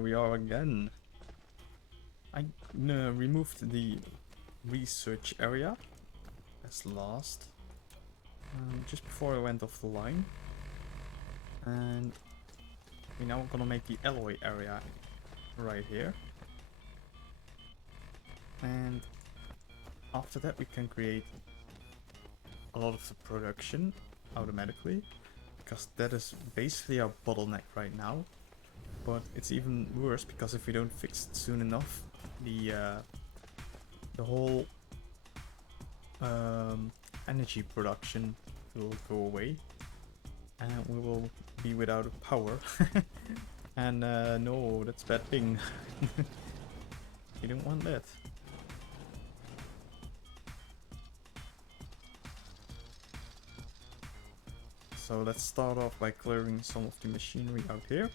Here we are again. I removed the research area as last, just before I went off the line. And we're now gonna make the alloy area right here. And after that we can create a lot of the production automatically, because that is basically our bottleneck right now. But it's even worse because if we don't fix it soon enough, the whole energy production will go away and we will be without power. And no, that's a bad thing. You don't want that. So let's start off by clearing some of the machinery out here.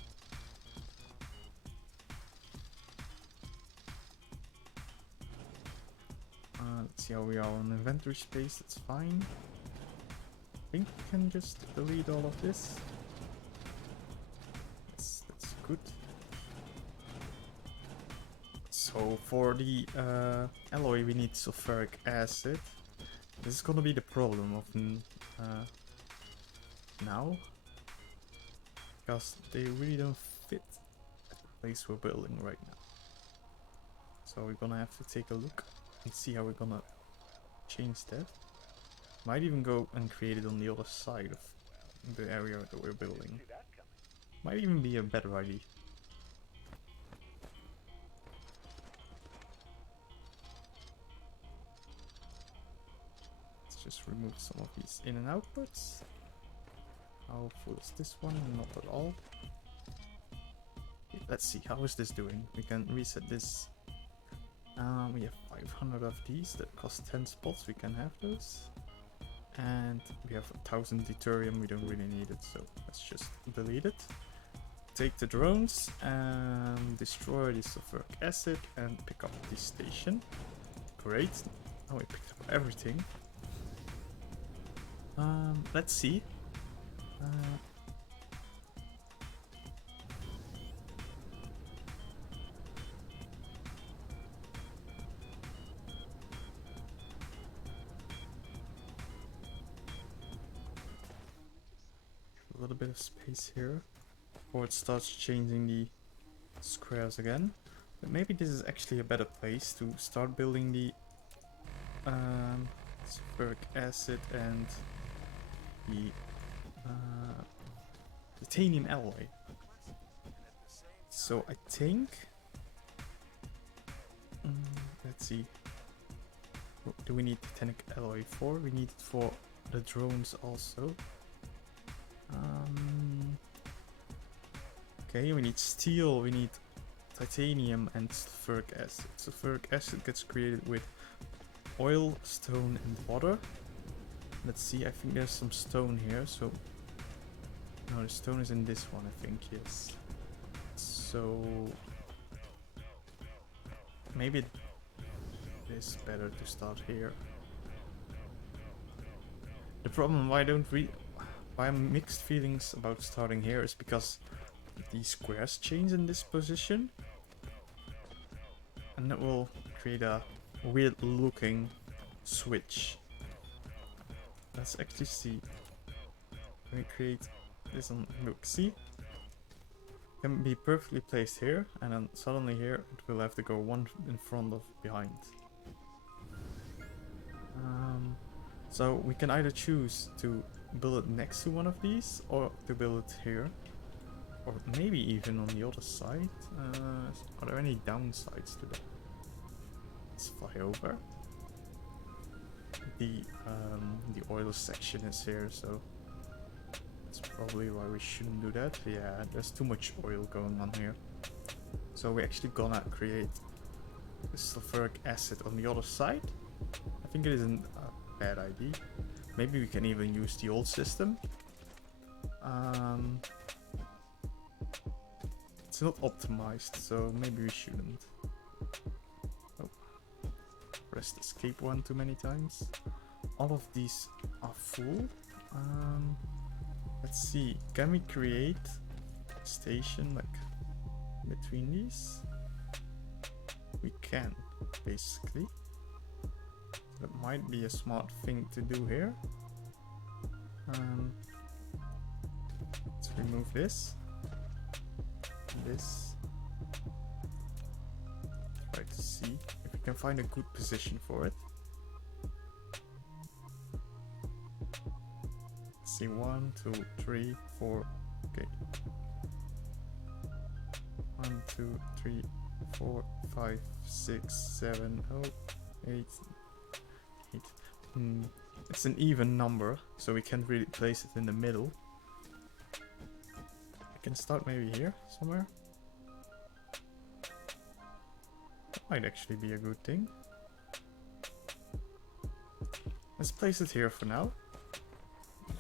Let's see how we are on inventory space. That's fine. I think we can just delete all of this. That's good. So for the alloy we need sulfuric acid. This is gonna be the problem of now, because they really don't fit at the place we're building right now. So we're gonna have to take a look and see how we're gonna change that. Might even go and create it on the other side of the area that we're building. Might even be a better idea. Let's just remove some of these in and outputs. How full is this one? Not at all. Okay, let's see, how is this doing? We can reset this. We have 500 of these that cost 10 spots. We can have those. And we have 1000 deuterium. We don't really need it, so let's just delete it. Take the drones and destroy the sulfuric acid and pick up the station. Great. Now we picked up everything. Let's see. A little bit of space here before it starts changing the squares again. But maybe this is actually a better place to start building the sulfuric acid and the titanium alloy. So I think, let's see, what do we need titanic alloy for? We need it for the drones also. Okay, we need steel, we need titanium and sulfuric acid. Sulfuric acid gets created with oil, stone and water. Let's see, I think there's some stone here, so... No, the stone is in this one, I think, yes. So... maybe it is better to start here. The problem why I'm mixed feelings about starting here is because these squares change in this position. And that will create a weird looking switch. Let's actually see. Let me create this on, look, see? It can be perfectly placed here, and then suddenly here it will have to go one in front of behind. So we can either choose to build it next to one of these, or to build it here, or maybe even on the other side. Are there any downsides to that? Let's fly over. The oil section is here, so that's probably why we shouldn't do that. Yeah, there's too much oil going on here. So we're actually gonna create the sulfuric acid on the other side. I think it isn't a bad idea. Maybe we can even use the old system. It's not optimized, so maybe we shouldn't. Oh. Pressed escape one too many times. All of these are full. Let's see, can we create a station like a bit between these? We can, basically. That might be a smart thing to do here. Let's remove this. This. Try to see if we can find a good position for it. Let's see, 1, 2, 3, 4. Okay. 1, 2, 3, 4, 5, 6, 7, 8. It's an even number, so we can't really place it in the middle. I can start maybe here somewhere. That might actually be a good thing. Let's place it here for now.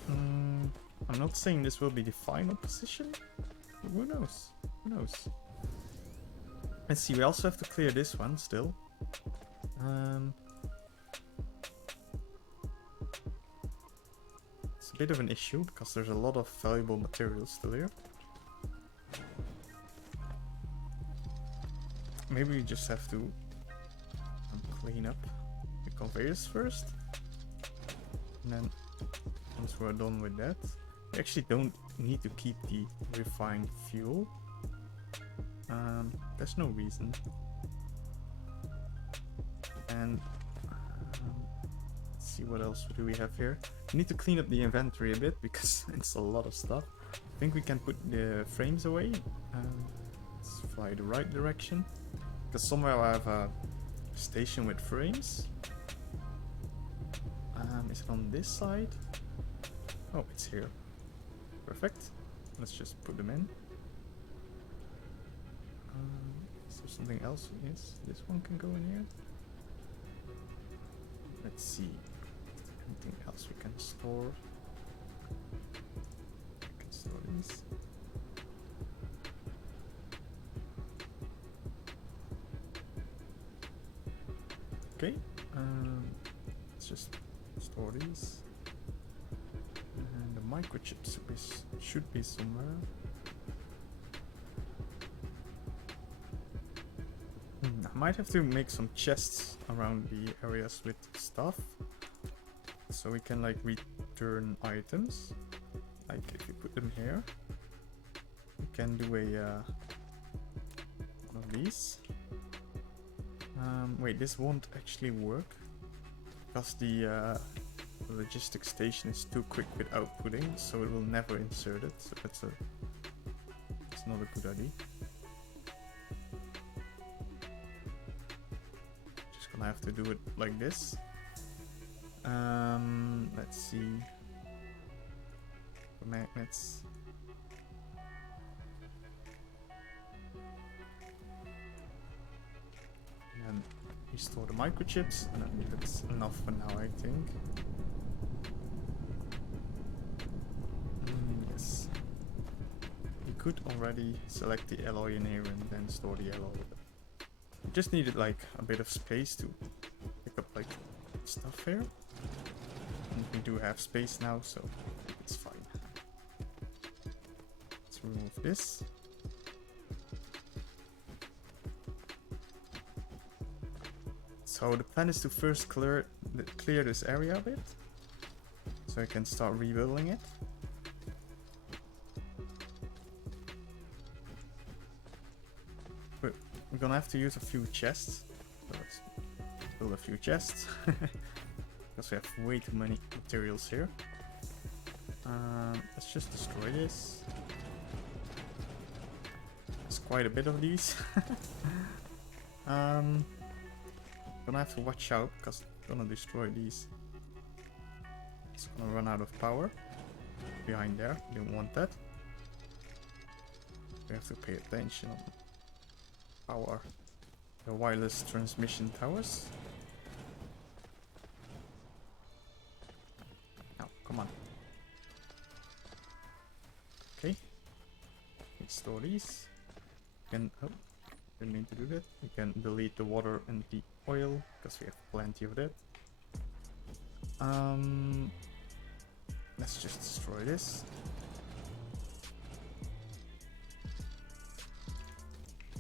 I'm not saying this will be the final position. Who knows? Who knows? Let's see, we also have to clear this one still. It's a bit of an issue because there's a lot of valuable materials still here. Maybe we just have to clean up the conveyors first. And then once we're done with that, we actually don't need to keep the refined fuel. There's no reason. And let's see, what else do we have here? We need to clean up the inventory a bit because it's a lot of stuff. I think we can put the frames away. Let's fly the right direction. Because somewhere I have a station with frames. Is it on this side? Oh, it's here. Perfect. Let's just put them in. Is there something else? Yes, this one can go in here. Let's see. Anything else we can store? We can store these. Okay. Let's just store these. And the microchips should be somewhere. I might have to make some chests around the areas with stuff, so we can like return items. Like if you put them here, we can do a one of these. Wait, this won't actually work because the logistics station is too quick with outputting, so it will never insert it. So that's not a good idea. I have to do it like this. Let's see. The magnets. And we store the microchips, and I think that's enough for now, I think. Yes. We could already select the alloy in here and then store the alloy. Just needed like a bit of space to pick up like stuff here, and we do have space now, so it's fine. Let's remove this. So the plan is to first clear this area a bit, so I can start rebuilding it. We're gonna have to use a few chests. So let's build a few chests. Because we have way too many materials here. Let's just destroy this. There's quite a bit of these. Gonna have to watch out because I'm gonna destroy these. It's gonna run out of power. Behind there, we don't want that. We have to pay attention on the wireless transmission towers. Now, come on. Okay. Let's store these. Didn't mean to do that. We can delete the water and the oil because we have plenty of that. Let's just destroy this.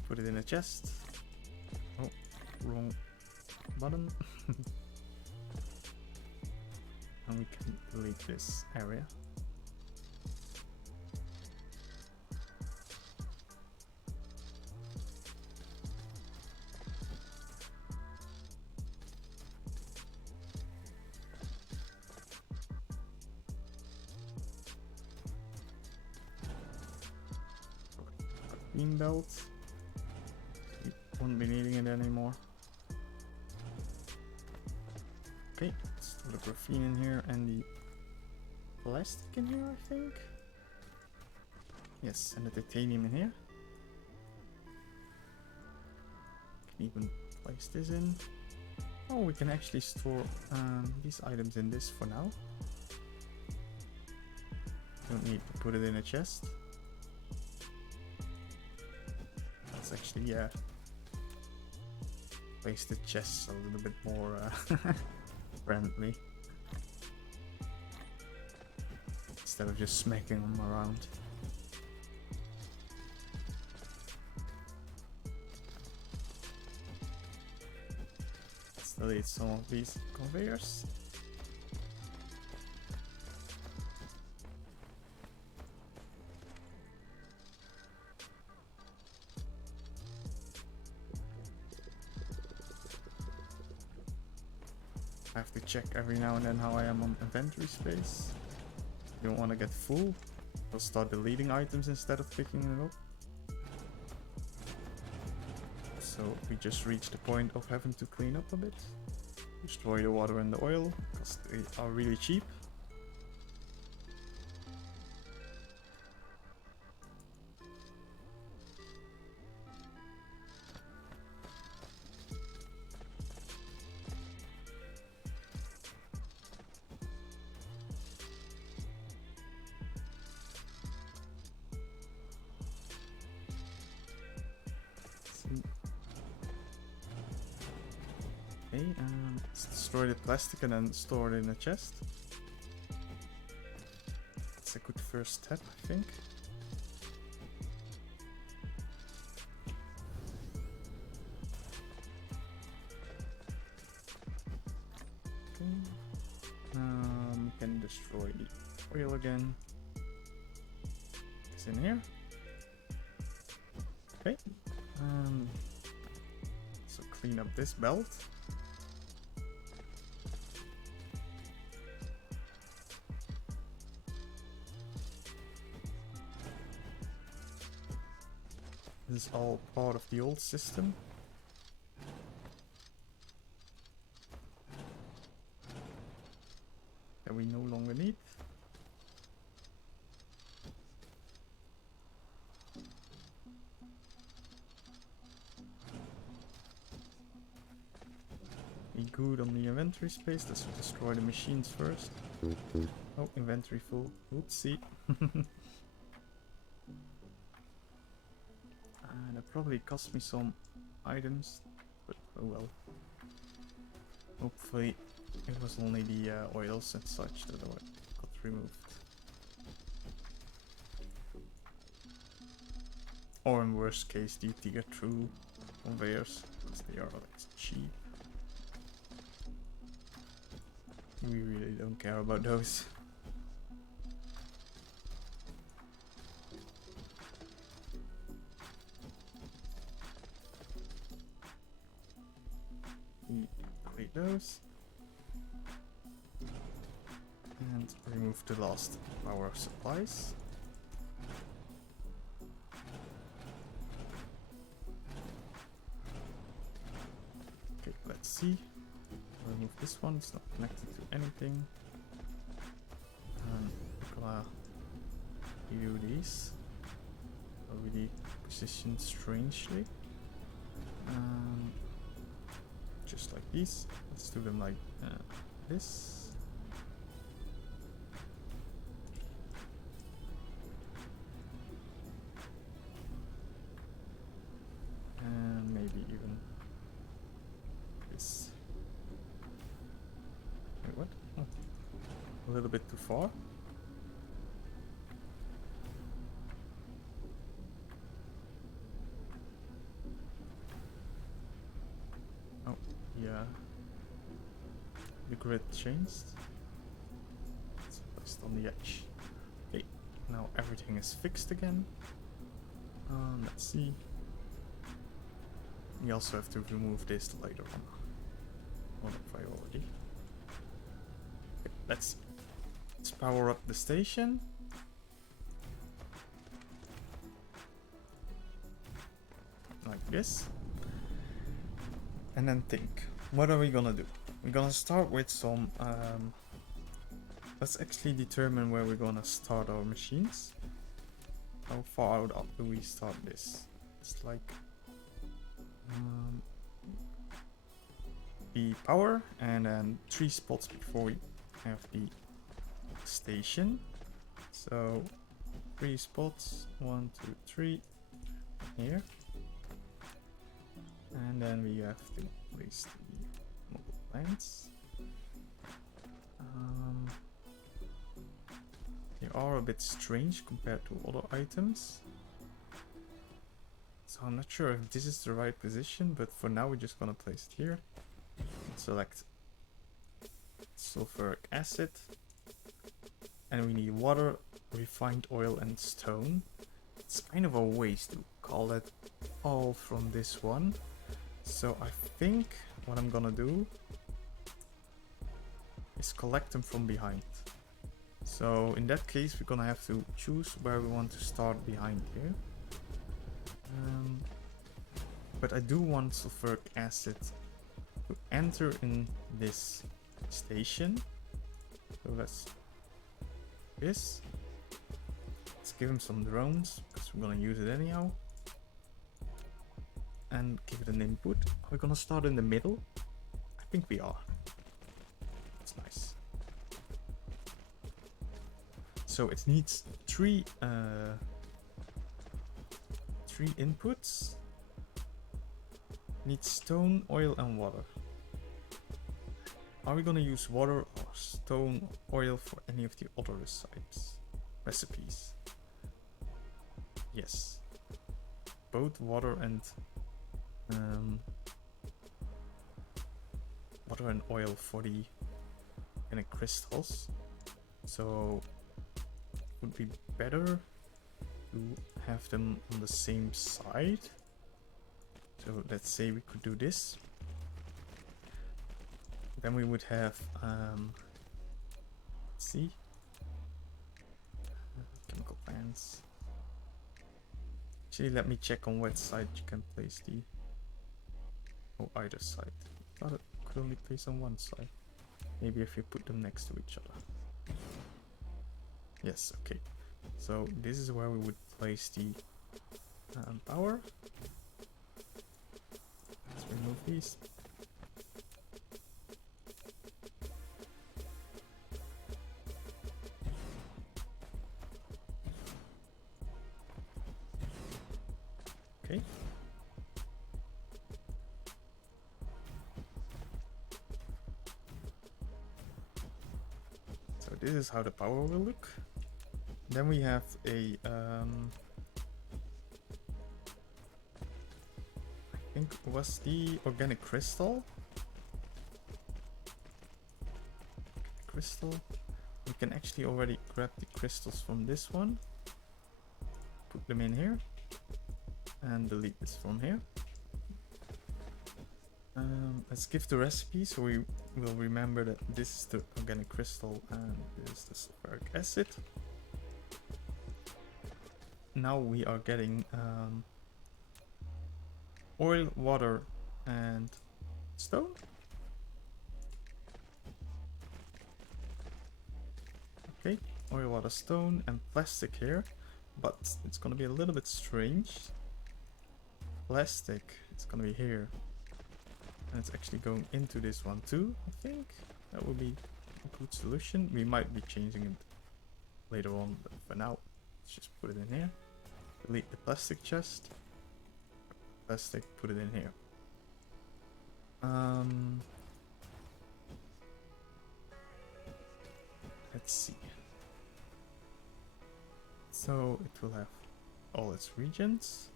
put it in a chest. Oh, wrong button. And we can delete this area. Beam belt. We won't be needing it anymore. Okay, let's throw the graphene in here and the plastic in here, I think. Yes, and the titanium in here. Can even place this in. Oh, we can actually store these items in this for now. Don't need to put it in a chest. Let's actually place the chests a little bit more friendly. Instead of just smacking them around. Let's delete some of these conveyors. I have to check every now and then how I am on inventory space. You don't want to get full. I'll start deleting items instead of picking them up. So we just reached the point of having to clean up a bit. Destroy the water and the oil, because they are really cheap. Okay, let's destroy the plastic and then store it in a chest. That's a good first step, I think. Okay. We can destroy the oil again. It's in here. Okay. So clean up this belt. This is all part of the old system. That we no longer need. Be good on the inventory space. Let's destroy the machines first. Oh, inventory full. Oopsie. That probably cost me some items, but oh well. Hopefully it was only the oils and such that got removed. Or in worst case, the tier 2 conveyors, because they are like cheap. We really don't care about those. Delete those. And remove the last power supplies. Okay, let's see. Remove this one, it's not connected to anything. You do these. Already positioned strangely. Just like these. Let's do them like this. And maybe even this. Wait, what? Oh. A little bit too far. the grid changed. It's placed on the edge. Okay, now everything is fixed again. Let's see. We also have to remove this later on. Not a priority. Okay, let's see. Let's power up the station. Like this. And then think, what are we gonna do? We're gonna start with some, let's actually determine where we're gonna start our machines. How far out up do we start this? It's like the power, and then 3 spots before we have the station. So 3 spots, 1, 2, 3 here. And then we have to place the mobile plants. They are a bit strange compared to other items. So I'm not sure if this is the right position, but for now we're just gonna place it here. Select sulfuric acid. And we need water, refined oil and stone. It's kind of a waste to call it all from this one. So I think what I'm gonna do is collect them from behind. So in that case we're gonna have to choose where we want to start behind here. But I do want sulfuric acid to enter in this station. So let's do this. Let's give him some drones because we're gonna use it anyhow. And give it an input. Are we gonna start in the middle? I think we are. That's nice. So it needs three inputs. Needs stone, oil and water. Are we gonna use water or stone or oil for any of the other recipes? Yes. Both water and oil for the organic crystals. So it would be better to have them on the same side. So let's say we could do this. Then we would have let's see, chemical plants. Actually, let me check on what side you can place the. Oh, either side. Thought it could only place on one side. Maybe if you put them next to each other. Yes, okay. So this is where we would place the power. Let's remove these. Okay. So this is how the power will look. Then we have a I think it was the organic crystal. We can actually already grab the crystals from this one, put them in here, and delete this from here. Let's give the recipe so we will remember that this is the organic crystal and this is the sulfuric acid. Now we are getting oil, water and stone. Okay, oil, water, stone and plastic here, but it's gonna be a little bit strange. Plastic, it's gonna be here. And it's actually going into this one too, I think. That would be a good solution. We might be changing it later on, but for now, let's just put it in here. Delete the plastic chest. Plastic, put it in here. Let's see. So it will have all its regions.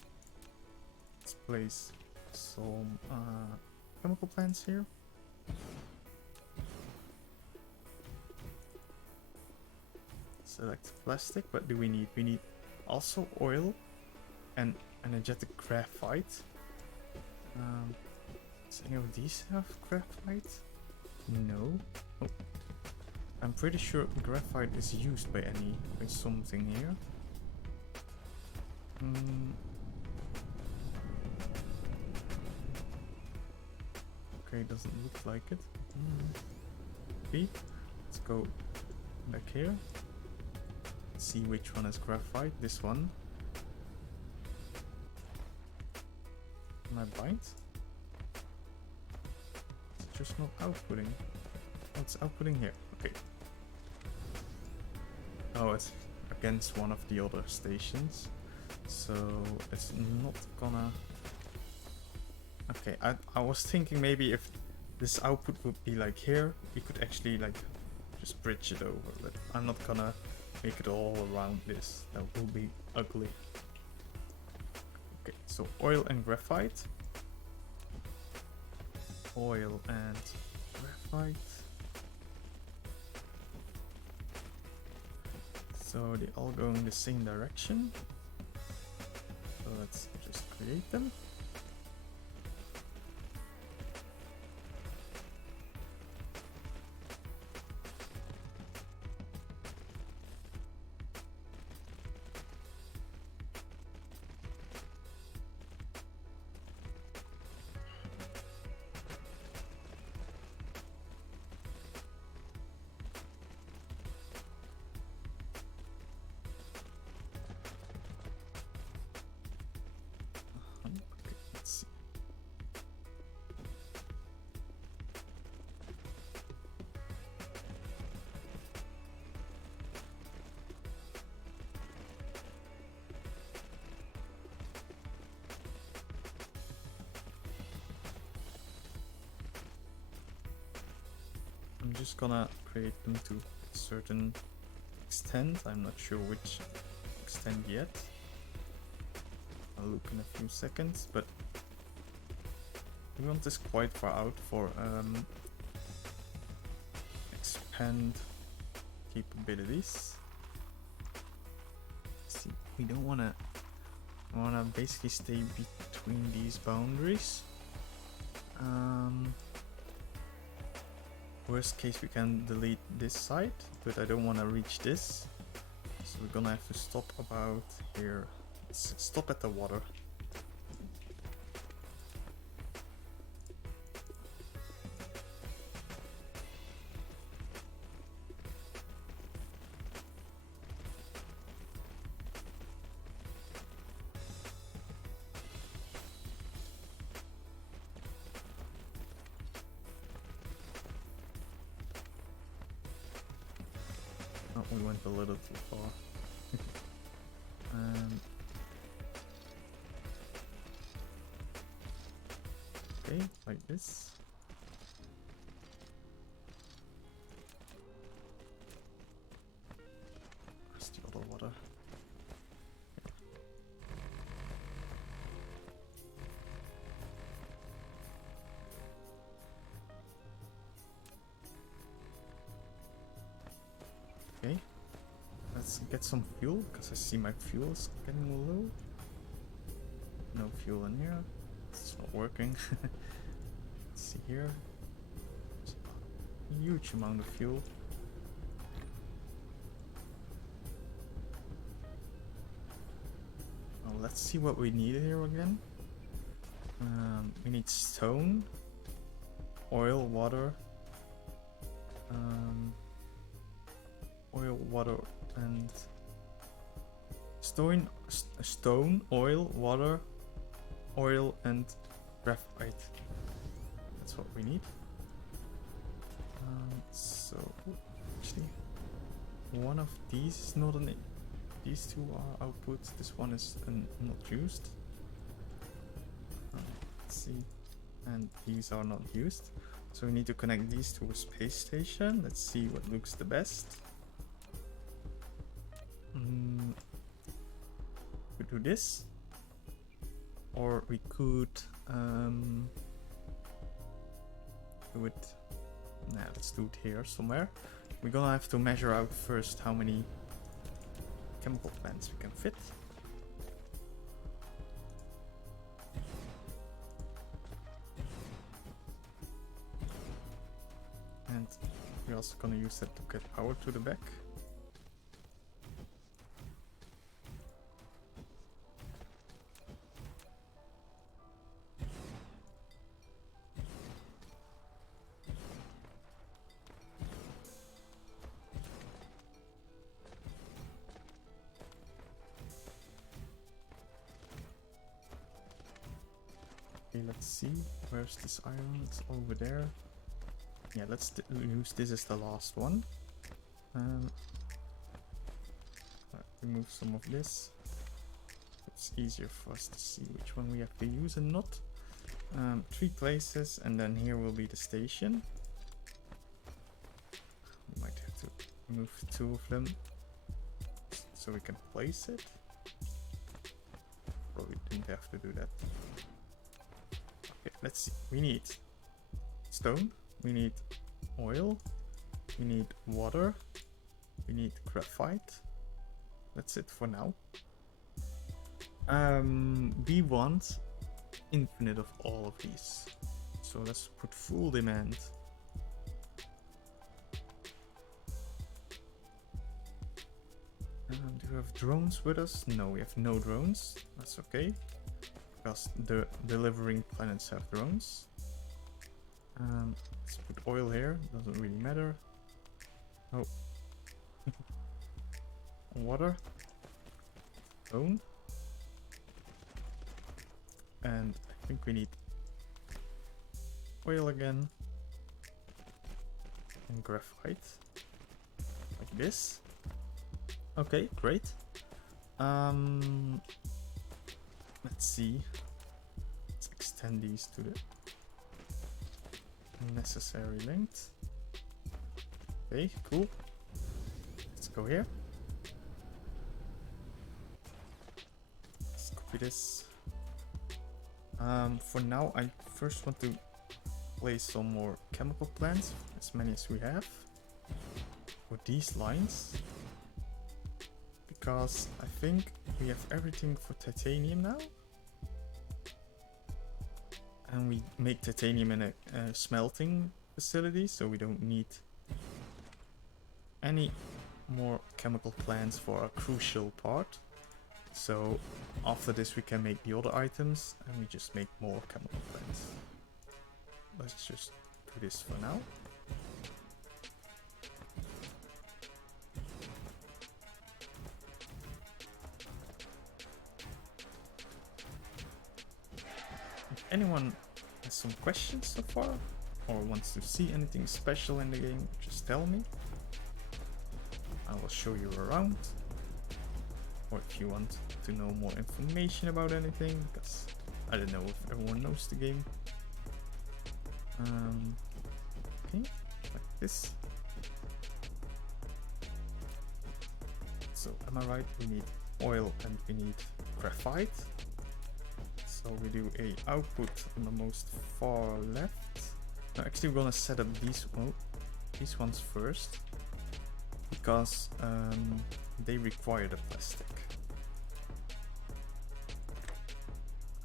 Let's place some chemical plants here. Select plastic. What do we need? We need also oil and energetic graphite. Does any of these have graphite? No. Oh. I'm pretty sure graphite is used by something here. Okay, doesn't look like it. Let's go back here. See which one is graphite. This one. Can I bind? It's just not outputting. Oh, it's outputting here. Okay. Oh, it's against one of the other stations. So it's not gonna... Okay, I was thinking maybe if this output would be like here, we could actually like just bridge it over, but I'm not gonna make it all around this. That will be ugly. Okay, so oil and graphite. Oil and graphite. So they all go in the same direction. So let's just create them. I'm just gonna create them to a certain extent. I'm not sure which extent yet. I'll look in a few seconds, but we want this quite far out for expand capabilities. See, we don't wanna basically stay between these boundaries. Worst case, we can delete this side, but I don't want to reach this, so we're gonna have to stop about here. Let's stop at the water. Oh, we went a little too far. Okay, like this. Where's the other water? Okay, let's get some fuel, because I see my fuel's getting low. No fuel in here. It's not working. Let's see here. There's a huge amount of fuel. Well, let's see what we need here again. We need stone, oil, water, oil, water, and stone, oil, water, oil, and graphite. That's what we need. So actually, one of these is not an. These two are outputs. This one is not used. Let's see, and these are not used. So we need to connect these to a space station. Let's see what looks the best. We do this, or we could do it Nah, let's do it here somewhere. We're gonna have to measure out first how many chemical plants we can fit. And we're also gonna use that to get power to the back. Okay, let's see. Where's this iron? It's over there. Yeah, let's use this as the last one. Remove some of this. It's easier for us to see which one we have to use and not. 3 places, and then here will be the station. We might have to move 2 of them so we can place it. Probably didn't have to do that. Okay, let's see. We need stone, we need oil, we need water, we need graphite. That's it for now. We want infinite of all of these. So let's put full demand. Do we have drones with us? No, we have no drones. That's okay. Because the delivering planets have drones. Let's put oil here. Doesn't really matter. Oh. Water. Stone. And I think we need oil again. And graphite. Like this. Okay, great. Let's see. Let's extend these to the necessary length. Okay, cool. Let's go here. Let's copy this. For now, I first want to place some more chemical plants, as many as we have, for these lines. Because I think we have everything for titanium now. And we make titanium in a smelting facility, so we don't need any more chemical plants for a crucial part. So after this we can make the other items and we just make more chemical plants. Let's just do this for now. If anyone has some questions so far or wants to see anything special in the game, just tell me. I will show you around. Or if you want to know more information about anything, because I don't know if everyone knows the game. Okay, like this. So am I right? We need oil and we need graphite. So we do a output on the most far left. No, actually we're gonna set up these ones first, because they require the plastic.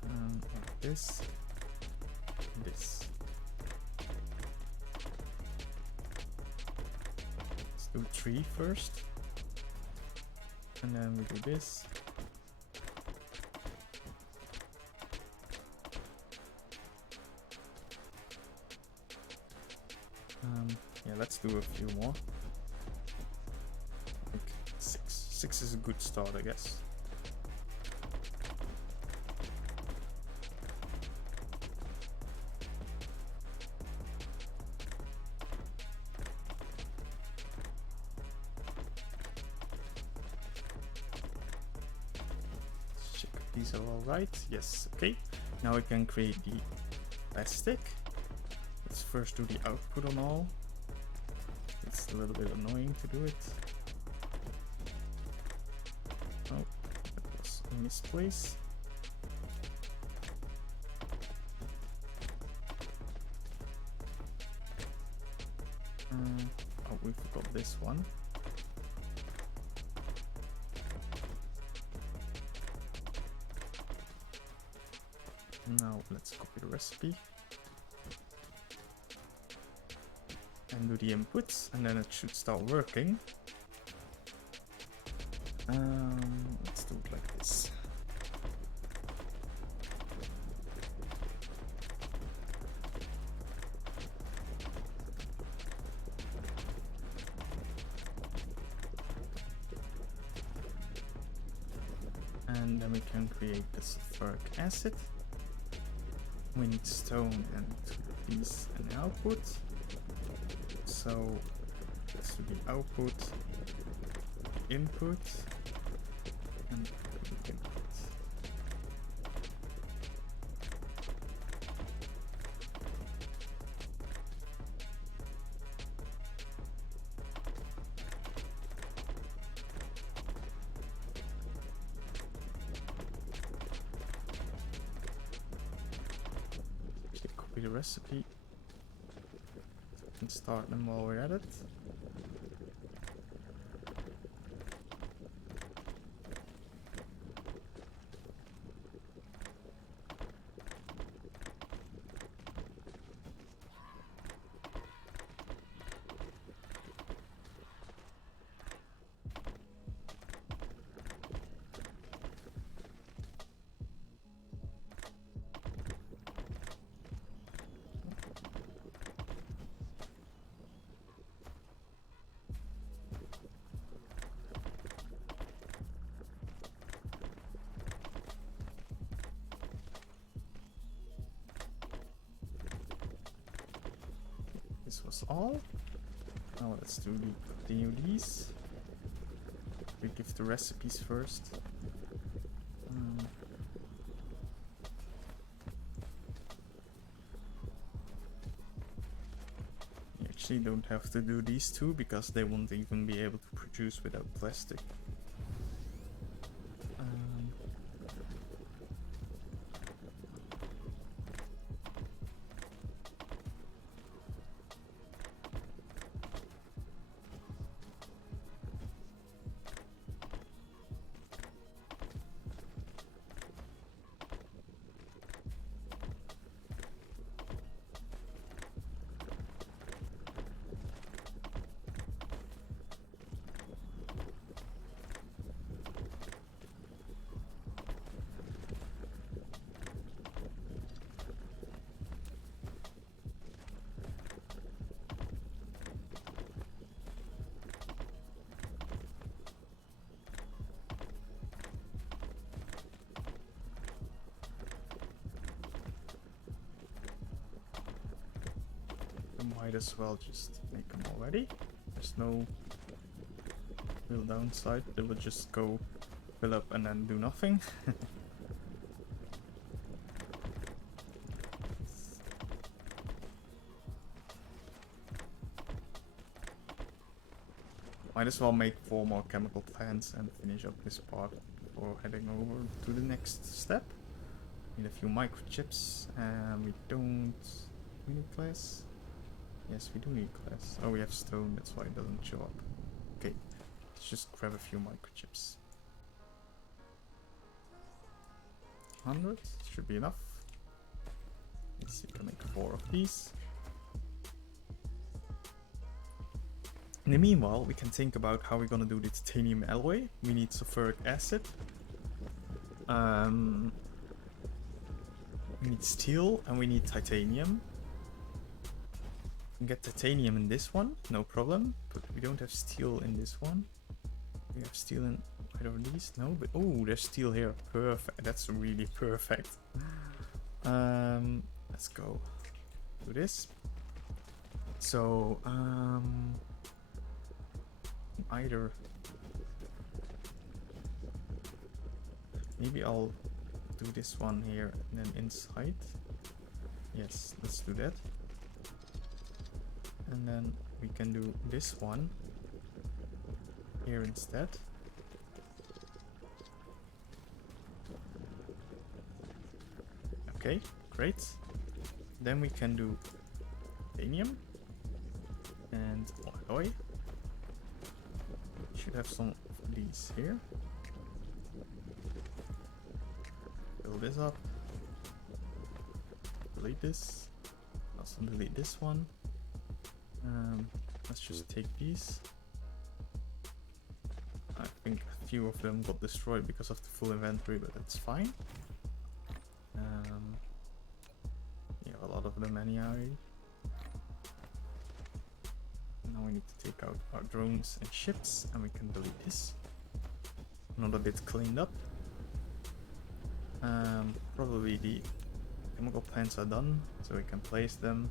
Like this, and this. Let's do 3 first, and then we do this. Yeah, let's do a few more. I think 6. 6 is a good start, I guess. Let's check if these are all right. Yes, okay. Now we can create the plastic. Let's first do the output on all. It's a little bit annoying to do it. Oh, that was a misplace. Oh, we forgot this one. Now let's copy the recipe and do the inputs, and then it should start working. Let's do it like this. And then we can create the sulfuric acid. We need stone and these an output. So this will be output, input, and input. Copy the recipe and start them while we're at it. This was all. Now let's continue these. We give the recipes first. You actually don't have to do these two because they won't even be able to produce without plastic. Might as well just make them already. There's no real downside. They will just go fill up and then do nothing. Might as well make 4 more chemical plants and finish up this part before heading over to the next step. Need a few microchips, and we don't. We need glass. Yes, we do need glass. Oh, we have stone, that's why it doesn't show up. Okay, let's just grab a few microchips. 100 should be enough. Let's see, we can make 4 of these. In the meanwhile, we can think about how we're gonna do the titanium alloy. We need sulfuric acid. We need steel and we need titanium. We can get titanium in this one, no problem. But we don't have steel in this one. We have steel in either of these, no. But oh, there's steel here. Perfect. That's really perfect. Let's go do this. So either maybe I'll do this one here and then inside. Yes, let's do that. And then we can do this one here instead. Okay, great. Then we can do titanium. and alloy. Should have some of these here. Fill this up. Delete this. Also delete this one. Let's just take these. I think a few of them got destroyed because of the full inventory, but that's fine. You have a lot of them anyhow. Now we need to take out our drones and ships, and we can delete this. Another bit cleaned up. Probably the chemical plants are done, so we can place them.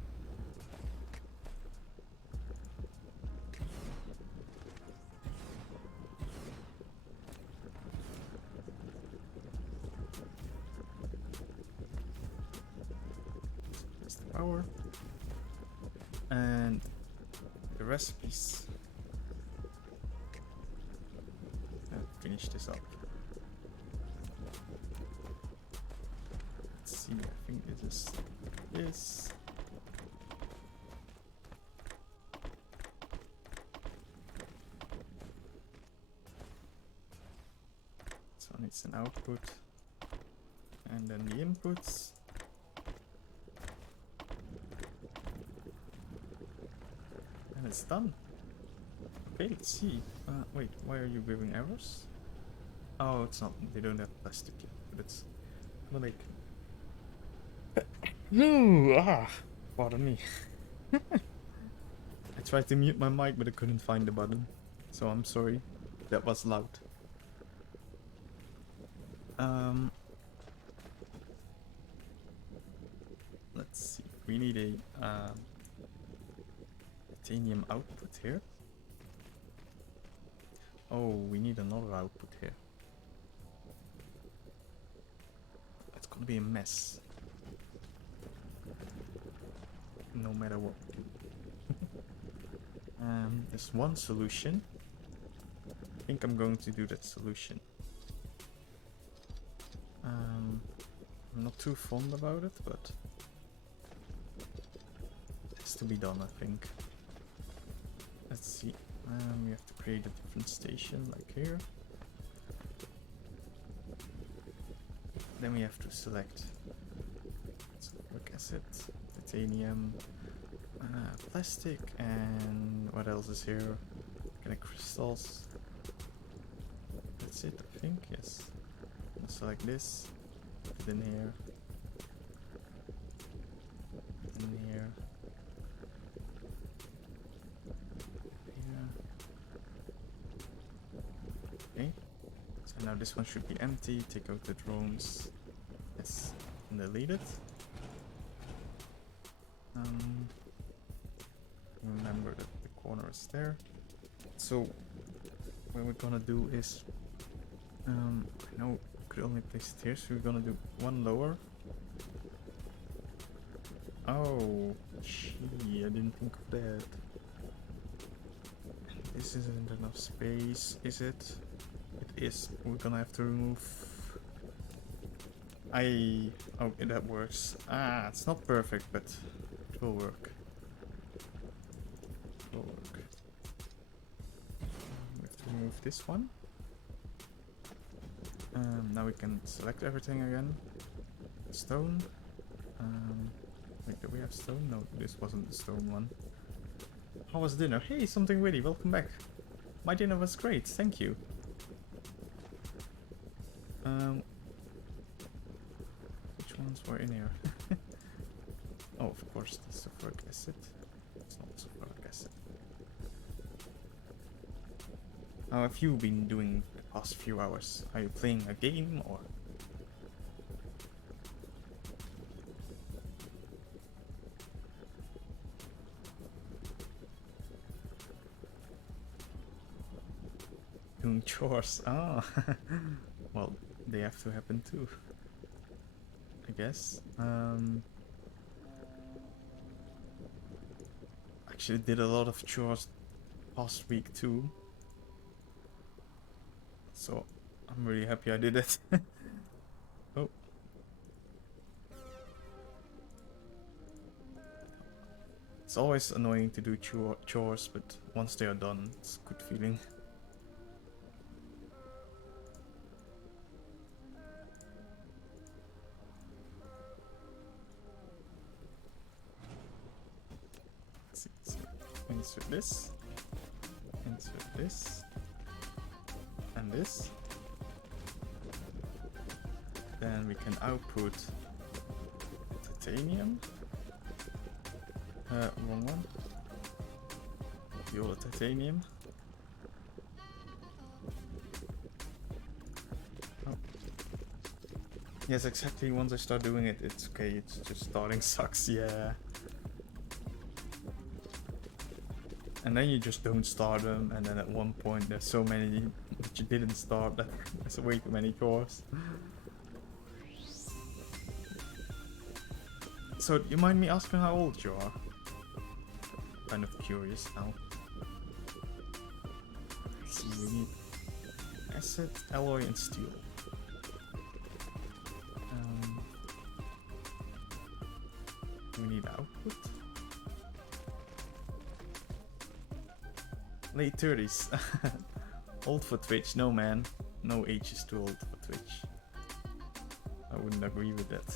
Place the power. And the recipes. Finish this up. Let's see, I think it is this. So it's an output. And then the inputs. And it's done. Okay, let's see. Wait, why are you giving errors? Oh, it's not. They don't have plastic yet, but it's gonna make. Pardon me. I tried to mute my mic, but I couldn't find the button, so I'm sorry. That was loud. Let's see. We need a titanium output here. Oh, we need another output here. It's gonna be a mess. No matter what. There's one solution. I think I'm going to do that solution. I'm not too fond about it, but it's to be done, I think. Let's see. We have to create a different station, like here. Then we have to select sulfuric acid, titanium, plastic, and what else is here? Kind of crystals. That's it, I think. Yes. I'll select this. Put it in here. In here. Okay, so now this one should be empty. Take out the drones. Yes, and delete it. Remember that the corner is there. So what we're gonna do is, I know we could only place it here, so we're gonna do one lower. Oh, gee, I didn't think of that. This isn't enough space, is it? It is. We're gonna have to remove. Oh, that works. It's not perfect, but it will work. It will work. We have to remove this one. Now we can select everything again. Stone. Wait, do we have stone? No, this wasn't the stone one. How was dinner? Hey, something witty. Welcome back. My dinner was great. Thank you. Which ones were in here? Oh, of course, the sulfuric acid. It's not sulfuric acid. How have you been doing the past few hours? Are you playing a game or? Doing chores. Ah, well, they have to happen too, I guess. Actually did a lot of chores past week too, so I'm really happy I did it. Oh, It's always annoying to do chores, but once they are done, it's a good feeling. Let's see, so insert this, and this. Then we can output titanium. Wrong one. The other titanium. Oh. Yes, exactly. Once I start doing it, it's okay. It's just starting sucks. Yeah. And then you just don't start them, and then at one point there's so many that you didn't start that there's way too many cores. So, do you mind me asking how old you are? Kind of curious now. Let's see, we need acid, alloy, and steel. We need output. Late 30s. Old for Twitch. No, man. No age is too old for Twitch. I wouldn't agree with that.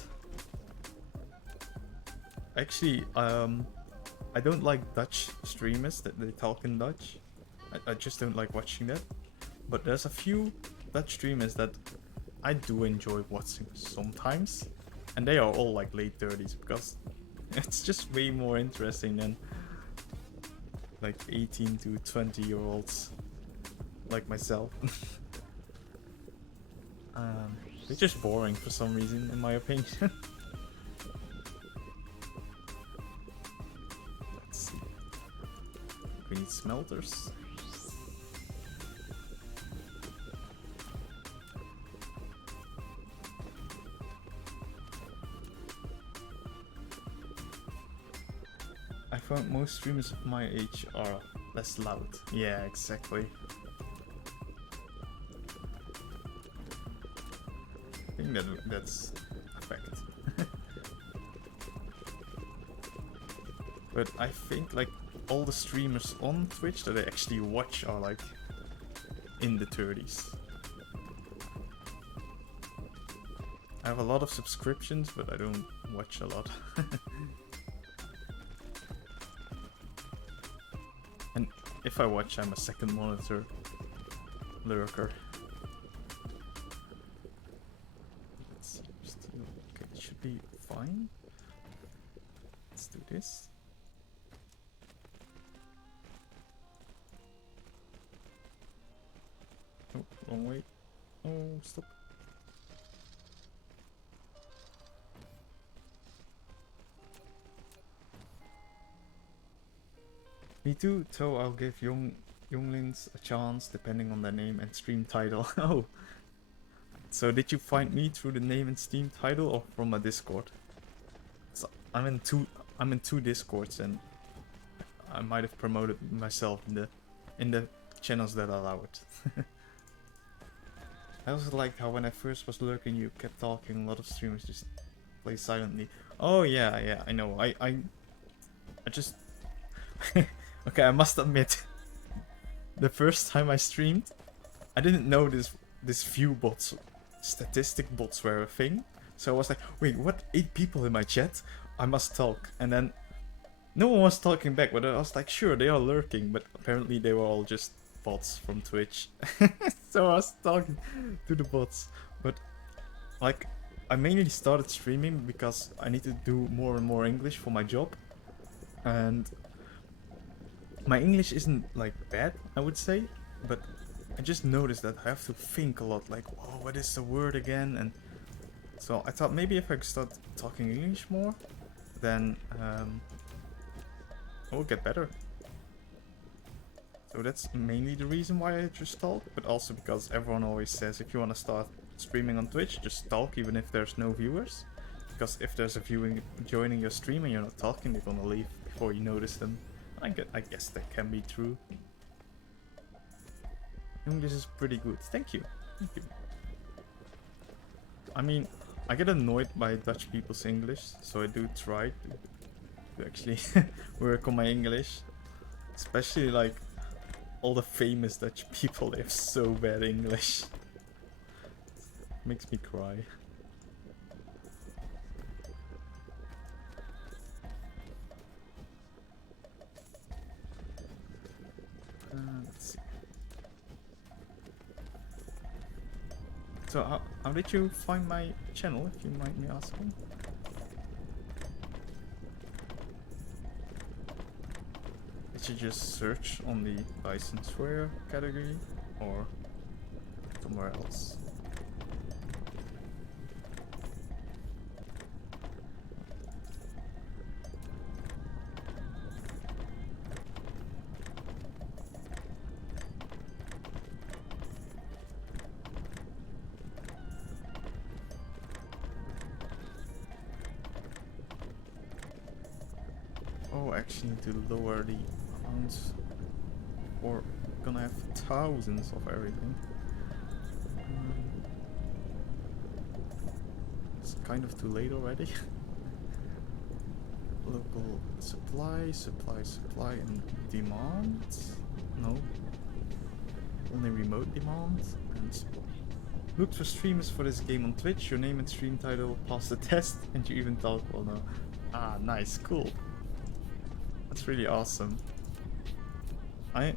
Actually, I don't like Dutch streamers that they talk in Dutch. I just don't like watching that. But there's a few Dutch streamers that I do enjoy watching sometimes. And they are all like late 30s because it's just way more interesting than like 18 to 20-year-olds like myself. They're just boring for some reason, in my opinion. Let's see. We need smelters. I found most streamers of my age are less loud. Yeah, exactly. I think that's a fact. But I think like all the streamers on Twitch that I actually watch are like in the 30s. I have a lot of subscriptions, but I don't watch a lot. And if I watch, I'm a second monitor lurker. Let's see, still, okay, it should be fine. Let's do this. Oh, wrong way. Oh, stop. Me too, so I'll give younglings a chance depending on their name and stream title. Oh, so did you find me through the name and stream title or from a Discord? So I'm in two Discords, and I might have promoted myself in the channels that allow it. I also liked how when I first was lurking, you kept talking. A lot of streamers just play silently. Oh yeah, I know. I just. Okay, I must admit, the first time I streamed, I didn't know this view bots, statistic bots were a thing. So I was like, wait, what? 8 people in my chat? I must talk. And then no one was talking back, but I was like, sure, they are lurking, but apparently they were all just bots from Twitch. So I was talking to the bots. But like, I mainly started streaming because I need to do more and more English for my job. And my English isn't like bad, I would say, but I just noticed that I have to think a lot, like, whoa, what is the word again? And so I thought maybe if I start talking English more, then I will get better. So that's mainly the reason why I just talk, but also because everyone always says if you want to start streaming on Twitch, just talk even if there's no viewers. Because if there's a viewer joining your stream and you're not talking, they're gonna leave before you notice them. I guess that can be true. English is pretty good. Thank you. Thank you. I mean, I get annoyed by Dutch people's English, so I do try to to actually work on my English. Especially like all the famous Dutch people, they have so bad English. Makes me cry. Let's see. So how did you find my channel, if you mind me asking? Did you just search on the licenseware category or somewhere else? Oh, actually need to lower the amounts, or gonna have thousands of everything. It's kind of too late already. Local supply, and demand. No. Only remote demand and supply. Look for streamers for this game on Twitch. Your name and stream title pass the test, and you even talk well now. Ah, nice, cool. That's really awesome. I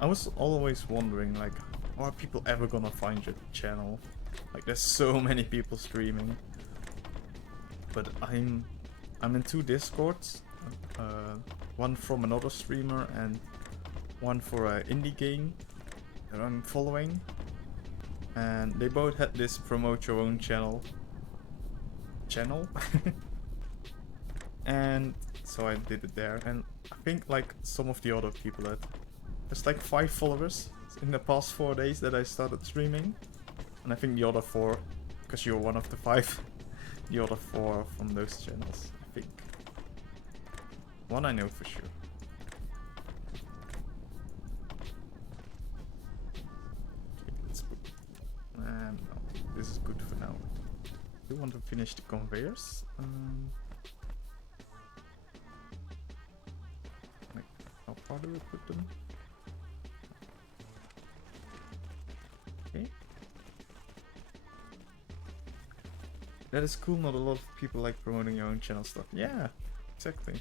was always wondering, like, how are people ever gonna find your channel? Like, there's so many people streaming. But I'm in 2 Discords. One from another streamer and one for an indie game that I'm following. And they both had this promote your own channel. And so I did it there. And I think like some of the other people had there's like 5 followers in the past 4 days that I started streaming. And I think the other 4, because you're one of the 5, the other 4 from those channels, I think. One I know for sure. Okay, let's put... no, this is good for now. I do want to finish the conveyors. Like, how far do we put them? Okay. That is cool, not a lot of people like promoting your own channel stuff. Yeah, exactly.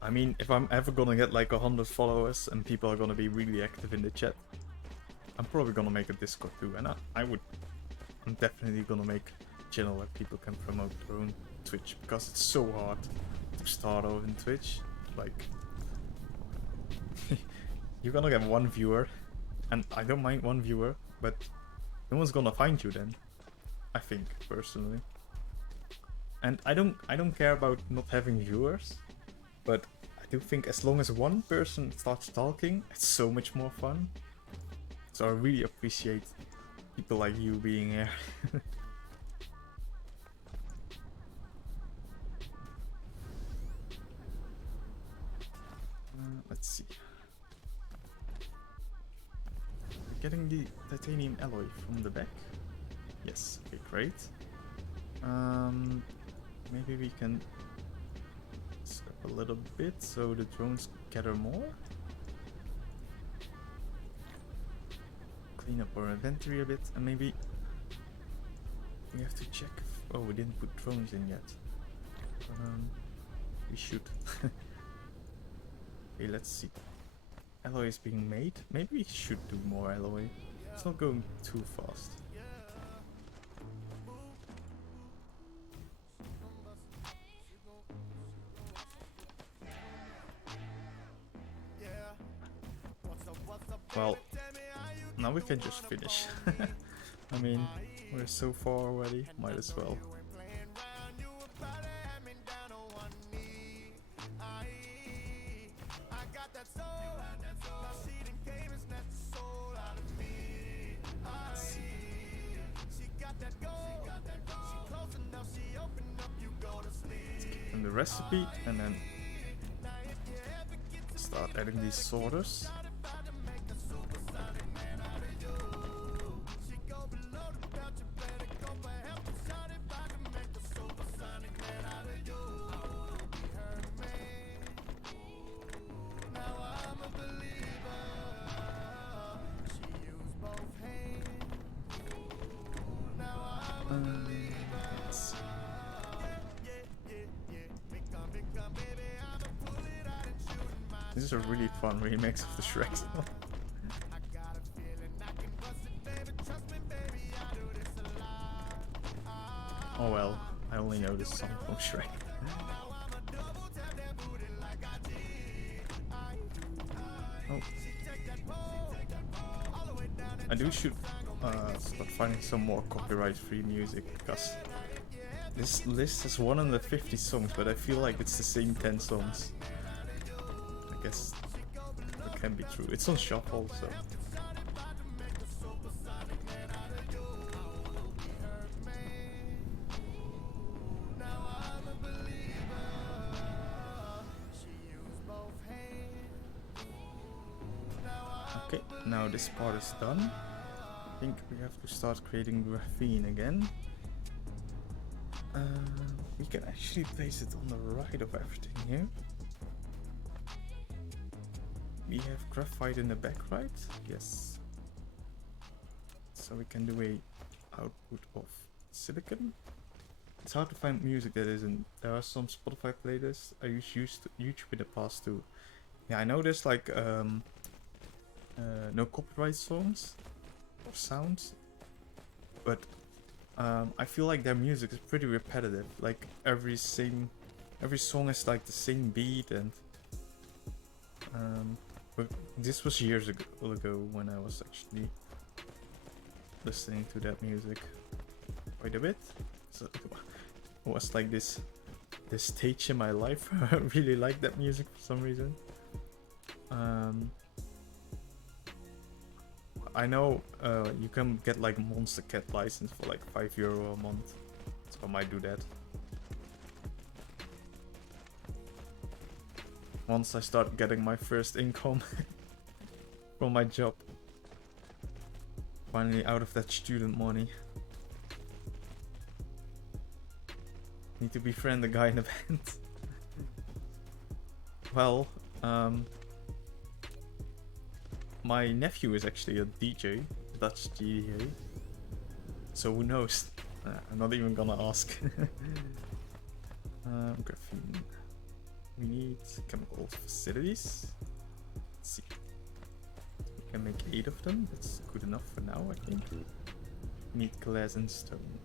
I mean, if I'm ever gonna get like 100 followers and people are gonna be really active in the chat, I'm probably gonna make a Discord too, and I'm definitely gonna make a channel where people can promote their own Twitch, because it's so hard to start off in Twitch. Like, you're gonna get 1 viewer, and I don't mind 1 viewer, but no one's gonna find you then, I think, personally. And I don't care about not having viewers, but I do think as long as 1 person starts talking, it's so much more fun. So I really appreciate people like you being here. Let's see. We're getting the titanium alloy from the back. Yes, okay, great. Maybe we can step a little bit so the drones gather more. Clean up our inventory a bit, and maybe we have to check if, oh, we didn't put drones in yet. But, we should. Okay, let's see. Alloy is being made. Maybe we should do more alloy. It's not going too fast. Well, now we can just finish. I mean, we're so far already, might as well. And the recipe, and then start adding these sorters. Let's see. This is a really fun remix of the Shrek song. Oh well, I only know this song from Shrek. Oh. I should start finding some more copyright-free music, because this list has 150 songs, but I feel like it's the same 10 songs. I guess it can be true. It's on shuffle, so. Okay, now this part is done. I think we have to start creating graphene again. We can actually place it on the right of everything here. We have graphite in the back, right? Yes. So we can do a output of silicon. It's hard to find music that isn't. There are some Spotify playlists. I used YouTube in the past too. Yeah, I know there's like no copyright songs or sounds, but I feel like their music is pretty repetitive. Like every song is like the same beat, and but this was years ago when I was actually listening to that music quite a bit. So it was like this stage in my life. I really like that music for some reason. I know you can get like Monster Cat license for like €5 a month, so I might do that. Once I start getting my first income from my job. Finally out of that student money. Need to befriend the guy in the band. Well, my nephew is actually a DJ, Dutch DJ. So who knows? I'm not even gonna ask. Graphene. We need chemical facilities. Let's see. We can make 8 of them. That's good enough for now, I think. We need glass and stone.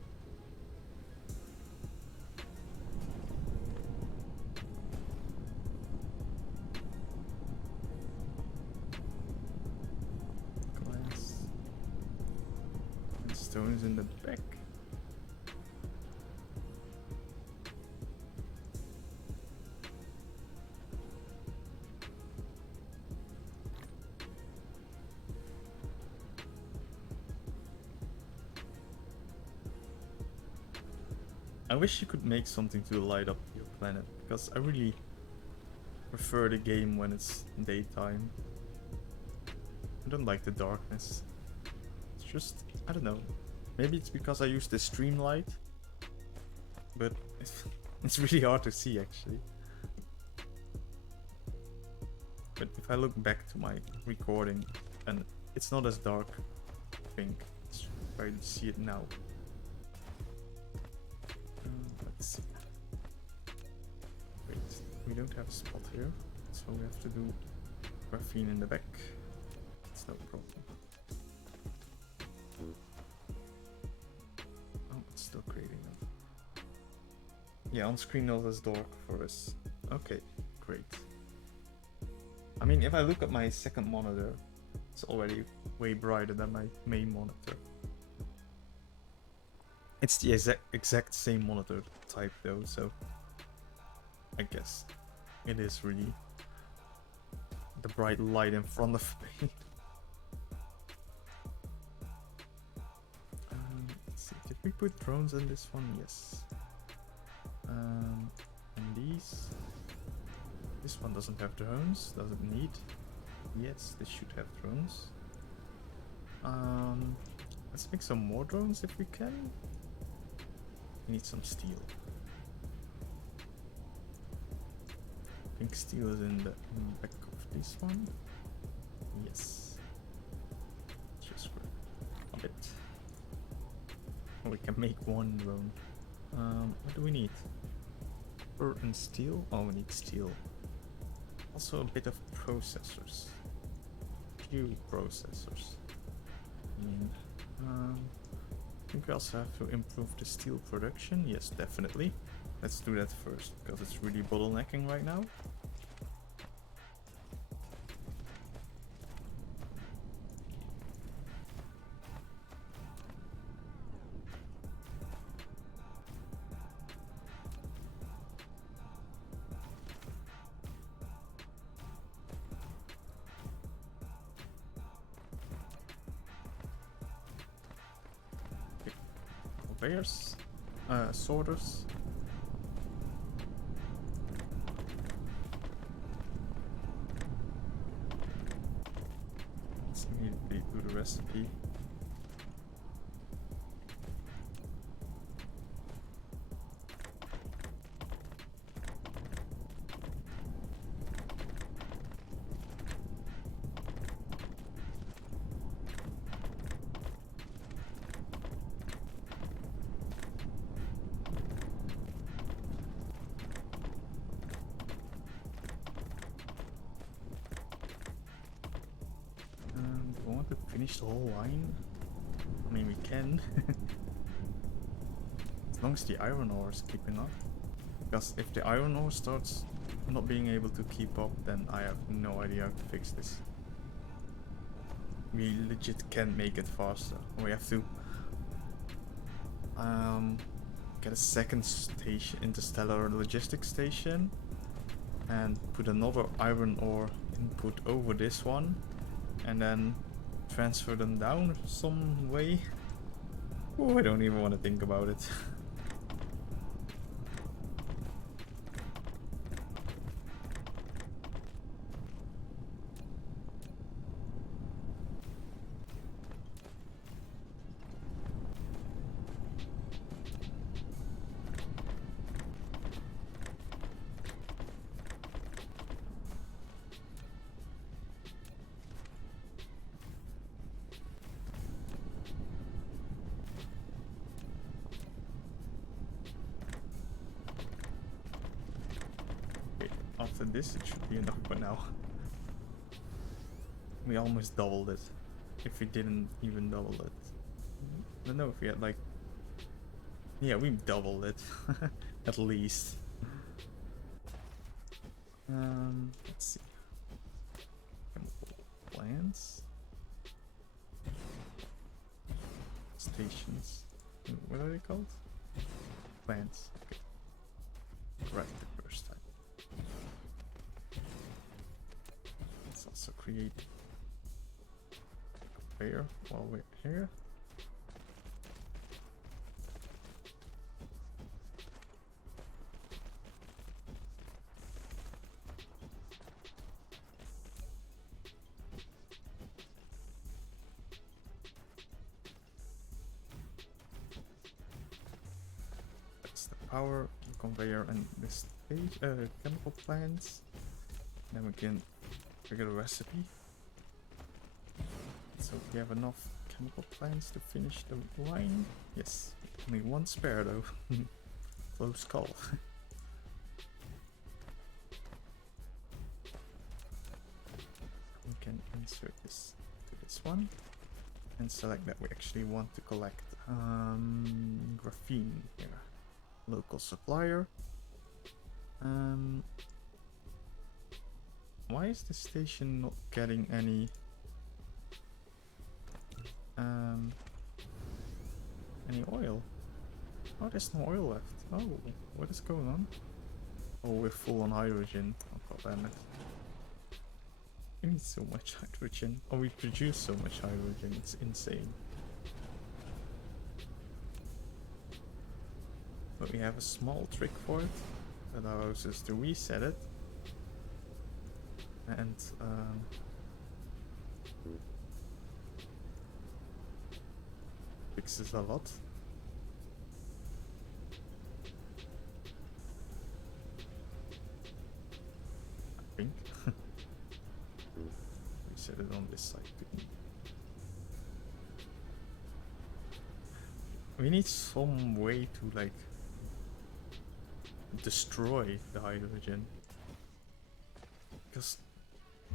Stone is in the back. I wish you could make something to light up your planet, because I really prefer the game when it's daytime. I don't like the darkness. It's just, I don't know. Maybe it's because I use the stream light, but it's really hard to see actually. But if I look back to my recording, and it's not as dark, I think. Let's try to see it now. Let's see. Wait, we don't have a spot here, so we have to do graphene in the back. It's no problem. Oh, it's still creating them. Yeah, on screen not as dark for us. Okay, great. I mean, if I look at my second monitor, it's already way brighter than my main monitor. It's the exact same monitor type though, so I guess it is really the bright light in front of me. Let's see, did we put drones in this one? Yes. And these. This one doesn't have drones, doesn't need. Yes, this should have drones. Let's make some more drones if we can. We need some steel. I think steel is in the back of this one. Yes. Just a bit. We can make one drone. What do we need? Fur and steel? Oh, we need steel. Also a bit of processors. Few processors. I think we also have to improve the steel production. Yes, definitely. Let's do that first, because it's really bottlenecking right now. Conveyors, sorters. Let's immediately do the recipe. Do I want to finish the whole line? I mean, we can. As long as the iron ore is keeping up. Because if the iron ore starts not being able to keep up, then I have no idea how to fix this. We legit can't make it faster. We have to get a second station, interstellar logistics station, and put another iron ore input over this one, and then transfer them down some way. Oh, I don't even want to think about it. After this, it should be enough for now. We almost doubled it. If we didn't even double it. I don't know if we had like... Yeah, we doubled it. At least. Let's see. Chemical plants. Stations. What are they called? Plants. Okay. Right the first time. Let's also create a conveyor while we're here. That's the power, the conveyor, and this stage, chemical plants. Then we can figure a recipe. So we have enough chemical plants to finish the line. Yes, only one spare though. Close call. We can insert this to this one and select that we actually want to collect graphene here. Local supplier. Why is the station not getting any oil? Oh, there's no oil left. Oh, what is going on? Oh, we're full on hydrogen. Oh, god damn it. We need so much hydrogen. Oh, we produce so much hydrogen. It's insane. But we have a small trick for it that allows us to reset it. And fixes a lot. I think. Reset it on this side. We need some way to like destroy the hydrogen. Because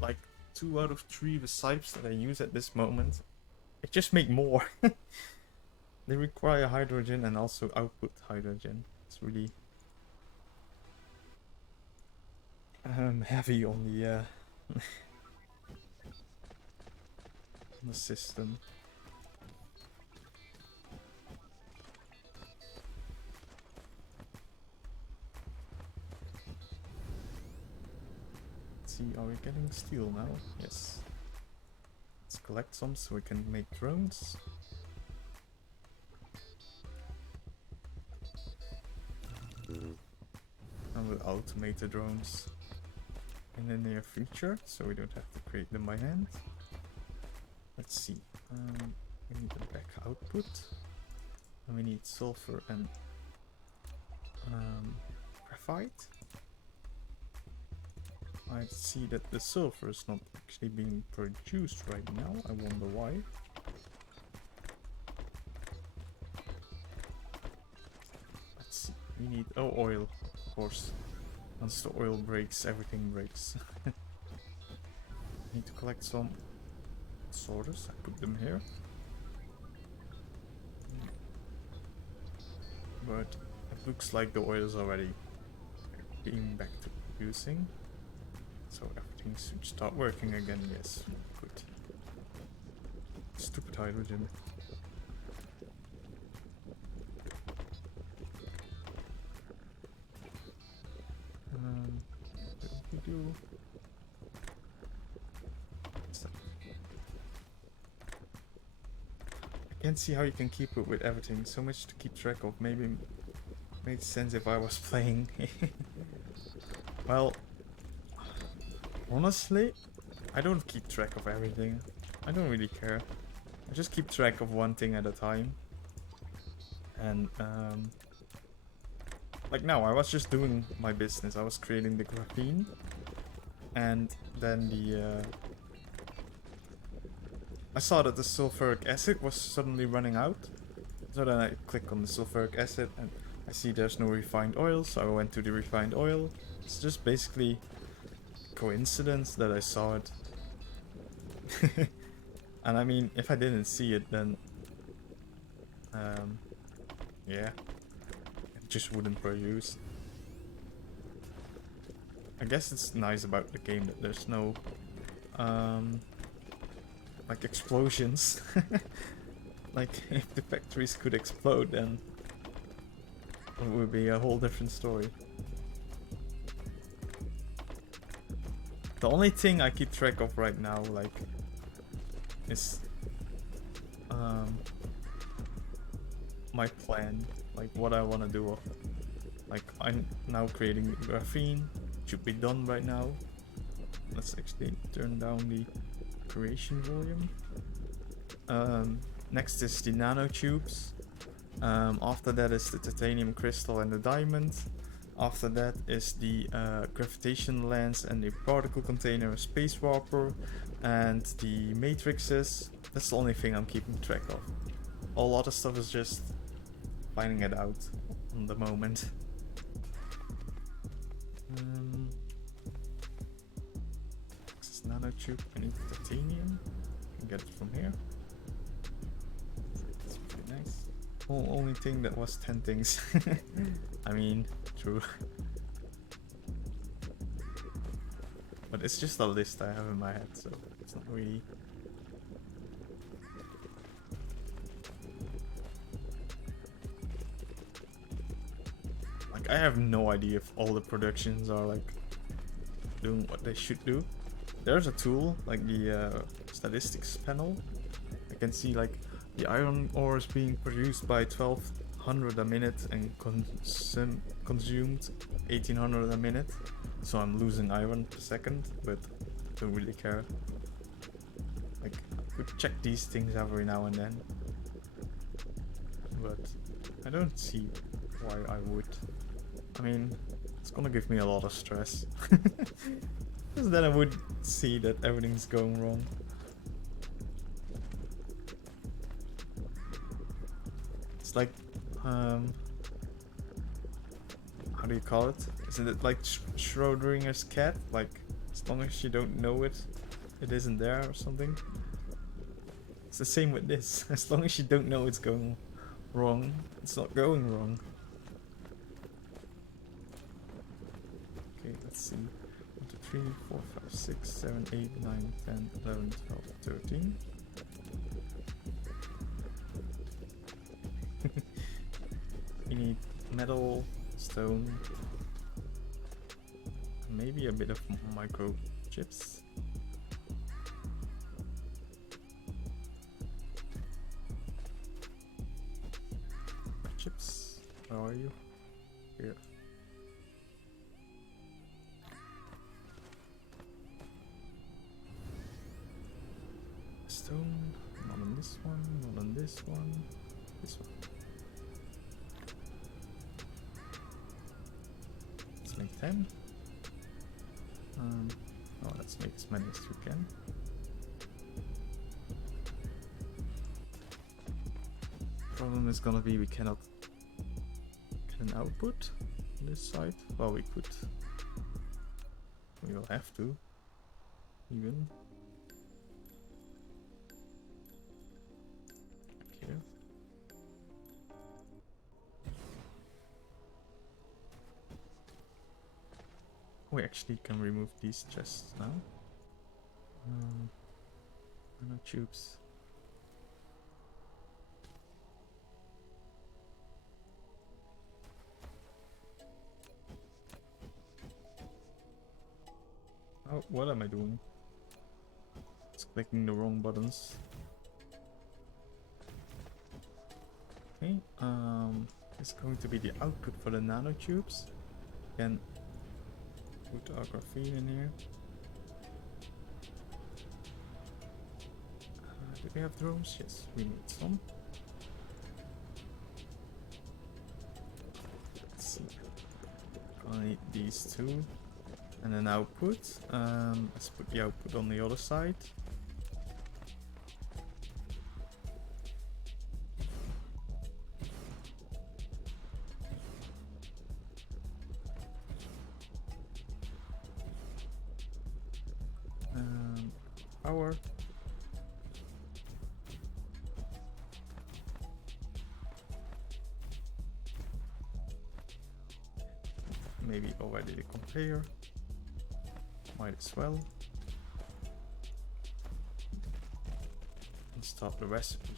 like 2 out of 3 recipes that I use at this moment, I just make more. They require hydrogen and also output hydrogen. It's really heavy on the on the system. Let's see, are we getting steel now? Yes. Let's collect some so we can make drones. And we'll automate the drones in the near future, so we don't have to create them by hand. Let's see. We need a back output, and we need sulfur and graphite. I see that the sulfur is not actually being produced right now. I wonder why. Let's see. We need oil, of course. Once the oil breaks, everything breaks. Need to collect some sorters. I put them here. But it looks like the oil is already being back to producing. So everything should start working again. Yes, good. Stupid hydrogen. What do we do? I can't see how you can keep up with everything. So much to keep track of. Maybe it made sense if I was playing. Well, honestly, I don't keep track of everything. I don't really care. I just keep track of one thing at a time. And like now, I was just doing my business. I was creating the graphene, and then I saw that the sulfuric acid was suddenly running out. So then I click on the sulfuric acid, and I see there's no refined oil. So I went to the refined oil. It's just basically coincidence that I saw it. And I mean, if I didn't see it, then yeah, it just wouldn't produce. I guess it's nice about the game that there's no like explosions. Like if the factories could explode, then it would be a whole different story. The only thing I keep track of right now, like, is my plan, like what I want to do. Like I'm now creating graphene, should be done right now. Let's actually turn down the creation volume. Next is the nanotubes. After that is the titanium crystal and the diamond. After that is the gravitation lens and the particle container space warper and the matrices. That's the only thing I'm keeping track of. All other stuff is just finding it out on the moment. This is nanotube. I need titanium. I can get it from here. That's pretty nice. Only thing that was 10 things. I mean, true. But it's just a list I have in my head, so it's not really... Like, I have no idea if all the productions are, like, doing what they should do. There's a tool, like the statistics panel. I can see, like, the iron ore is being produced by 1200 a minute and consumed 1800 a minute. So I'm losing iron per second, but I don't really care. Like, I could check these things every now and then, but I don't see why I would. I mean, it's gonna give me a lot of stress. Because then I would see that everything's going wrong. It's like, how do you call it? Isn't it like Schrodinger's cat? Like, as long as you don't know it, it isn't there or something. It's the same with this. As long as you don't know it's going wrong, it's not going wrong. Okay, let's see. 1, 2, 3, 4, 5, 6, 7, 8, 9, 10, 11, 12, 13. We need metal, stone, maybe a bit of microchips. Chips, where are you? Here. Stone, not on this one, not on this one, this one. Let's make 10. Oh, let's make as many as we can. Problem is gonna be we cannot get an output on this side. Well, we could. We will have to. Even. Okay. We actually can remove these chests now. Nanotubes. Oh, what am I doing? It's clicking the wrong buttons. Okay, it's going to be the output for the nanotubes. Again, put our graphene in here. Do we have drones? Yes, we need some. Let's see. Gonna need these two. And then output. Let's put the output on the other side. Power. Maybe already the conveyor. Might as well. And start the recipe.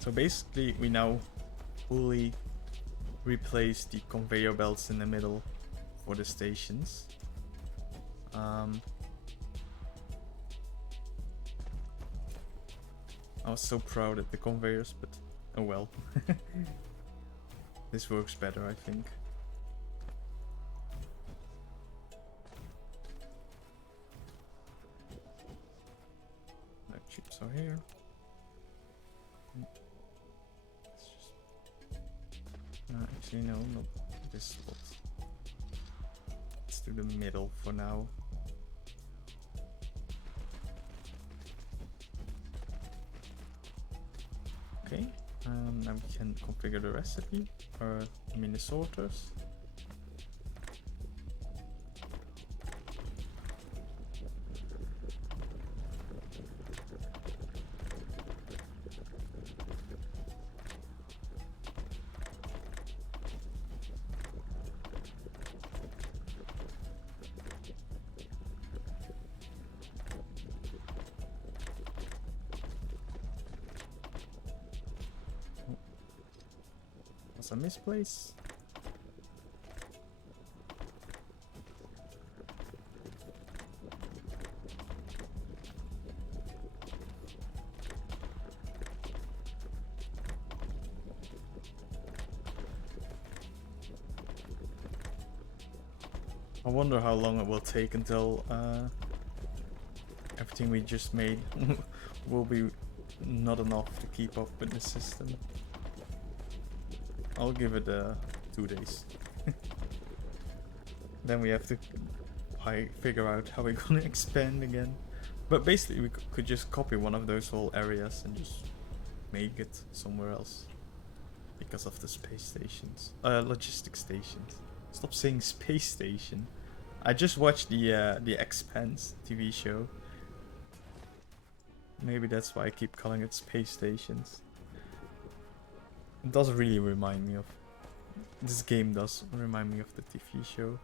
So basically we now fully replace the conveyor belts in the middle for the stations. I was so proud of the conveyors, but oh well. This works better, I think. No chips are here. Actually, no, not this slot. Let's do the middle for now. Okay, now we can configure the recipe, or I mean the sorters. A misplace. I wonder how long it will take until everything everything we just made will be not enough to keep up with the system. I'll give it 2 days. Then we have to figure out how we're gonna expand again. But basically we could just copy one of those whole areas and just make it somewhere else. Because of the space stations. Logistic stations. Stop saying space station. I just watched the Expanse TV show. Maybe that's why I keep calling it space stations. It does really remind me of... This game does remind me of the TV show.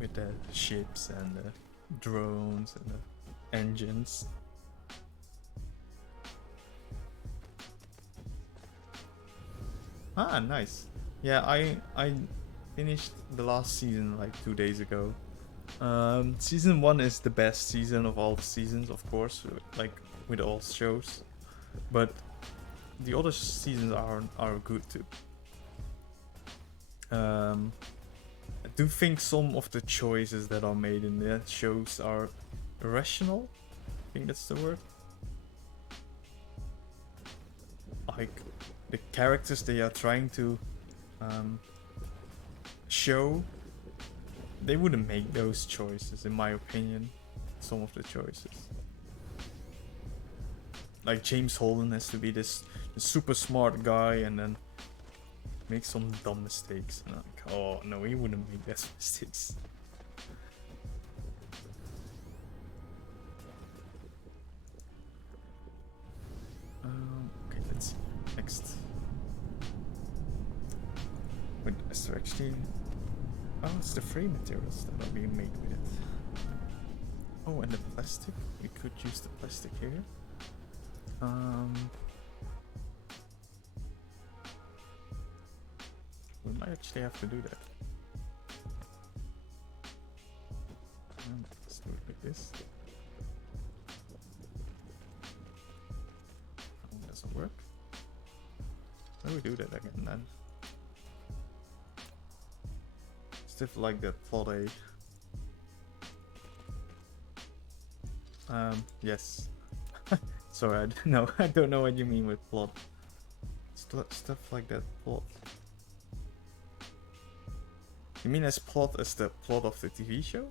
With the ships and the drones and the engines. Ah, nice. Yeah, I finished the last season like 2 days ago. Season 1 is the best season of all the seasons, of course, like with all shows. But the other seasons are good too. I do think some of the choices that are made in the shows are irrational. I think that's the word. Like the characters they are trying to show, they wouldn't make those choices, in my opinion. Some of the choices, like James Holden has to be this super smart guy and then make some dumb mistakes. And I'm like, oh no, he wouldn't make those mistakes. Okay, let's see. Next. Wait, is there actually... Oh, it's the frame materials that are being made with it. Oh, and the plastic. We could use the plastic here. We might actually have to do that. Let's do it like this. Oh, doesn't work. How do we do that again then? Stiff like that plot A. Yes. Sorry, I don't know what you mean with plot. Stuff like that plot. You mean as plot as the plot of the TV show?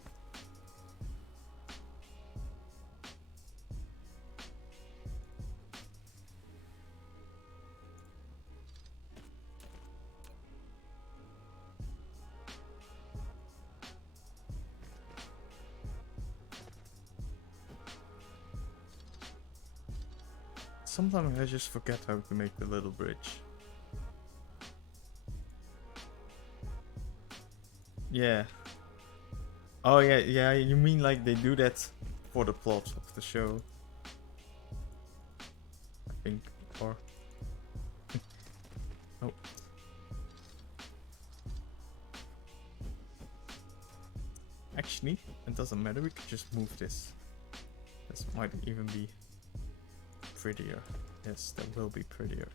Sometimes I just forget how to make the little bridge. Yeah. Oh yeah, you mean like they do that for the plot of the show. I think, or... Oh. Actually, it doesn't matter, we could just move this. This might even be prettier. Yes, that will be prettier.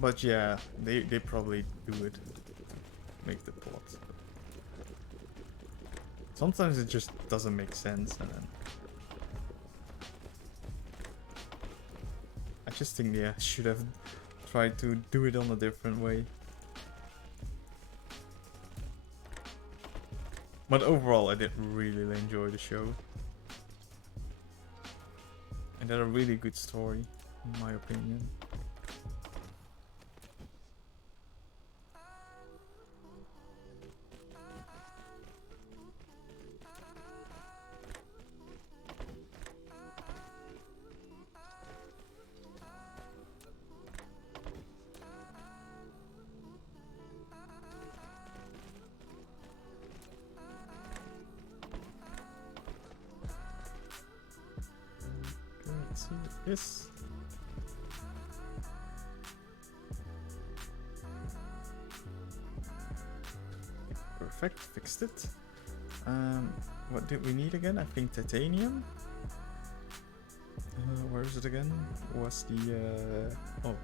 But yeah, they probably do it to make the plot. Sometimes it just doesn't make sense, and then I just think they should have tried to do it on a different way. But overall, I did really enjoy the show. And had a really good story, in my opinion. See this. Perfect, fixed it. What did we need again? I think titanium. Where is it again? Was the oh,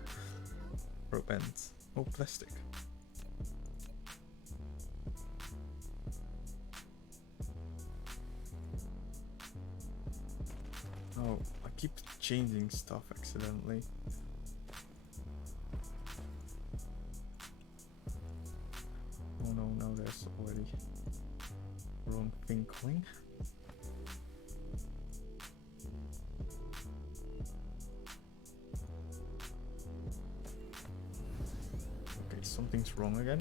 rope end. Oh, plastic. Oh, I keep changing stuff accidentally. Oh no, no, there's already wrong thing going. Okay, something's wrong again.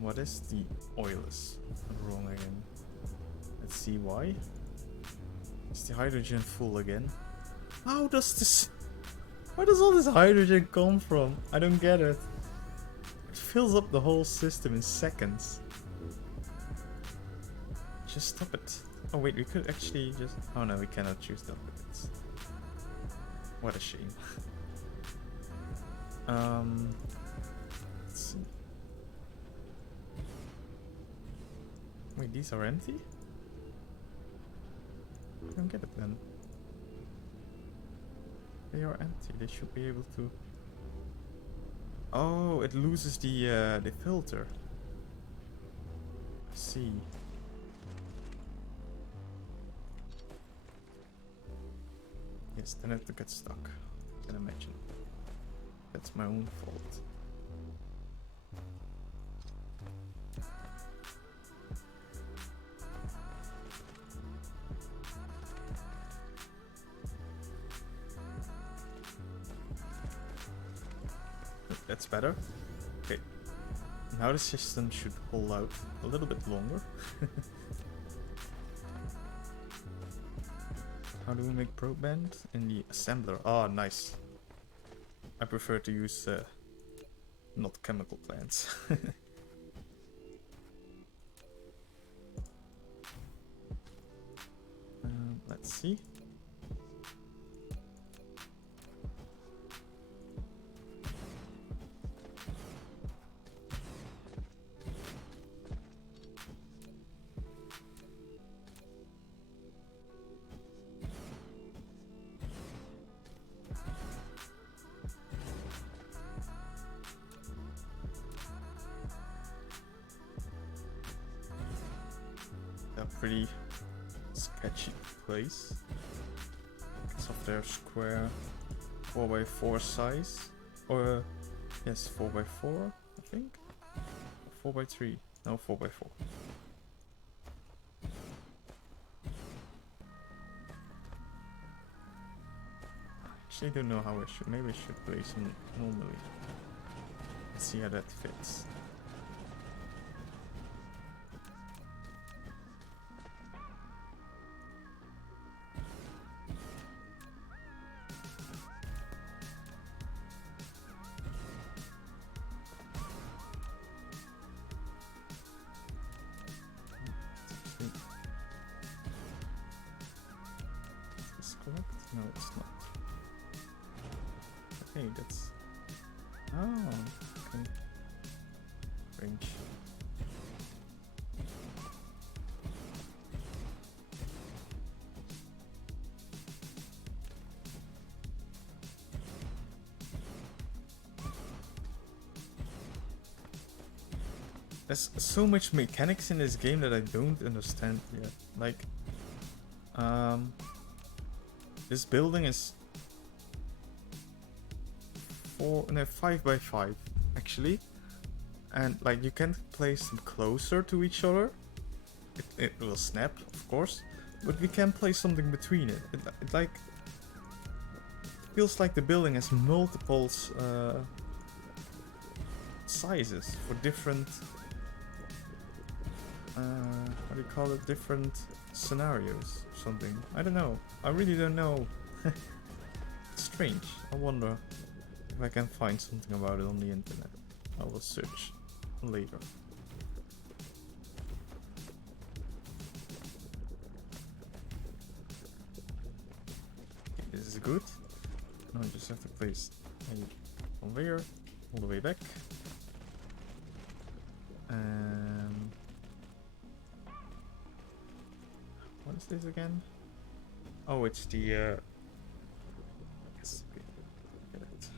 What is the oil is wrong again? Let's see why. Is the hydrogen full again? How does this... Where does all this hydrogen come from? I don't get it. It fills up the whole system in seconds. Just stop it. Oh wait, we could actually just... Oh no, we cannot choose that. What a shame. Let's see. Wait, these are empty? I don't get it then. They are empty. They should be able to... Oh, it loses the filter. I see. Yes, then I have to get stuck. I can imagine. That's my own fault. That's better. Okay. Now the system should hold out a little bit longer. How do we make probe band? In the assembler. Oh, nice. I prefer to use not chemical plants. Let's see. Pretty sketchy place. It's of their square 4x4 size, or yes, 4x4 I think, 4x3, no 4x4. Actually, I don't know how I should. Maybe I should place them normally. Let's see how that fits. Correct? No, it's not. Okay, that's... Oh, okay. Range. There's so much mechanics in this game that I don't understand yet. Like, this building is 5x5 actually, and like you can place them closer to each other. It will snap, of course, but we can place something between it. It like feels like the building has multiple sizes for different. How do you call it? Different scenarios or something. I don't know. I really don't know. It's strange. I wonder if I can find something about it on the internet. I will search later. Okay, this is good. Now I just have to place a conveyor all the way back. And what is this again? Oh, it's the yes, okay. Get it.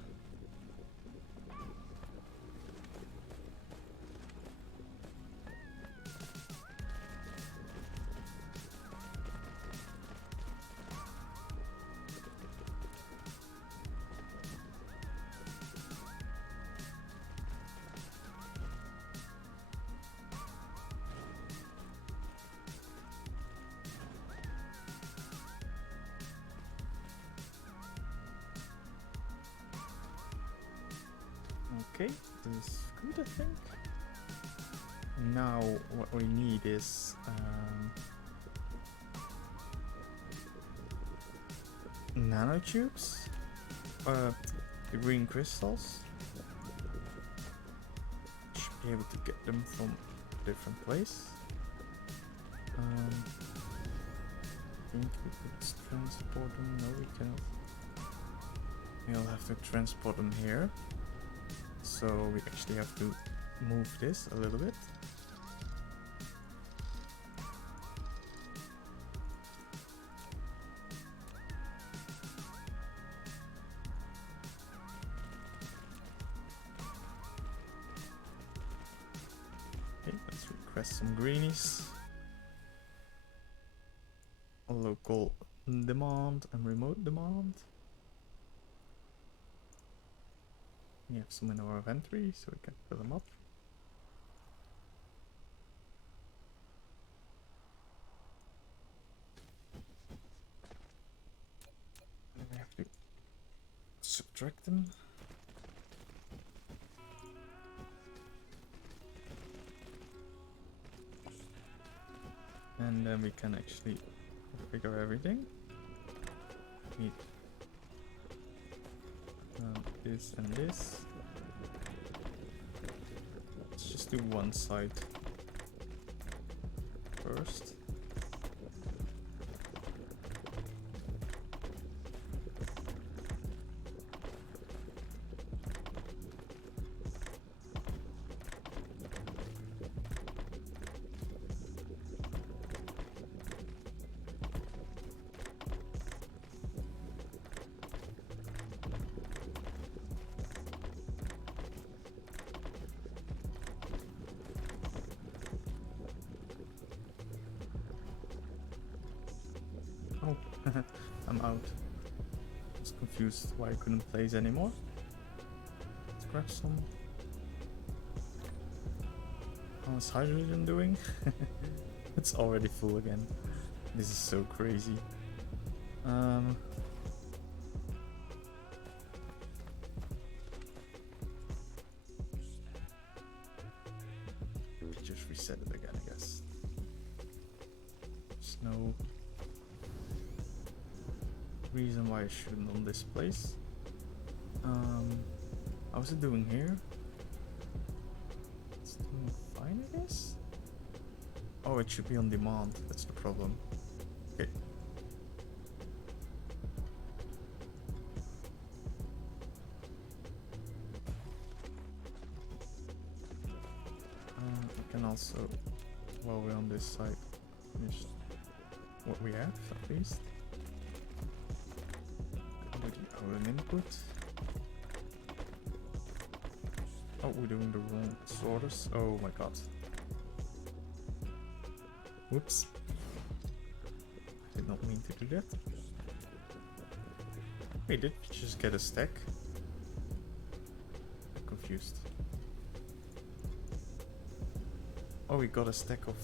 Okay, this is good, I think. Now what we need is nanotubes, the green crystals. Should be able to get them from a different place. I think we could transport them. No, we cannot. We'll have to transport them here. So we actually have to move this a little bit. Okay, let's request some greenies. Local demand and remote demand. We have some in our inventory, so we can fill them up. And we have to subtract them. And then we can actually configure everything. Need this and this. Let's just do one side first. Oh, I'm out. I was confused why I couldn't place anymore. Let's grab some. How's hydrogen doing? It's already full again. This is so crazy. Just reset it again, I guess. There's no reason why I shouldn't on this place. How's it doing here? It's doing fine, I guess. Oh, it should be on demand. That's the problem. Okay. We can also, while we're on this side, finish what we have at least. Do the outer input. Oh, we're doing the wrong sorters. Oh my god. Whoops. Did not mean to do that. Wait, did we just get a stack? I'm confused. Oh, we got a stack of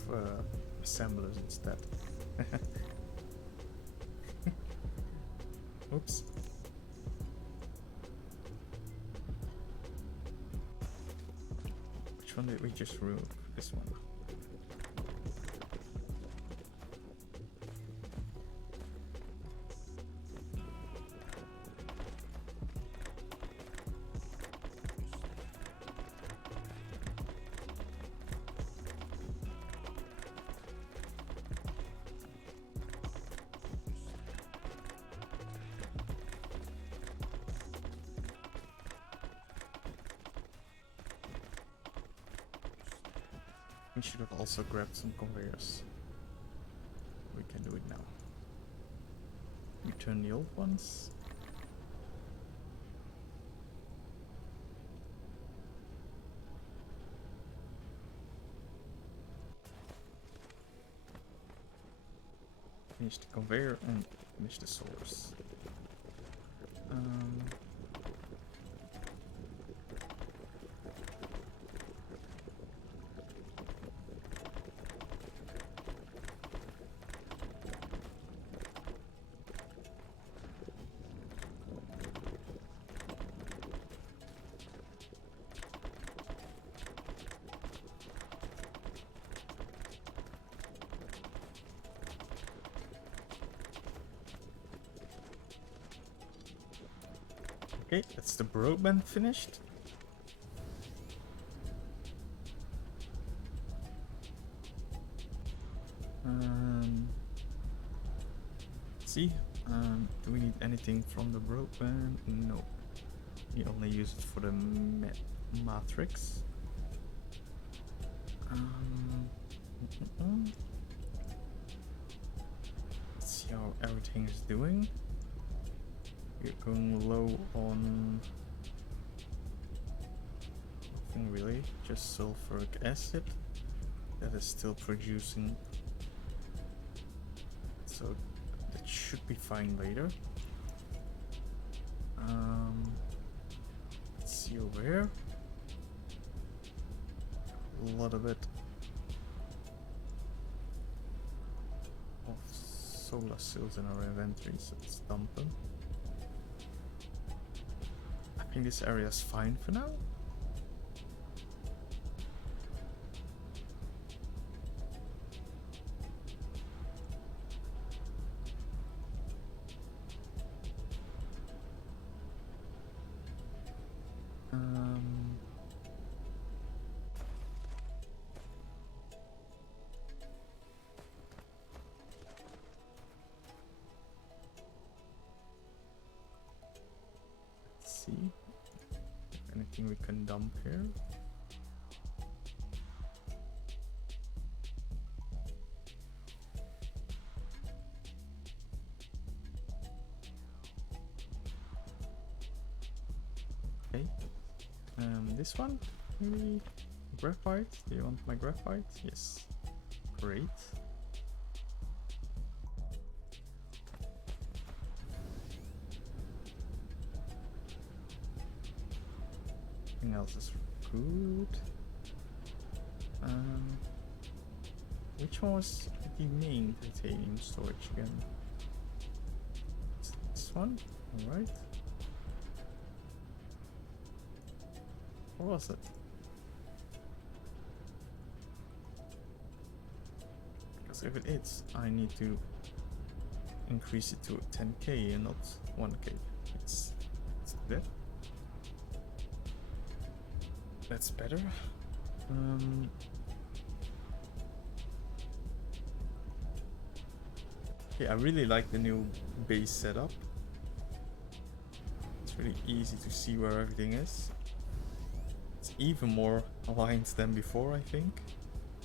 assemblers instead. Oops. Which one did we just remove? This one. We should have also grabbed some conveyors. We can do it now. return the old ones. Finish the conveyor and finish the source. Okay, that's the broadband finished. See, do we need anything from the broadband? No. We only use it for the matrix. Let's see how everything is doing. We're going low on nothing really, just sulfuric acid that is still producing, so that should be fine later. Let's see over here. A lot of it of solar cells in our inventory, so let's dump them. I think this area is fine for now. Let's see. Anything we can dump here? Okay. This one? Maybe graphite? Do you want my graphite? Yes. Great. Everything else is good. Which one was the main titanium storage again? It's this one? Alright. What was it? Because if it is, I need to increase it to 10k and not 1k. It's that. That's better. Okay, I really like the new base setup. It's really easy to see where everything is. It's even more aligned than before, I think.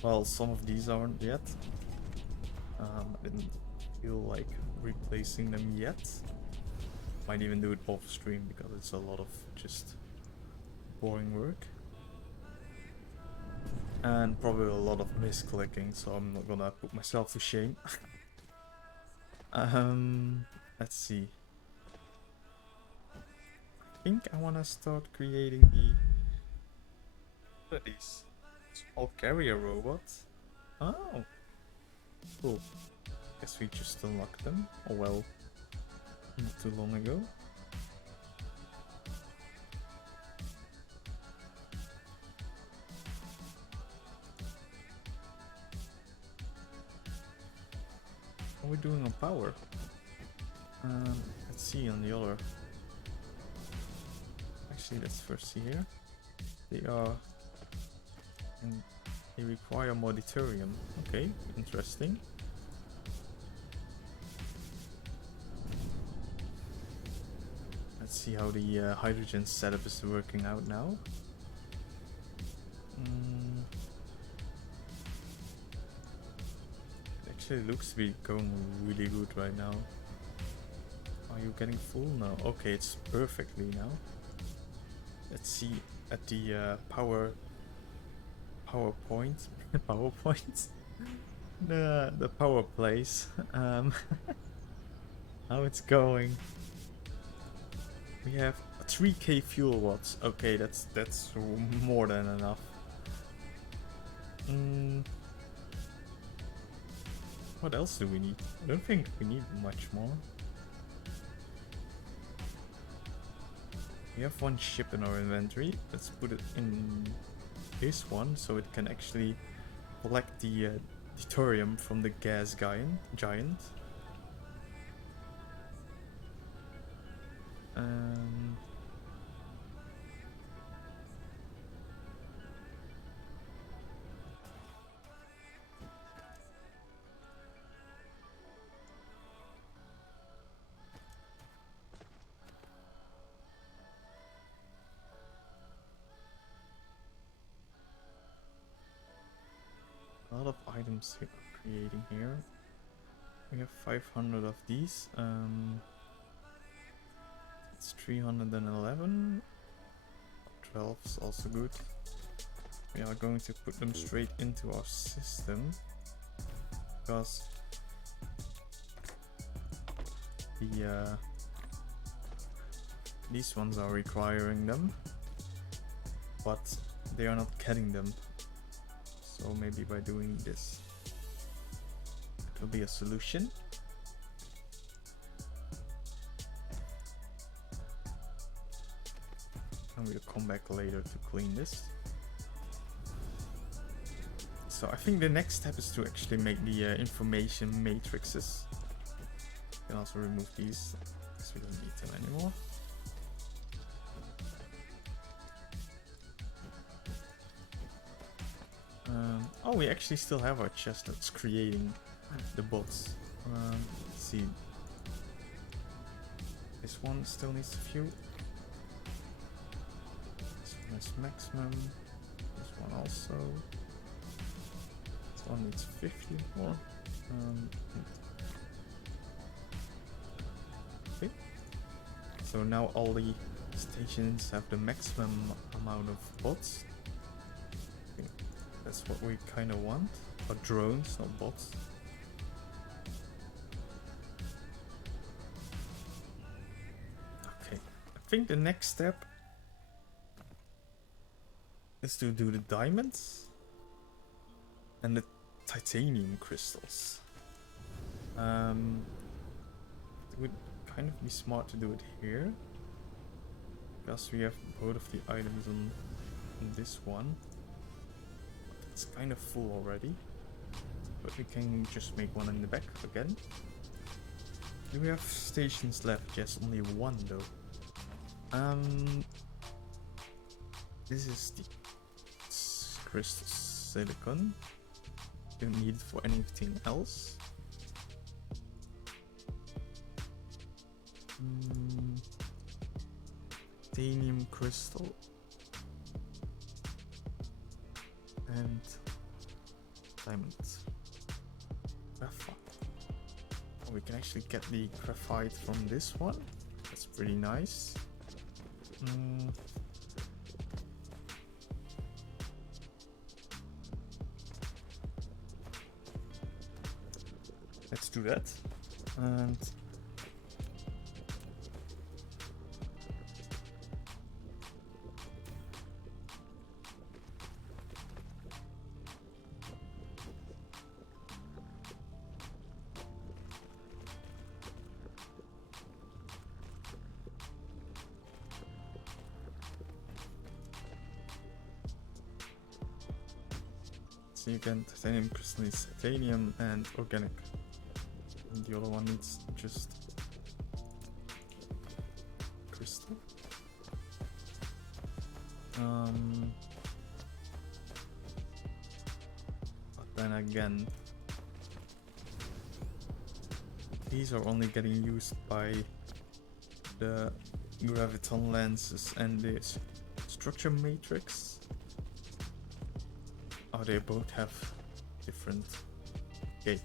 Well, some of these aren't yet. I didn't feel like replacing them yet. Might even do it off stream because it's a lot of just boring work. And probably a lot of misclicking, so I'm not gonna put myself to shame. Let's see. I think I wanna start creating these small carrier robots. Oh, cool. Guess we just unlocked them. Oh well, not too long ago. What are we doing on power? Let's see on the other. Actually, let's first see here. They are. They require more deuterium. Okay, interesting. Let's see how the hydrogen setup is working out now. Actually, looks to be going really good right now. Are you getting full now? Okay, it's perfectly now. Let's see at the PowerPoint. PowerPoint? The power place. How it's going. We have 3k fuel watts. Okay, that's more than enough. What else do we need? I don't think we need much more. We have one ship in our inventory. Let's put it in this one so it can actually collect the deuterium from the gas giant. A lot of items here creating here. We have 500 of these. It's 311. 12 is also good. We are going to put them straight into our system because these ones are requiring them, but they are not getting them. So maybe by doing this, it will be a solution. And we'll come back later to clean this. So I think the next step is to actually make the information matrices. You can also remove these because we don't need them anymore. Oh, we actually still have our chest that's creating the bots. Let's see. This one still needs a few. This one is maximum. This one also. This one needs 50 more. Okay. So now all the stations have the maximum amount of bots. That's what we kind of want. Or drones, not bots. Okay, I think the next step is to do the diamonds and the titanium crystals. It would kind of be smart to do it here because we have both of the items on this one. It's kind of full already, but we can just make one in the back again. Do we have stations left? Yes, only one though. This is the crystal silicon. Don't need it for anything else. Titanium crystal. And diamonds. Graphite. Oh, we can actually get the graphite from this one. That's pretty nice. Let's do that. And so you can titanium crystal needs titanium and organic. And the other one needs just crystal. But then again, these are only getting used by the graviton lenses and the structure matrix. Oh, they both have different. Okay,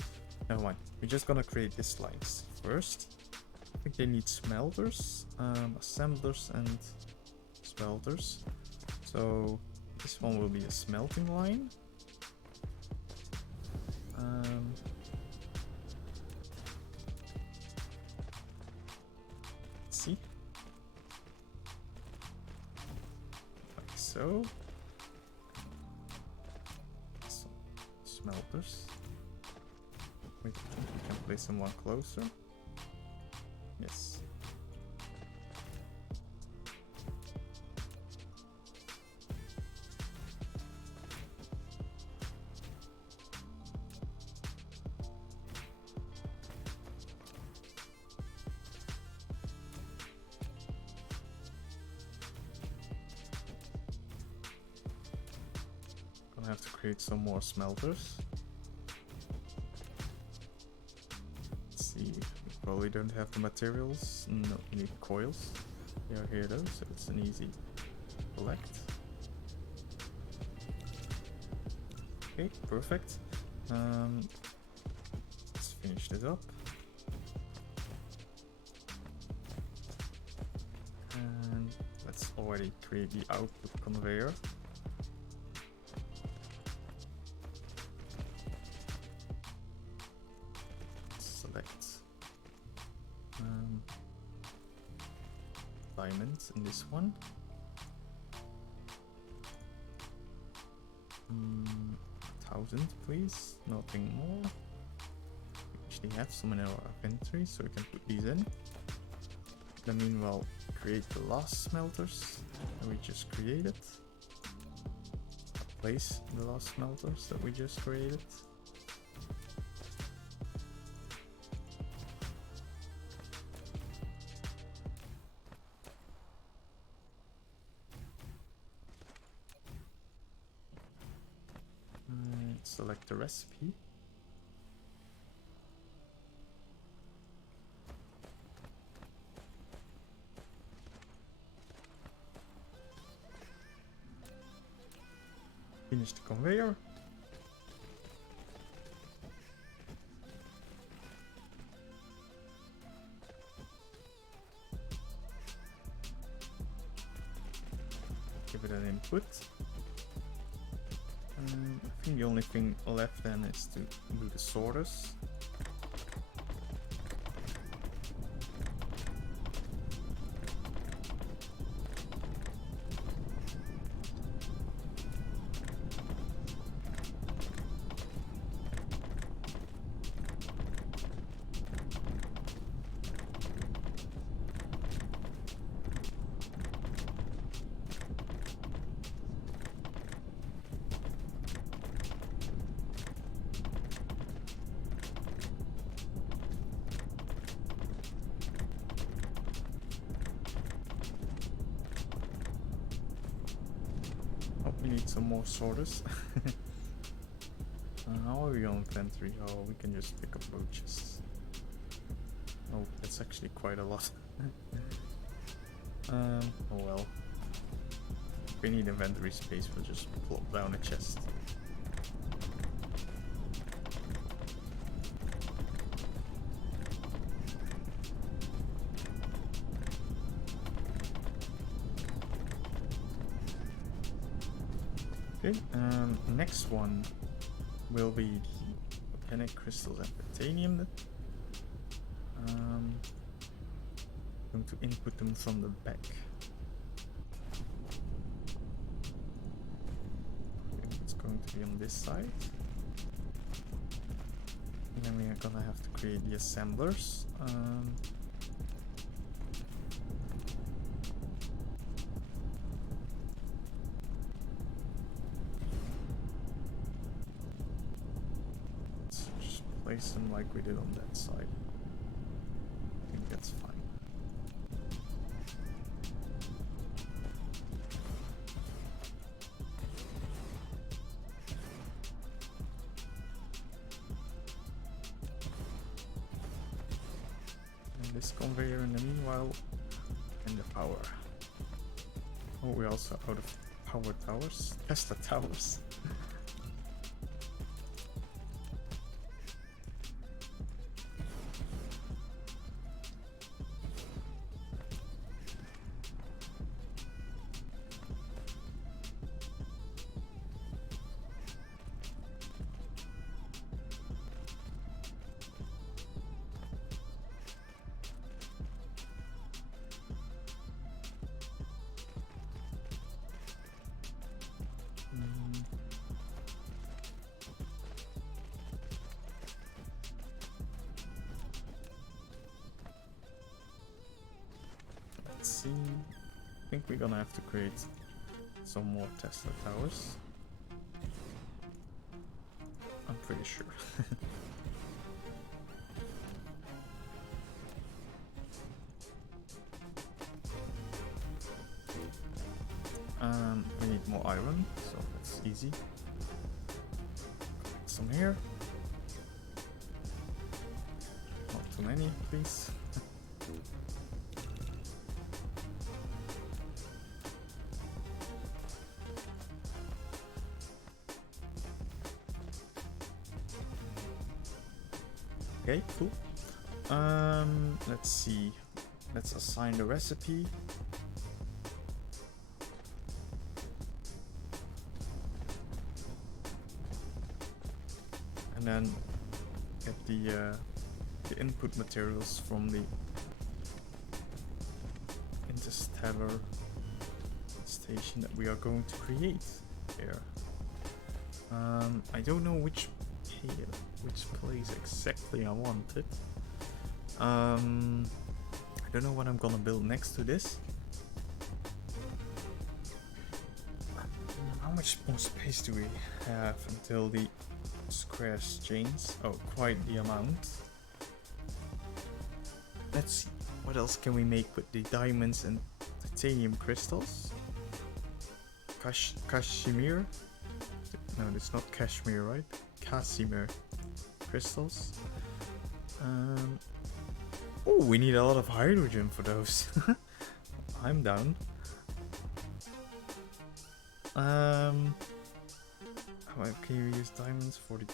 never mind. We're just gonna create these lines first. think they need smelters, assemblers and smelters. So this one will be a smelting line. Let's see. Like so. Some smelters. We can place them one closer. Yes. Gonna have to create some more smelters. Let's see. Probably don't have the materials. No, we need coils. Yeah, here though, so it's an easy collect. Okay, perfect. Let's finish this up. And let's already create the output conveyor. Select diamonds in this one. 1000 please, nothing more. We actually have some in our inventory, so we can put these in. Then meanwhile create the last smelters that we just created. Place the last smelters that we just created. Select the recipe. Finish the conveyor. Give it an input. I think the only thing left then is to do the sorters. We need some more sorters. How are we on inventory? Oh, we can just pick up roaches. Oh, that's actually quite a lot. Oh well. If we need inventory space, we'll just plop down a chest. Okay, next one will be the organic crystals and titanium. I'm going to input them from the back. Okay, it's going to be on this side. And then we are gonna have to create the assemblers. Place them like we did on that side. I think that's fine. And this conveyor in the meanwhile, and the power. Oh, we're also out of power towers. Tesla towers. let's see. I think we're gonna have to create some more Tesla towers. I'm pretty sure. We need more iron, so that's easy. Collect some here. Not too many, please. Okay, cool. Let's see. Let's assign the recipe. And then get the input materials from the interstellar station that we are going to create here. I don't know which place exactly I want it. I don't know what I'm gonna build next to this. How much more space do we have until the squares change? Oh, quite the amount. Let's see, what else can we make with the diamonds and titanium crystals? Kashmir? No, it's not Kashmir, right? Casimir crystals. Oh, we need a lot of hydrogen for those. I'm down. How can you use diamonds for the...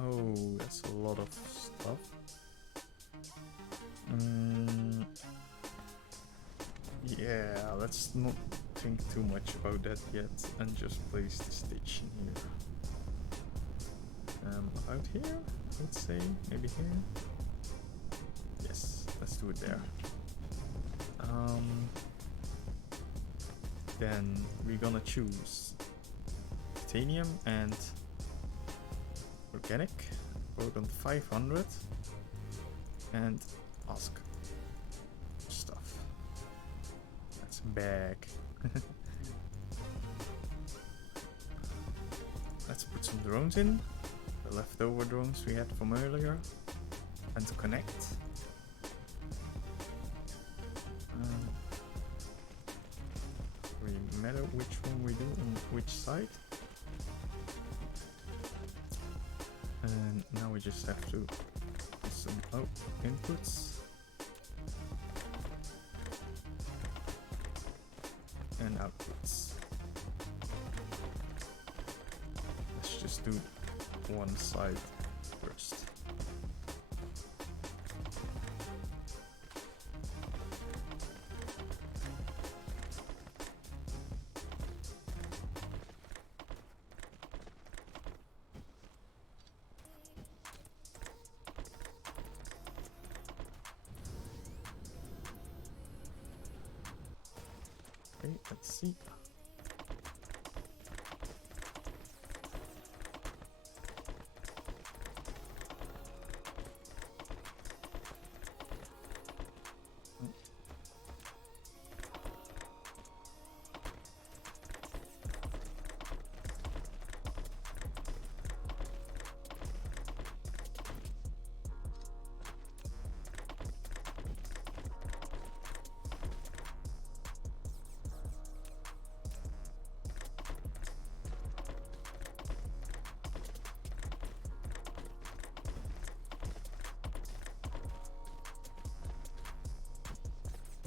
Oh, that's a lot of stuff. Yeah, let's not think too much about that yet and just place the station here. About here, let's say, maybe here. Yes, let's do it there. Then we're gonna choose titanium and organic, both on 500, and ask stuff. That's bag. Let's put some drones in, the leftover drones we had from earlier, and to connect. Really matter which one we do on which side. And now we just have to put some inputs and outputs. Let's just do one side first. Okay, let's see.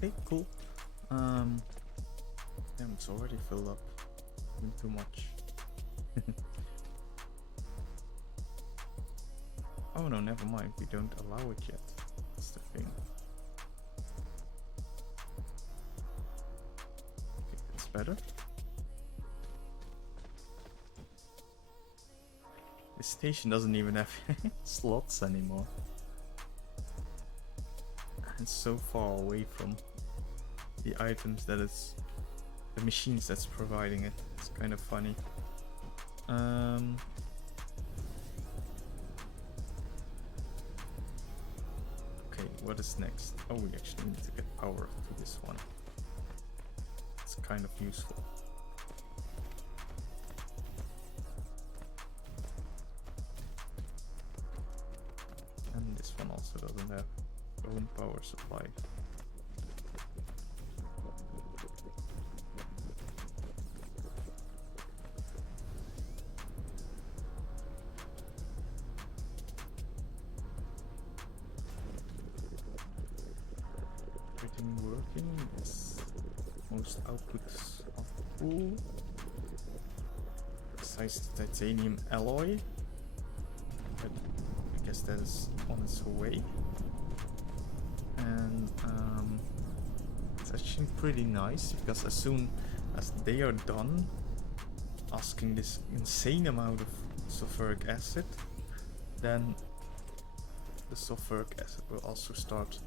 Okay, cool. Damn, it's already filled up. Too much. Oh no, never mind. We don't allow it yet. That's the thing. Okay, that's better. This station doesn't even have slots anymore. It's so far away from the items that it's the machines that's providing it. It's kind of funny. Okay, what is next? Oh, we actually need to get power to this one. It's kind of useful. And this one also doesn't have own power supply. Everything working? Yes. Most outputs are full. Besides the titanium alloy. But I guess that is on its way. And it's actually pretty nice because as soon as they are done asking this insane amount of sulfuric acid, then the sulfuric acid will also start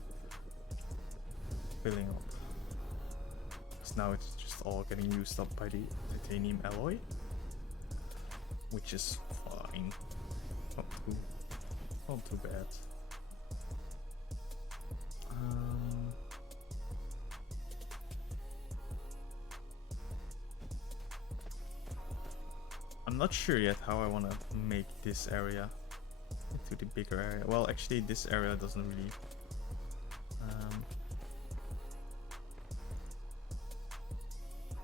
filling up. Because now it's just all getting used up by the titanium alloy, which is fine. Not too bad. I'm not sure yet how I want to make this area into the bigger area. Well, actually this area doesn't really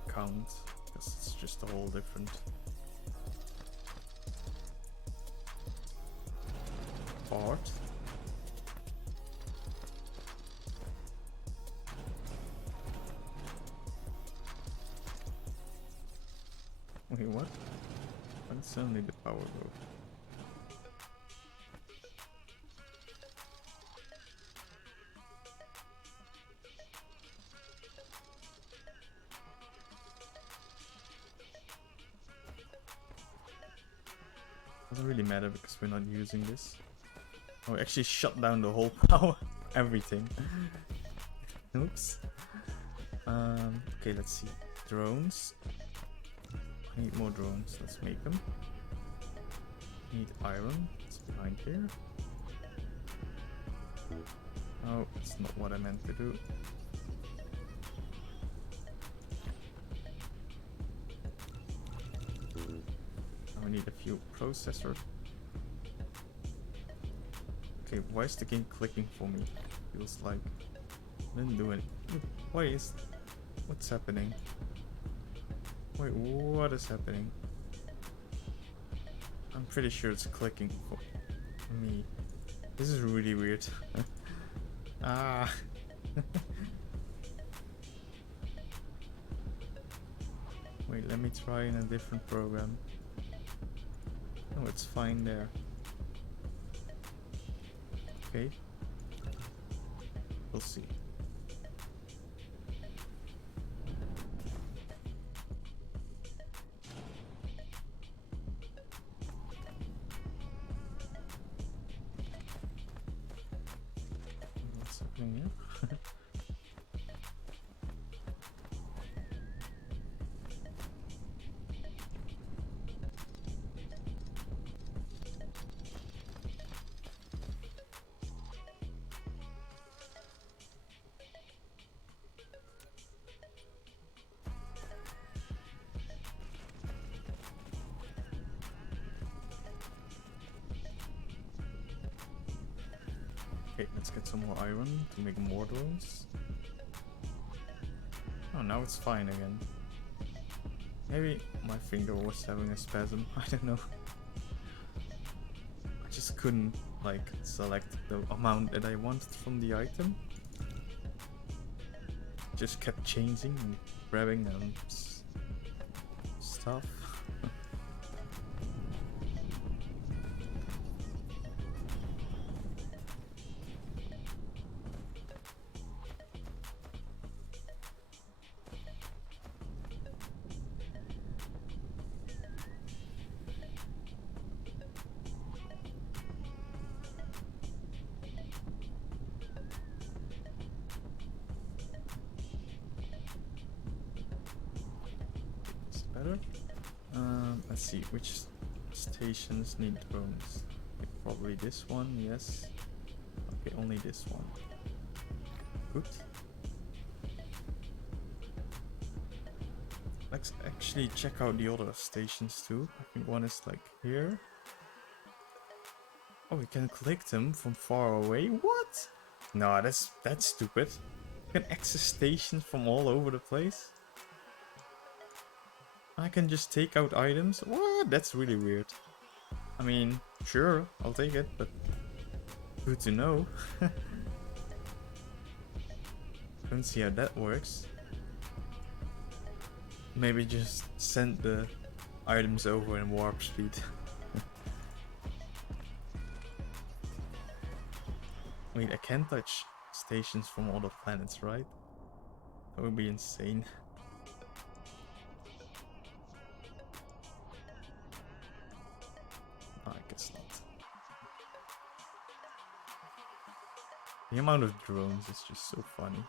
count because it's just a whole different part. Wait, what? And suddenly the power broke. Doesn't really matter because we're not using this. Oh, it actually shut down the whole power, everything. Oops. Okay, let's see. Drones. I need more drones. Let's make them. Need iron. It's behind here. Oh, it's not what I meant to do. Now we need a few processors. Okay, why is the game clicking for me? Feels like I didn't do it. Why is... What's happening? Wait, what is happening? I'm pretty sure it's clicking for me. This is really weird. Ah. Wait, let me try in a different program. Oh, it's fine there. Okay. We'll see. What's happening here? Okay, let's get some more iron to make more drones. Oh, now it's fine again. Maybe my finger was having a spasm, I don't know. I just couldn't, like, select the amount that I wanted from the item. Just kept changing and grabbing stuff. Better. Let's see which stations need drones. Okay, probably this one, yes. Okay, only this one. Good. Let's actually check out the other stations too. I think one is like here. Oh, we can click them from far away. What? No, that's stupid. You can access stations from all over the place. I can just take out items. What? That's really weird. I mean, sure, I'll take it, but good to know. Don't see how that works. Maybe just send the items over in warp speed. Wait, I can touch stations from other planets, right? That would be insane. No, I guess not. The amount of drones is just so funny.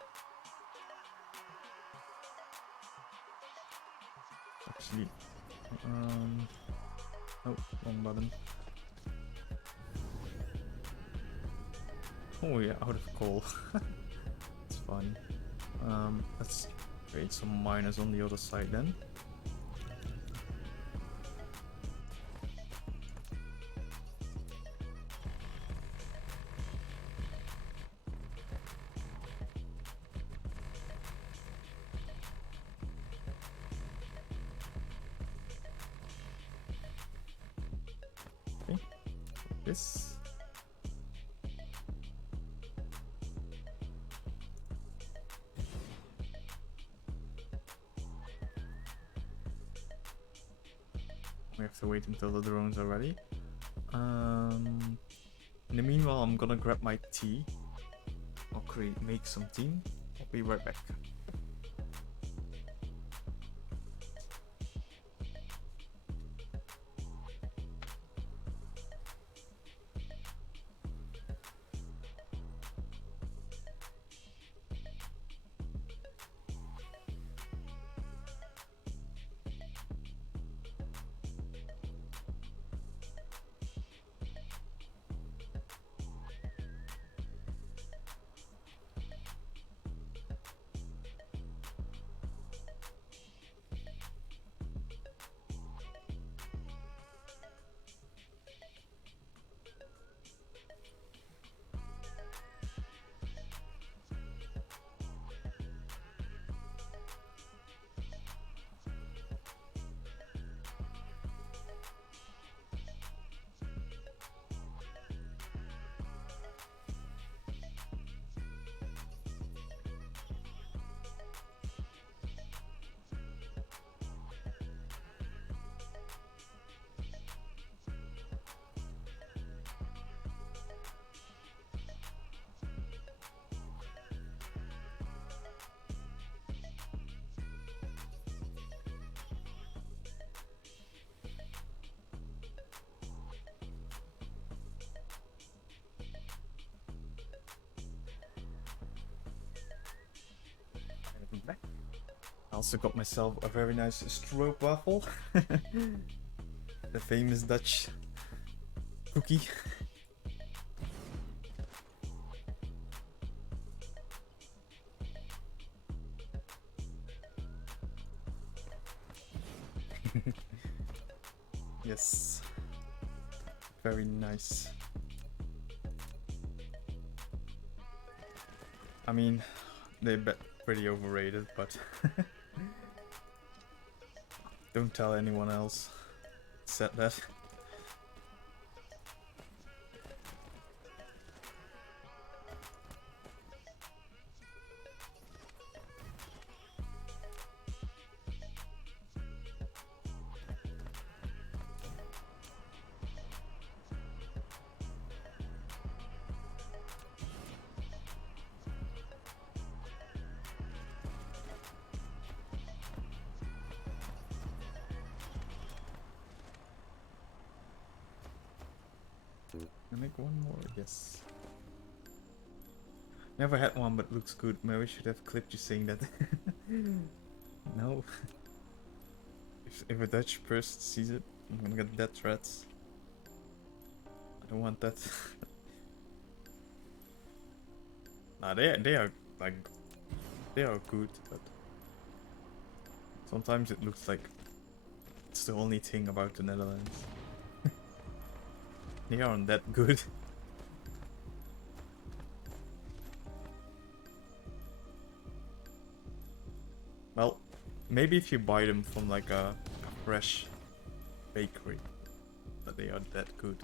Actually, oh, wrong button. Oh yeah, out of coal. It's fun. Let's create some miners on the other side then. Okay, this. We have to wait until the drones are ready. In the meanwhile, I'm gonna grab my tea. I'll make some tea. I'll be right back. Back. I also got myself a very nice stroopwafel. The famous Dutch cookie. Yes. Very nice. I mean, they're pretty overrated, but don't tell anyone else. Said that. Can I make one more? Yes. Never had one, but looks good. Maybe I should have clipped you saying that. No. If a Dutch person sees it, I'm gonna get death threats. I don't want that. Nah, they are like they are good, but Sometimes it looks like it's the only thing about the Netherlands. They aren't that good. Well, maybe if you buy them from like a fresh bakery, but they are that good.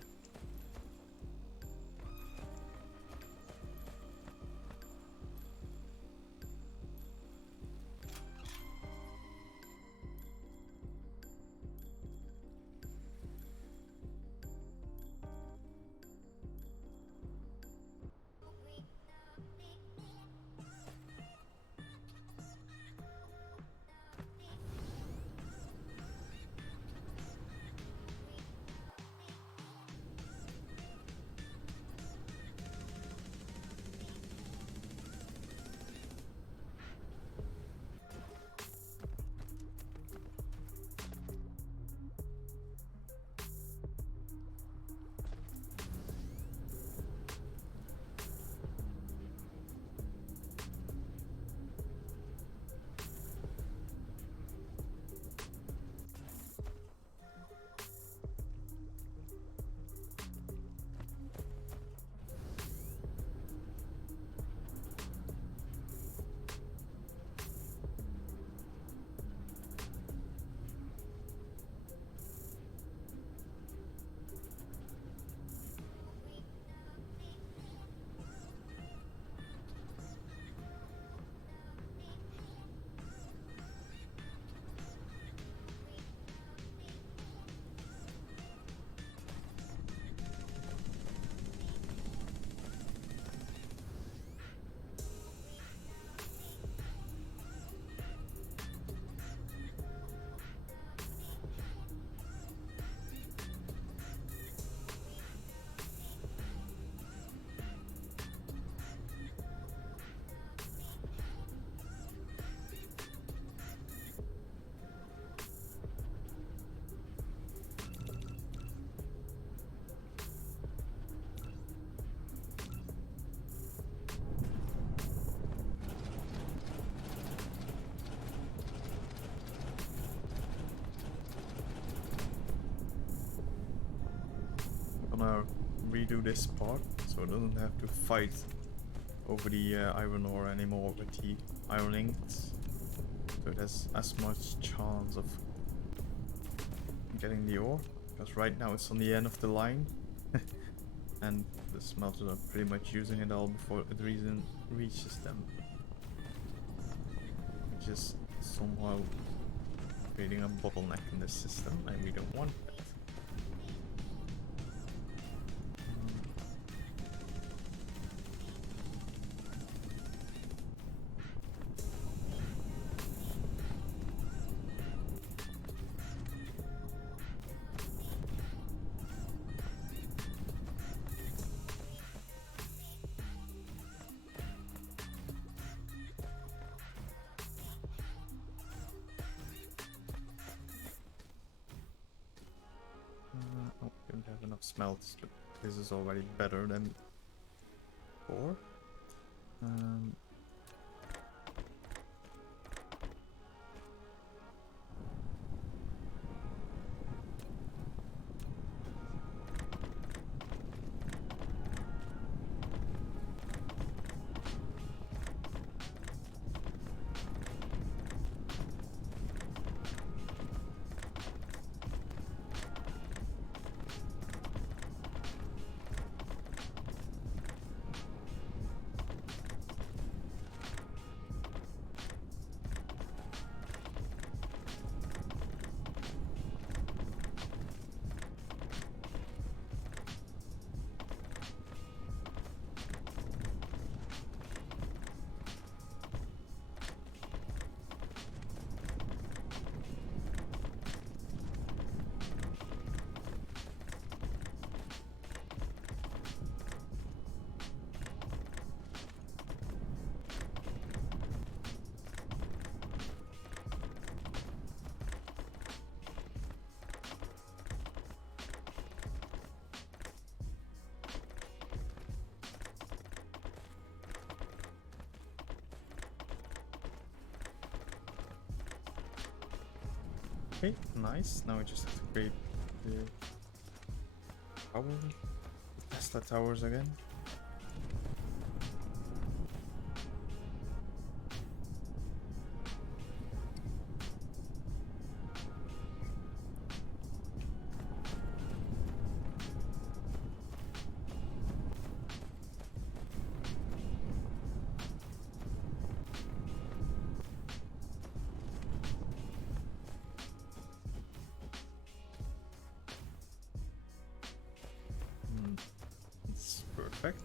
Gonna redo this part so it doesn't have to fight over the iron ore anymore with the iron ingots, so it has as much chance of getting the ore, because right now it's on the end of the line and the smelters are pretty much using it all before it reaches them, which is somehow creating a bottleneck in the system, and we don't want that. Oh, we don't have enough smelts, but this is already better than before. Okay, nice. Now we just have to create the tower, Tesla towers again. It's perfect.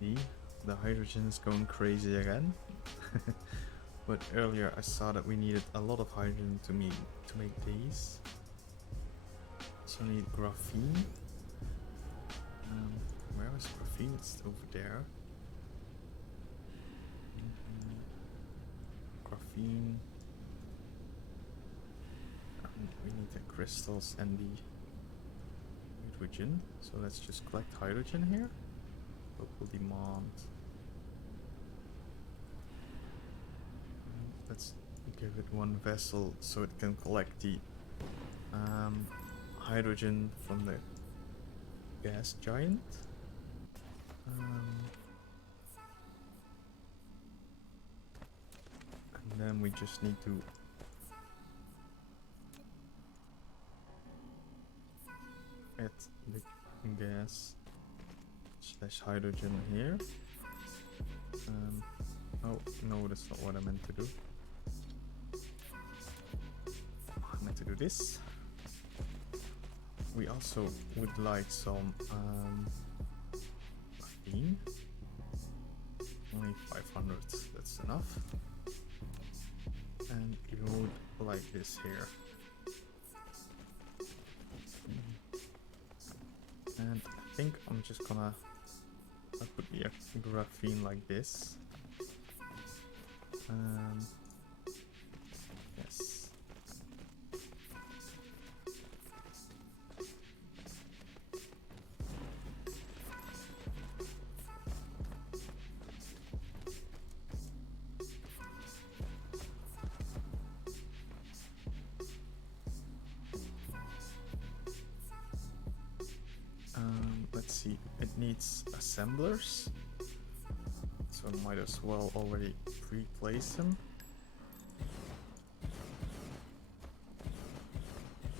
See, the hydrogen is going crazy again. But earlier I saw that we needed a lot of hydrogen to make these. So we need graphene. Where is graphene? It's over there. Graphene. We need the crystals and the hydrogen. So let's just collect hydrogen here. Local demand. Let's give it one vessel so it can collect the hydrogen from the gas giant. And then we just need to add the gas / hydrogen here. Oh no, that's not what I meant to do. I meant to do this. We also would like some graphene. Only 500, that's enough. And you would like this here. And I think I'm just gonna put the graphene like this. Yes. Let's see, it needs assemblers, so I might as well already pre-place them.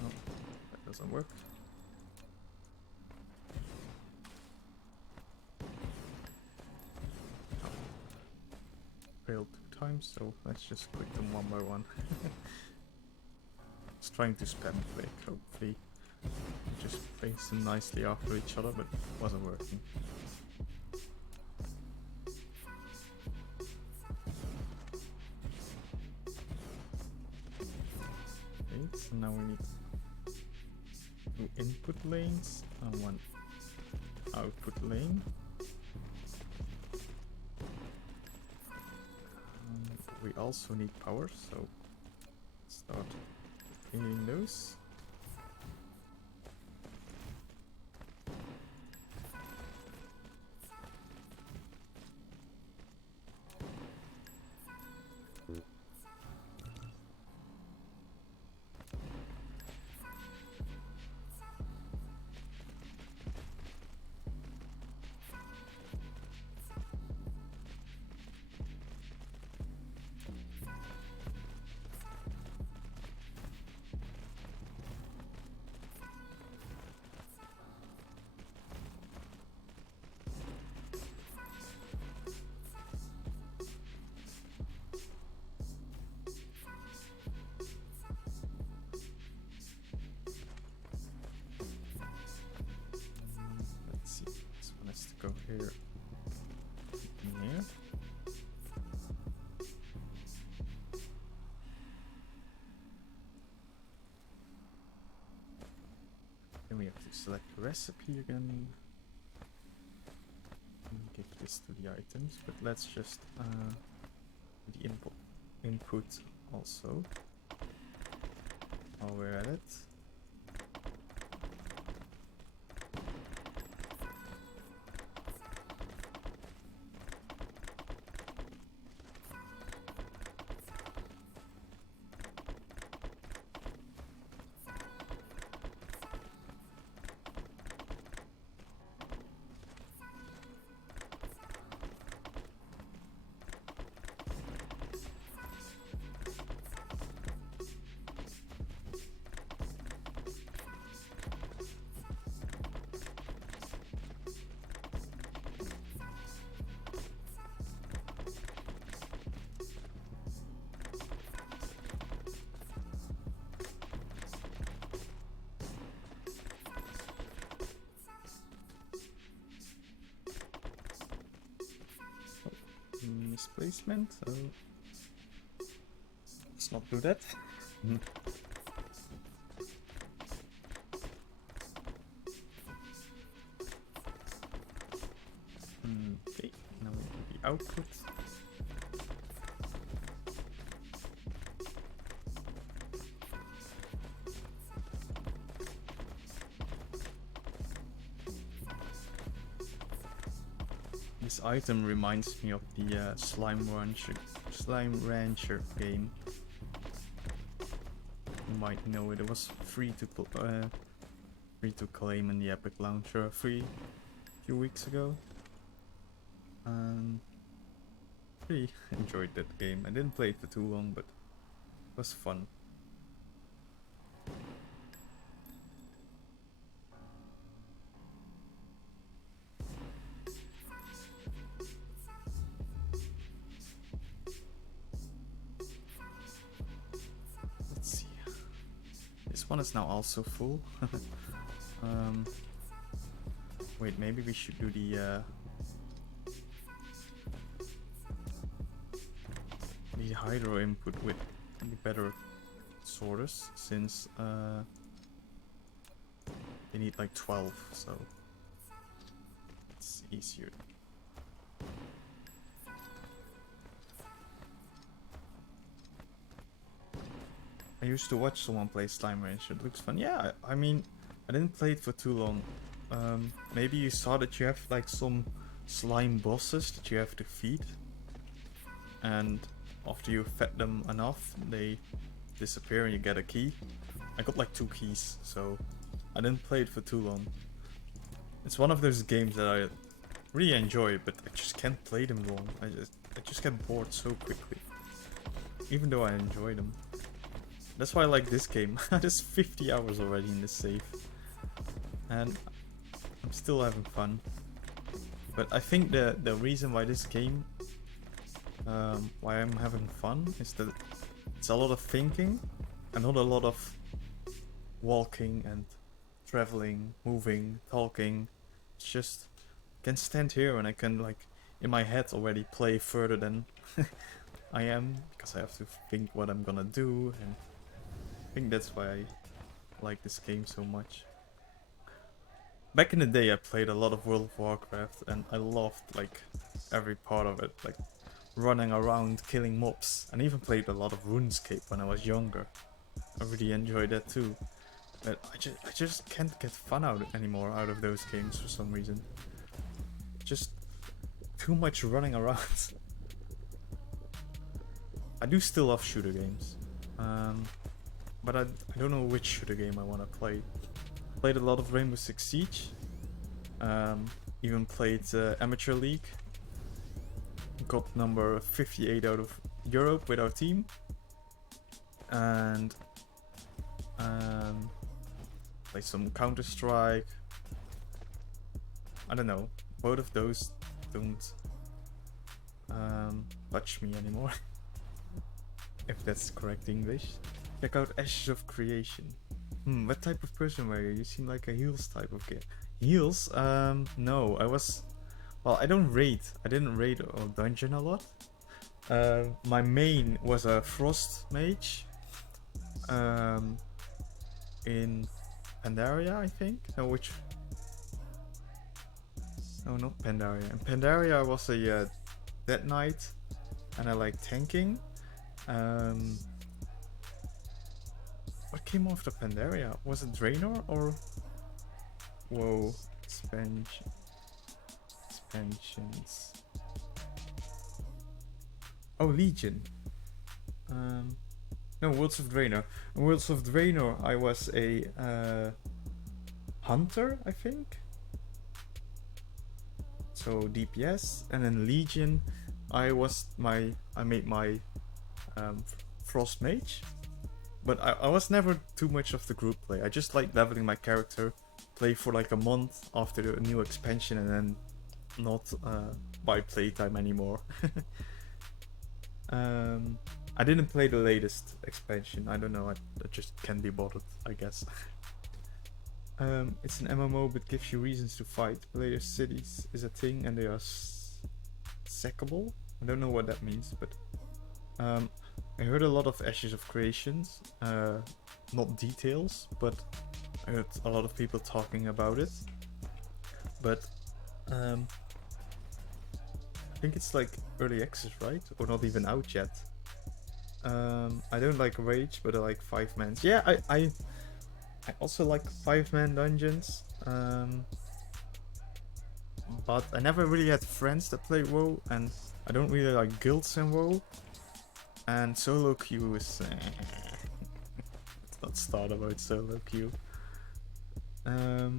No, that doesn't work. Oh. Failed 2 times, so let's just click them one by one. I was trying to spam click, hopefully just place them nicely after each other, but it wasn't working. Okay, so now we need 2 input lanes and 1 output lane. we also need power, so start cleaning those. Let's see, this one has to go here and here. Then we have to select the recipe again. And give this to the items, but let's just the input also while we're at it. Misplacement, so let's not do that. Okay, now we do the output. This item reminds me of the Slime Rancher game. You might know it. It was free to claim in the Epic Launcher a few weeks ago. Really enjoyed that game. I didn't play it for too long, but it was fun. One is now also full. Wait, maybe we should do the hydro input with the better sorters, since they need like 12, so it's easier. I used to watch someone play Slime Rancher. It looks fun. Yeah, I mean, I didn't play it for too long. Maybe you saw that you have like some slime bosses that you have to feed. And after you fed them enough, they disappear and you get a key. I got like 2 keys, so I didn't play it for too long. It's one of those games that I really enjoy, but I just can't play them long. I just get bored so quickly. Even though I enjoy them. That's why I like this game. There's 50 hours already in this save. And I'm still having fun. But I think the reason why this game, why I'm having fun, is that it's a lot of thinking and not a lot of walking and traveling, moving, talking. It's just, I can stand here and I can like, in my head already play further than I am, because I have to think what I'm gonna do, and I think that's why I like this game so much. Back in the day I played a lot of World of Warcraft and I loved like every part of it, like running around killing mobs, and even played a lot of RuneScape when I was younger. I really enjoyed that too. But I just can't get fun out anymore out of those games for some reason. Just too much running around. I do still love shooter games. But I don't know which shooter game I want to play. Played a lot of Rainbow Six Siege. Even played Amateur League. Got number 58 out of Europe with our team. And played some Counter-Strike. I don't know. Both of those don't touch me anymore. If that's correct English. Check out Ashes of Creation. What type of person were you? You seem like a heals type of guy. Heals? No, I was... Well, I don't raid. I didn't raid or dungeon a lot. My main was a Frost Mage. In Pandaria, I think? No, which... No, not Pandaria. In Pandaria I was a Dead Knight. And I like tanking. What came after Pandaria? Was it Draenor or... Whoa, expansions. Oh, Legion. No, Worlds of Draenor. In Worlds of Draenor I was a hunter, I think. So DPS, and then Legion I made my Frost Mage. But I was never too much of the group play. I just like leveling my character, play for like a month after the new expansion, and then not buy playtime anymore. I didn't play the latest expansion. I don't know. I just can't be bothered, I guess. It's an MMO but gives you reasons to fight. Player cities is a thing and they are sackable. I don't know what that means, but I heard a lot of Ashes of Creations, not details, but I heard a lot of people talking about it. But I think it's like early access, right? Or not even out yet. I don't like Rage, but I like 5-mans. Yeah, I also like 5-man dungeons. But I never really had friends that play WoW, and I don't really like guilds in WoW. And solo queue is... let's not start about solo queue. I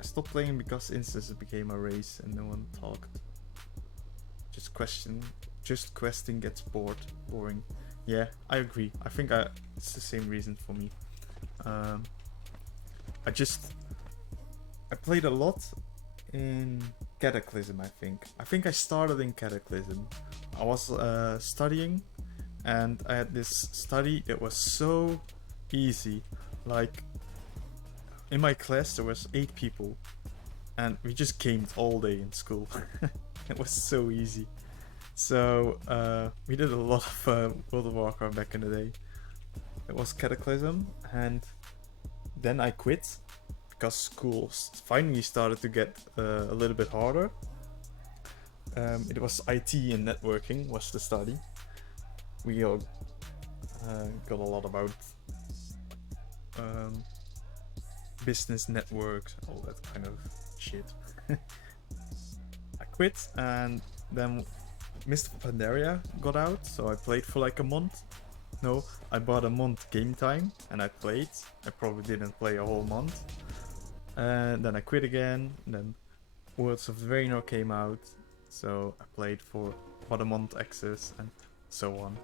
stopped playing because instances became a race and no one talked. Just questing gets boring. Yeah, I agree. I think it's the same reason for me. I played a lot in Cataclysm, I think. I think I started in Cataclysm. I was studying, and I had this study that was so easy. Like, in my class there was 8 people, and we just gamed all day in school. It was so easy. So we did a lot of World of Warcraft back in the day. It was Cataclysm, and then I quit because school finally started to get a little bit harder. It was IT and networking was the study. We all got a lot about business networks, all that kind of shit. I quit, and then Mist of Pandaria got out, so I played for like a month. No, I bought a month game time and I played. I probably didn't play a whole month. And then I quit again. Then Worlds of Draenor came out, so I played for about a month access and so on.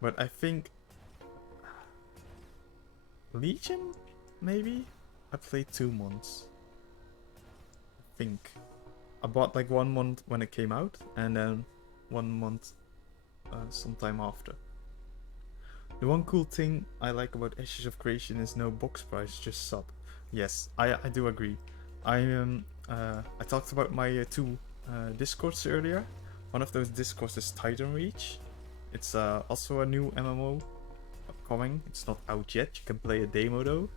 But I think Legion, maybe? I played 2 months. I think. I bought like 1 month when it came out, and then 1 month sometime after. The one cool thing I like about Ashes of Creation is no box price, just sub. Yes, I do agree. I talked about my 2 discords earlier. One of those discords is Titan Reach. It's also a new MMO upcoming. It's not out yet. You can play a demo though.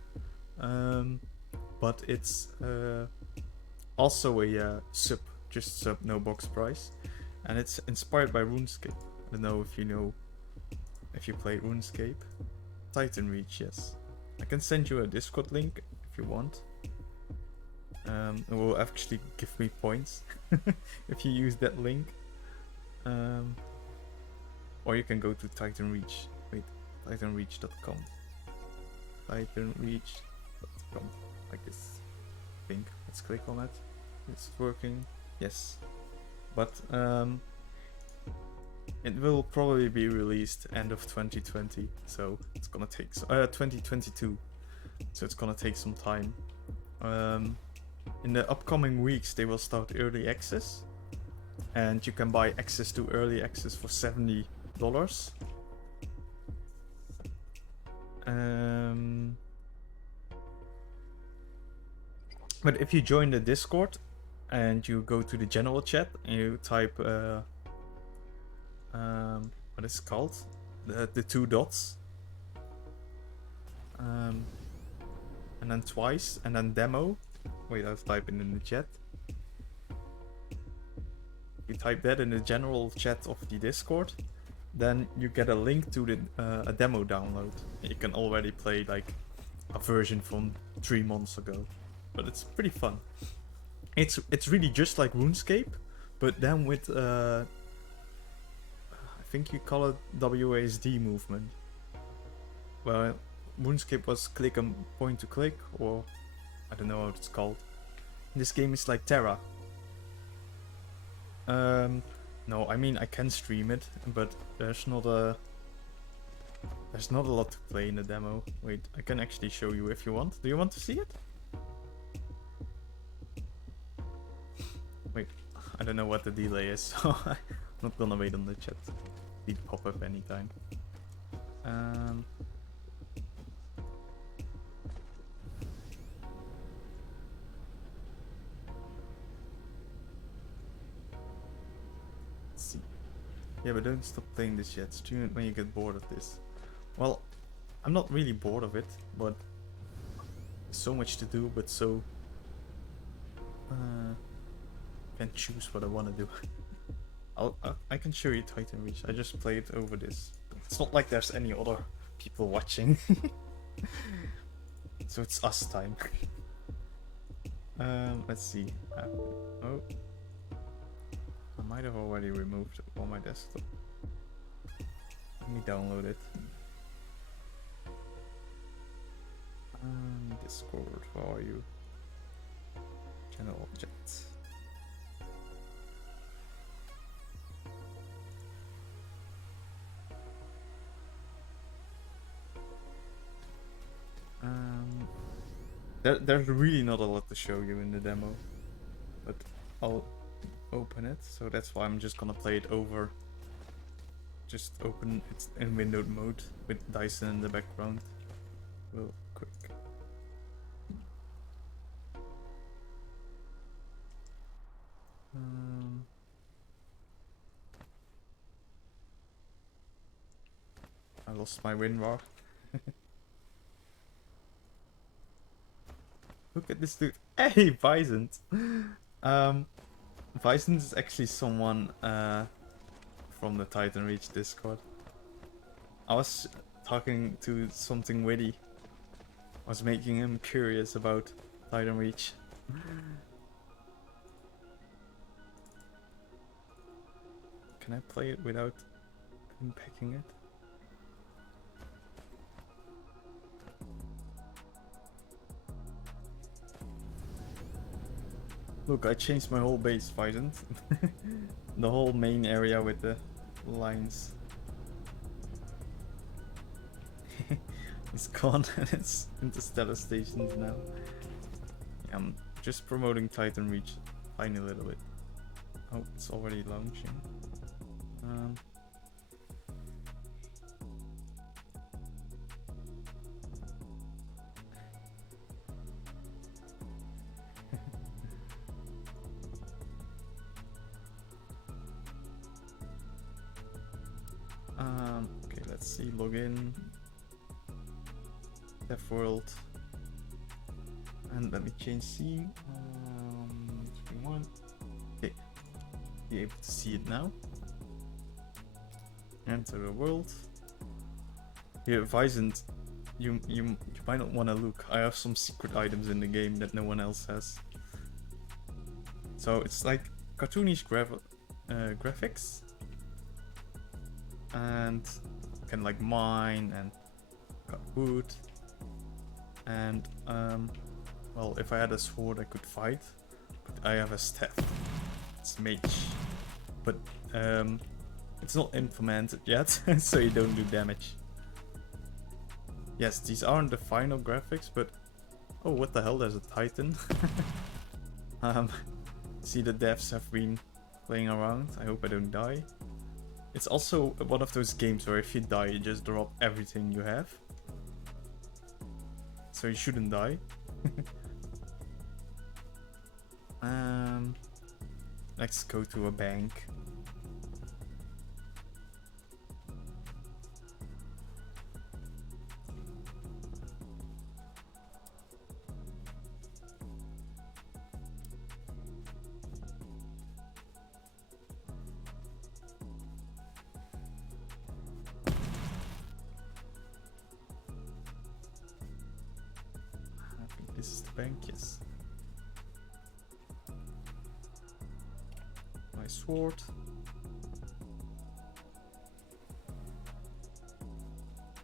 But it's also a sub, just sub, no box price. and it's inspired by RuneScape. I don't know if you know, if you play RuneScape. Titan Reach, yes. I can send you a Discord link if you want. It will actually give me points if you use that link. Or you can go to Titan Reach. Wait, titanreach.com. Titanreach.com. Like this. I think. Let's click on it. It's working. Yes. But it will probably be released end of 2020. So it's gonna take 2022. So it's gonna take some time. In the upcoming weeks they will start early access. And you can buy access to early access for $70. But if you join the Discord and you go to the general chat and you type what is it called? The 2 dots. And then twice and then demo. Wait, I'll type it in the chat. You type that in the general chat of the Discord, then you get a link to the a demo download. You can already play like a version from 3 months ago, but it's pretty fun. It's really just like RuneScape, but then with I think you call it WASD movement. Well, RuneScape was click and point to click, or I don't know what it's called. This game is like Terra. No, I mean I can stream it, but there's not a lot to play in the demo. Wait, I can actually show you if you want. Do you want to see it? Wait, I don't know what the delay is, so I'm not gonna wait on the chat. It'll pop up anytime. Yeah, but don't stop playing this yet. Stream it when you get bored of this. Well, I'm not really bored of it, but so much to do, but so can choose what I want to do. I can show you Titan Reach. I just play it over this. It's not like there's any other people watching, so it's us time. Let's see. Oh. I might have already removed it on my desktop. Let me download it. Discord, where are you? Channel objects. There's really not a lot to show you in the demo, but I'll open it, so that's why I'm just gonna play it over. Just open it in windowed mode with Dyson in the background real quick. I lost my WinRAR. Look at this dude. Hey, Visent! Visent is actually someone from the Titan Reach Discord. I was talking to something witty. I was making him curious about Titan Reach. Can I play it without unpacking it? Look, I changed my whole base, Visent. The whole main area with the lines. It's gone and it's Interstellar Stations now. I'm just promoting Titan Reach tiny little bit. Oh, it's already launching. Okay, let's see, login, Dev World, and let me change scene. 3-1. Okay, be able to see it now. Enter the world. Here, Visent, you might not want to look. I have some secret items in the game that no one else has. So it's like cartoonish graphics, and you can like mine and cut wood, and well, if I had a sword I could fight, but I have a staff. It's mage, but it's not implemented yet, so you don't do damage. Yes, these aren't the final graphics, but oh, what the hell? There's a Titan. See, the devs have been playing around. I hope I don't die. It's also one of those games where if you die, you just drop everything you have. So you shouldn't die. Let's go to a bank. I think this is the bank, yes. My sword.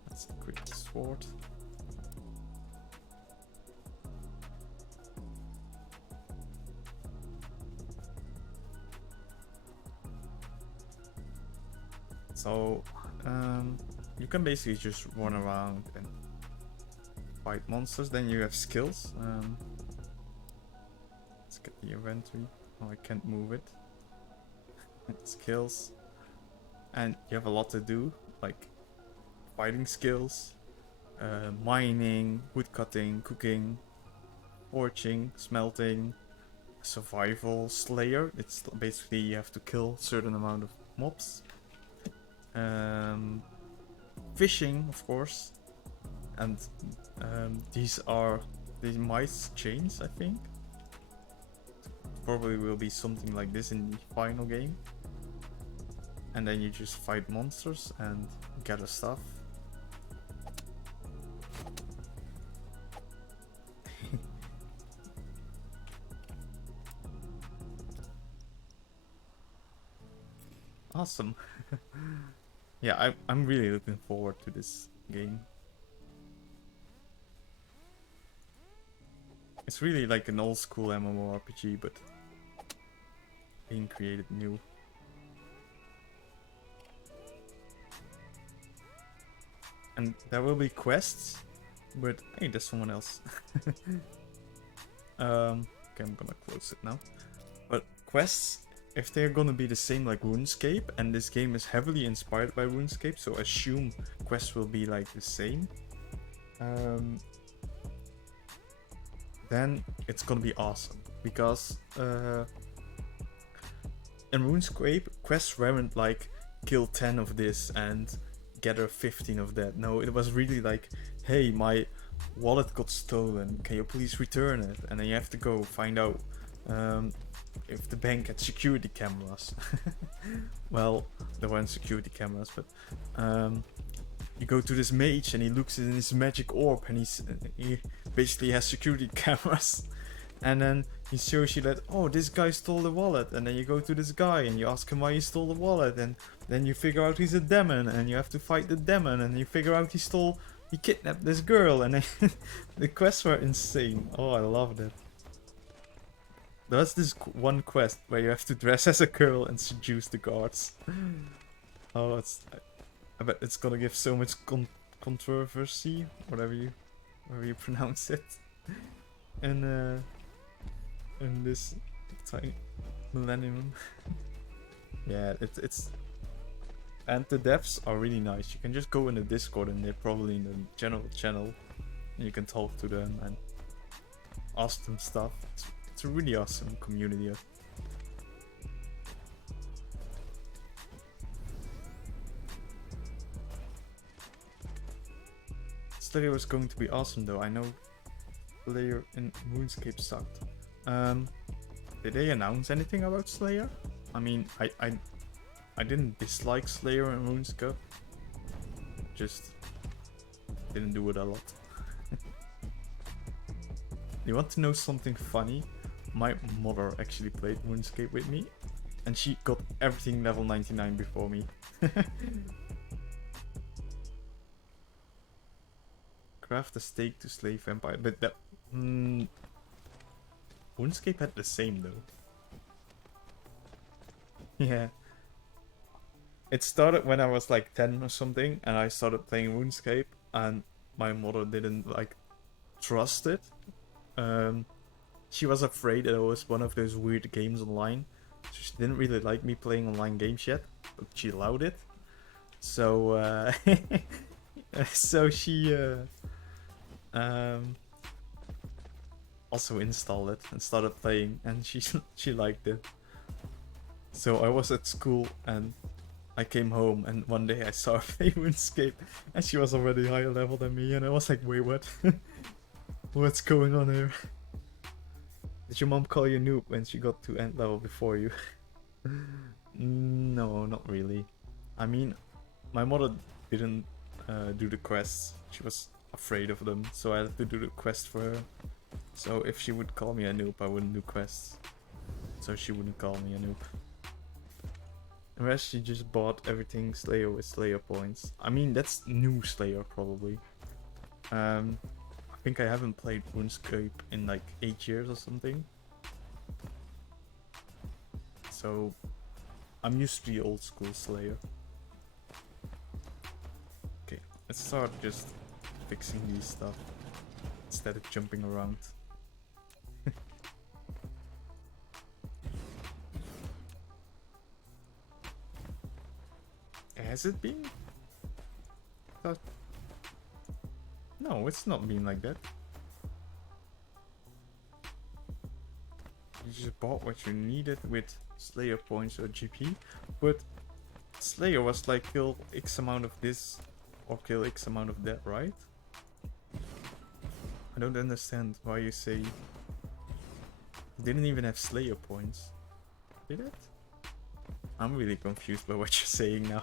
Let's equip the sword. So you can basically just run around and fight monsters. Then you have skills. Let's get the inventory. Oh, I can't move it. Skills, and you have a lot to do, like fighting skills, mining, woodcutting, cooking, forging, smelting, survival, slayer. It's basically you have to kill a certain amount of mobs. Fishing, of course, and these mice chains, I think. Probably will be something like this in the final game. And then you just fight monsters and gather stuff. Awesome. Yeah, I'm really looking forward to this game. It's really like an old school MMORPG, but being created new. And there will be quests, but hey, there's someone else. Okay, I'm gonna close it now. But quests, if they're gonna be the same like RuneScape, and this game is heavily inspired by RuneScape, so assume quests will be like the same. Then it's gonna be awesome, because in RuneScape, quests weren't like kill 10 of this and gather 15 of that. No, it was really like, hey, my wallet got stolen, can you please return it? And then you have to go find out if the bank had security cameras. Well, there weren't security cameras, but you go to this mage and he looks in his magic orb and he basically has security cameras. And then he shows you that, oh, this guy stole the wallet. And then you go to this guy and you ask him why he stole the wallet. And then you figure out he's a demon and you have to fight the demon. And you figure out he kidnapped this girl. And then the quests were insane. Oh, I loved it. There's this one quest where you have to dress as a girl and seduce the guards. Oh, I bet it's gonna give so much controversy, whatever you pronounce it. And in this time millennium. Yeah, it's and the devs are really nice. You can just go in the Discord and they're probably in the general channel and you can talk to them and ask them stuff. It's a really awesome community. Slayer was going to be awesome though. I know Slayer in RuneScape sucked. Did they announce anything about Slayer? I mean, I didn't dislike Slayer and RuneScape. Just didn't do it a lot. You want to know something funny? My mother actually played RuneScape with me, and she got everything level 99 before me. Craft a stake to slay vampire, but that RuneScape had the same though. Yeah. It started when I was like 10 or something, and I started playing RuneScape, and my mother didn't like trust it. She was afraid that it was one of those weird games online. So she didn't really like me playing online games yet, but she allowed it. So, so she also installed it and started playing, and she liked it. So I was at school and I came home, and one day I saw her play RuneScape, and she was already higher level than me, and I was like, wait, what? What's going on here? Did your mom call you noob when she got to end level before you? No, not really. I mean, my mother didn't do the quests. She was afraid of them, so I had to do the quest for her. So if she would call me a noob, I wouldn't do quests. So she wouldn't call me a noob. The rest, she just bought everything Slayer with Slayer points. I mean, that's new Slayer probably. I think I haven't played RuneScape in like 8 years or something. So I'm used to the old school Slayer. Okay, let's start just fixing these stuff instead of jumping around. Has it been? No, it's not been like that. You just bought what you needed with Slayer points or GP, but Slayer was like kill X amount of this or kill X amount of that, right? I don't understand why you say you didn't even have Slayer points. Did it? I'm really confused by what you're saying now.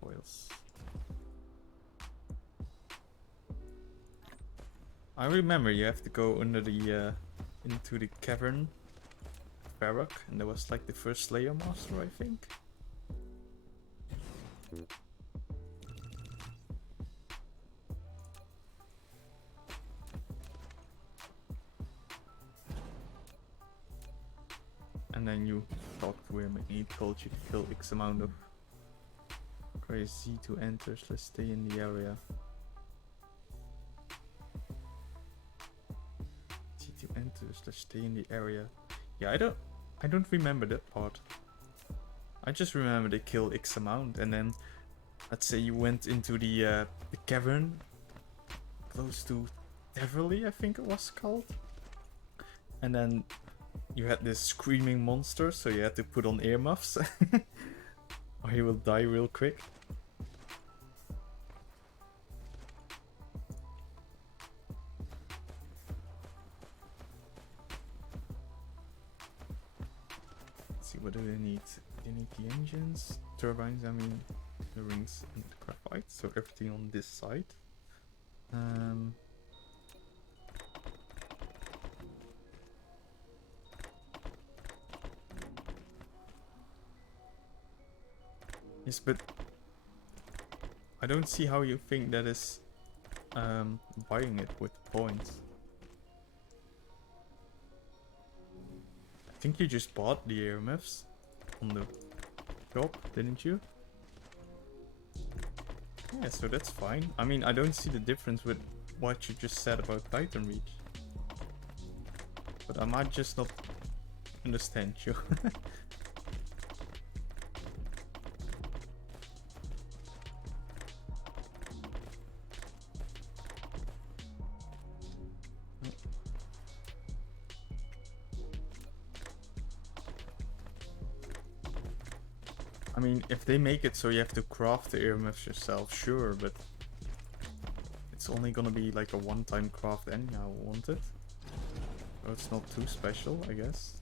Coils. I remember you have to go under the into the cavern barrack, and there was like the first Slayer master, I think. And then you talked to him and he told you to kill X amount of crazy to enter, so let's stay in the area. Z to enter, let's stay in the area. Yeah, I don't remember that part. I just remember they kill X amount, and then let's say you went into the cavern close to Everly, I think it was called. And then you had this screaming monster, so you had to put on earmuffs or he will die real quick. Let's see, what do they need? They need the engines, turbines, I mean, the rings and the graphite, so everything on this side. Yes, but I don't see how you think that is buying it with points. I think you just bought the EMFs on the shop, didn't you? Yeah, so that's fine. I mean, I don't see the difference with what you just said about Titan Reach. But I might just not understand you. I mean, if they make it so you have to craft the earmuffs yourself, sure, but it's only gonna be like a one-time craft anyhow, won't it? So it's not too special, I guess.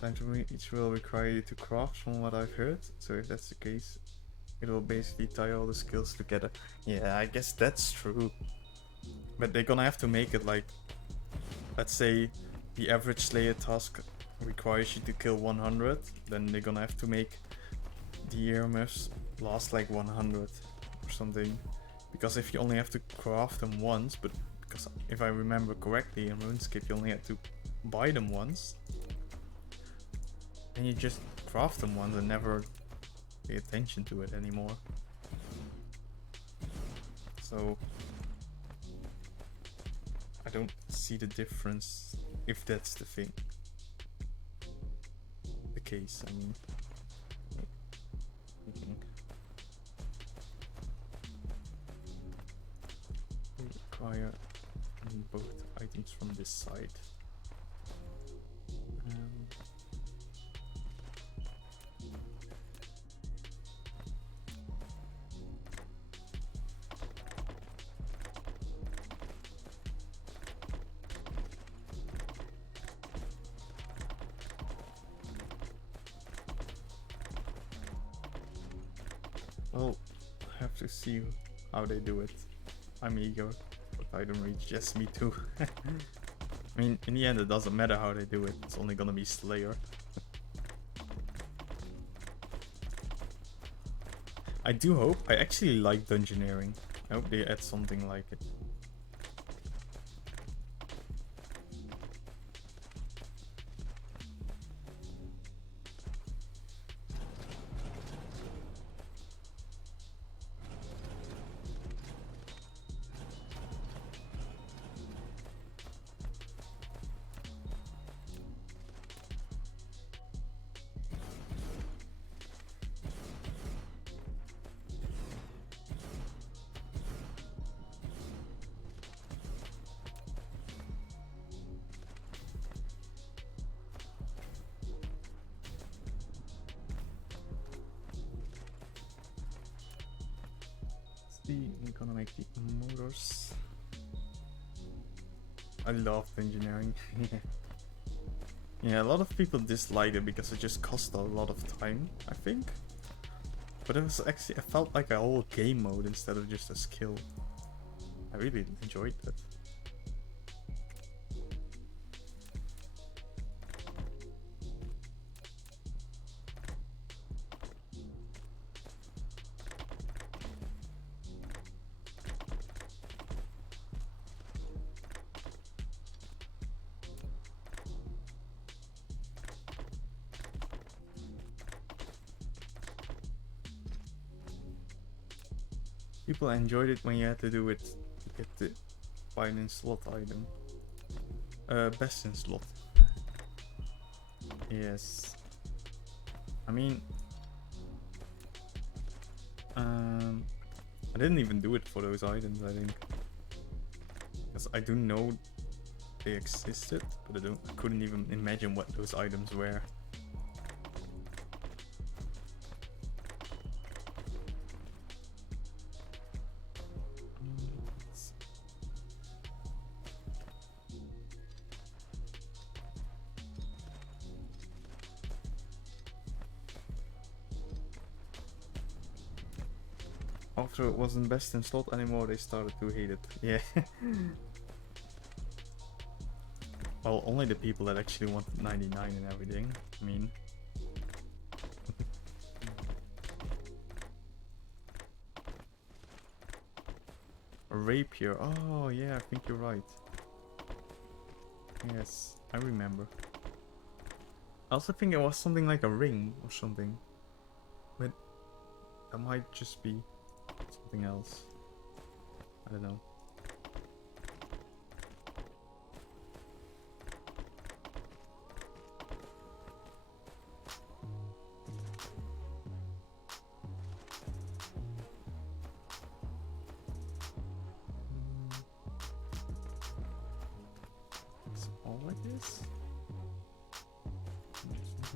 Time to reach will require you to craft, from what I've heard. So if that's the case, it will basically tie all the skills together. Yeah, I guess that's true. But they're gonna have to make it like, let's say the average Slayer task requires you to kill 100, then they're gonna have to make the EMFs last like 100 or something. Because if you only have to craft them once, but because if I remember correctly in RuneScape you only had to buy them once, and you just craft them once and never pay attention to it anymore. So I don't see the difference if that's the thing. The case, I mean. We require both items from this side. Well, I have to see how they do it. I'm eager, but I don't reach just me too. I mean, in the end it doesn't matter how they do it, it's only gonna be Slayer. I do hope, I actually like dungeoneering. I hope they add something like it. We're gonna make the motors. I love engineering. Yeah, a lot of people dislike it because it just costs a lot of time, I think. But it was actually, I felt like a whole game mode instead of just a skill. I really enjoyed that. People enjoyed it when you had to do it to get the find in slot item. Best in slot. Yes. I mean, I didn't even do it for those items, I think. Because I do know they existed, but I couldn't even imagine what those items were. After it wasn't best in slot anymore, they started to hate it. Yeah. Well, only the people that actually wanted 99 and everything. I mean... A rapier. Oh, yeah, I think you're right. Yes, I remember. I also think it was something like a ring or something. But that might just be something else. I don't know. It's all like this?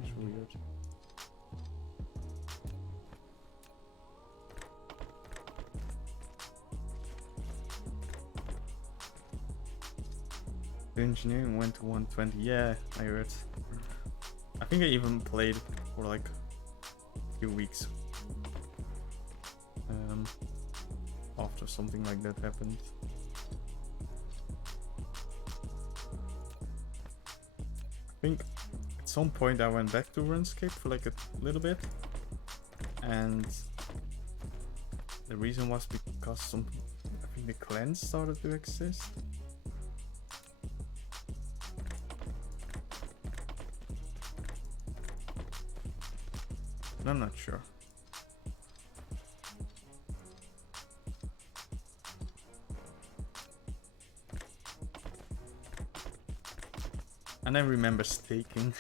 It's weird. to engineering, went to 120. Yeah, I heard. I think I even played for like a few weeks after something like that happened. I think at some point I went back to RuneScape for like a little bit, and the reason was because I think the clans started to exist. I'm not sure. And I remember staking.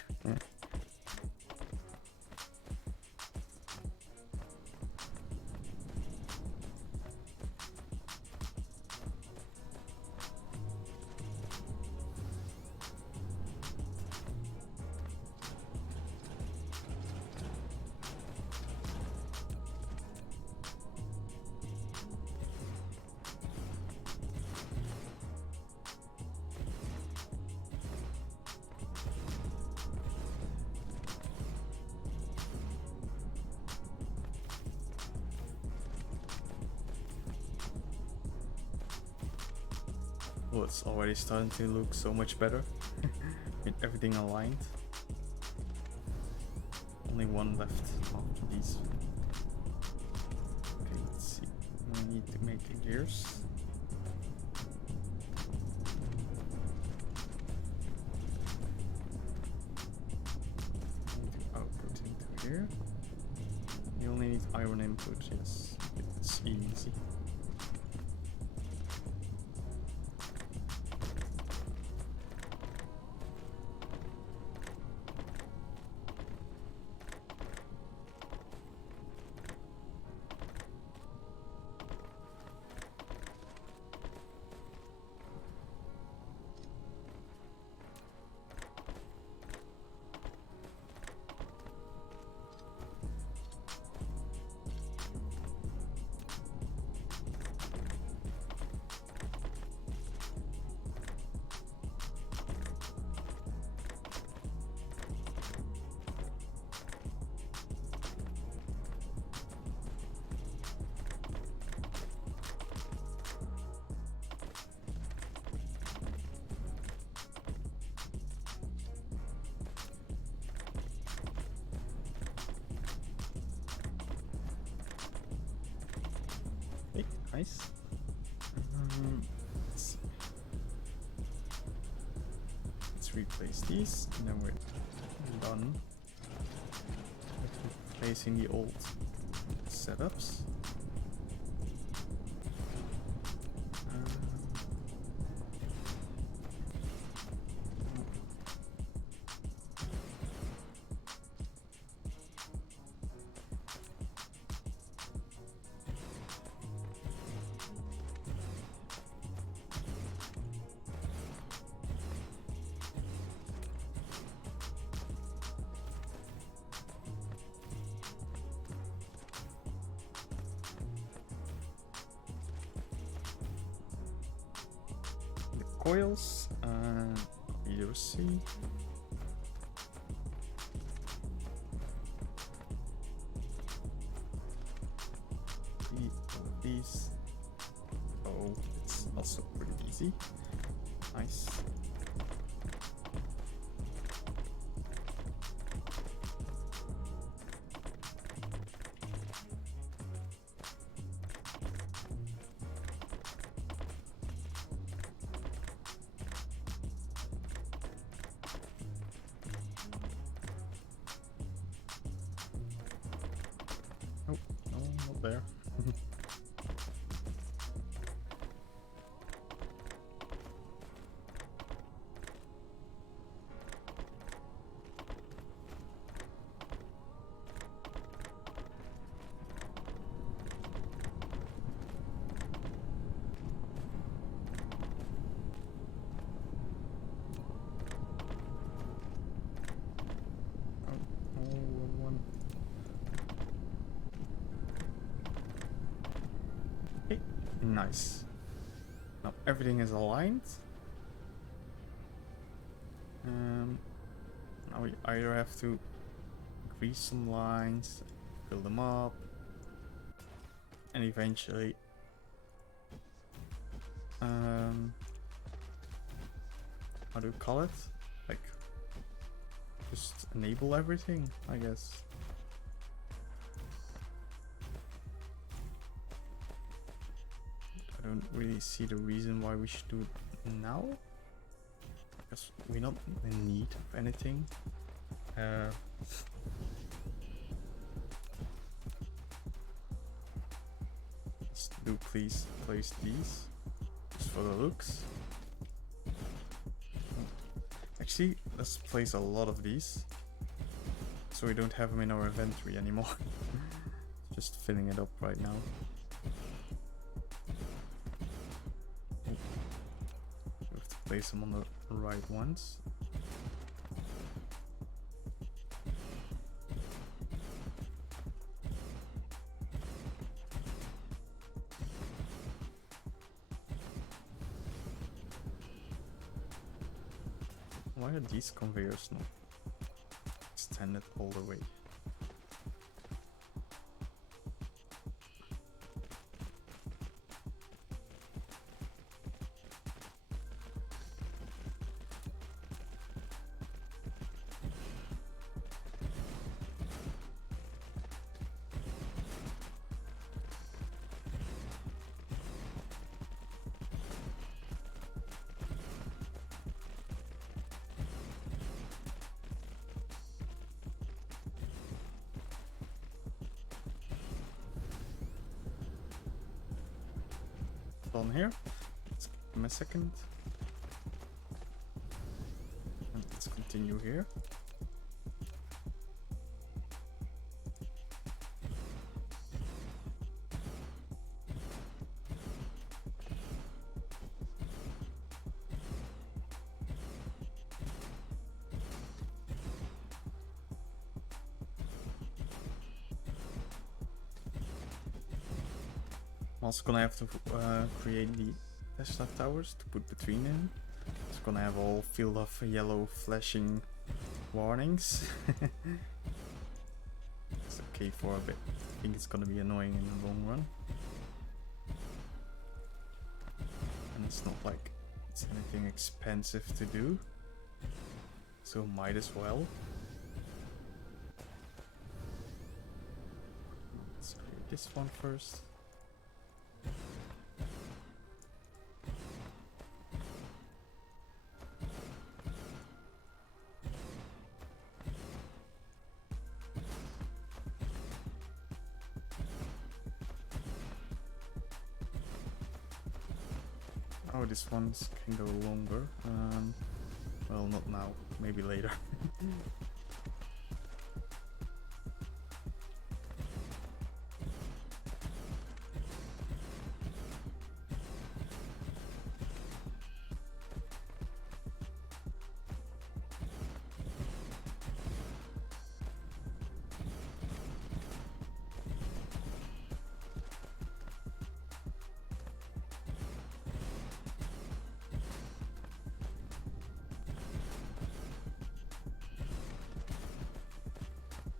Oh, it's already starting to look so much better. With everything aligned. Only one left after these. Okay, let's see. We need to make the gears. Need to output into here. You only need iron input, yes. It's easy. Okay, nice. Let's see. Let's replace these, and then we're done with replacing the old setups. Coils, POC. These. Oh, it's also pretty easy. Nice. Oh, no, not there. Okay, nice. Now everything is aligned. Now we either have to grease some lines, fill them up, and eventually how do you call it? Like, just enable everything, I guess. I don't really see the reason why we should do it now, because we're not in need of anything. Let's do please place these just for the looks. Actually, let's place a lot of these so we don't have them in our inventory anymore. Just filling it up right now. We have to place them on the right ones. Why are these conveyors not extended all the way? On here. Let's give him a second. And let's continue here. I'm also gonna have to create the Tesla towers to put between them. It's gonna have all filled of yellow flashing warnings. It's okay for a bit. I think it's gonna be annoying in the long run. And it's not like it's anything expensive to do, so might as well. Let's create this one first. Oh, this one can go longer. Well, not now. Maybe later.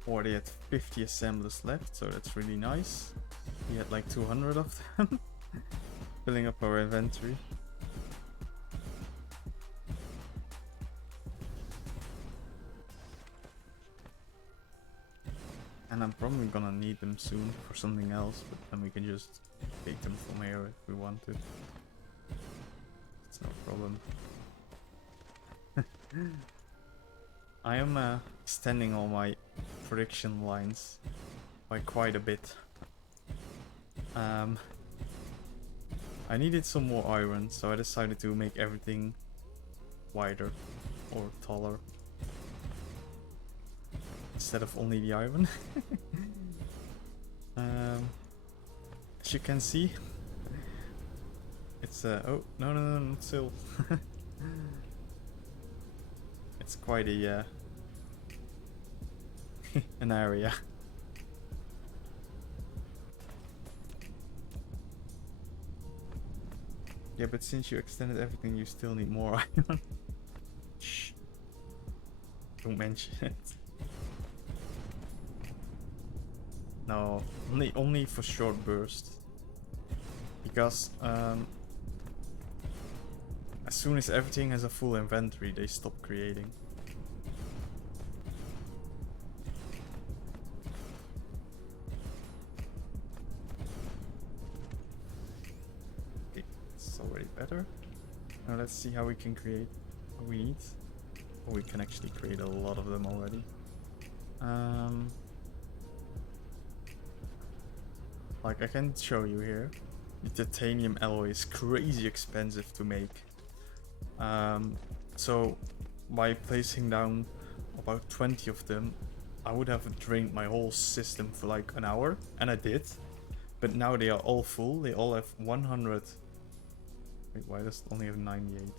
Already had 50 assemblers left, so that's really nice. We had like 200 of them. Filling up our inventory. And I'm probably gonna need them soon for something else, but then we can just take them from here if we want to. It's no problem. I am extending all my production lines by quite a bit. I needed some more iron, so I decided to make everything wider or taller instead of only the iron. As you can see, it's oh no, not still. It's quite a an area. Yeah, but since you extended everything, you still need more iron. Shh. don't mention it. No, only for short bursts. Because as soon as everything has a full inventory, they stop creating. Okay, it's already better. Now let's see how we can create what we need. Oh, we can actually create a lot of them already. Like I can show you here. The titanium alloy is crazy expensive to make. So by placing down about 20 of them, I would have drained my whole system for like an hour, and I did. But now they are all full. They all have 100. Wait, why does it only have 98?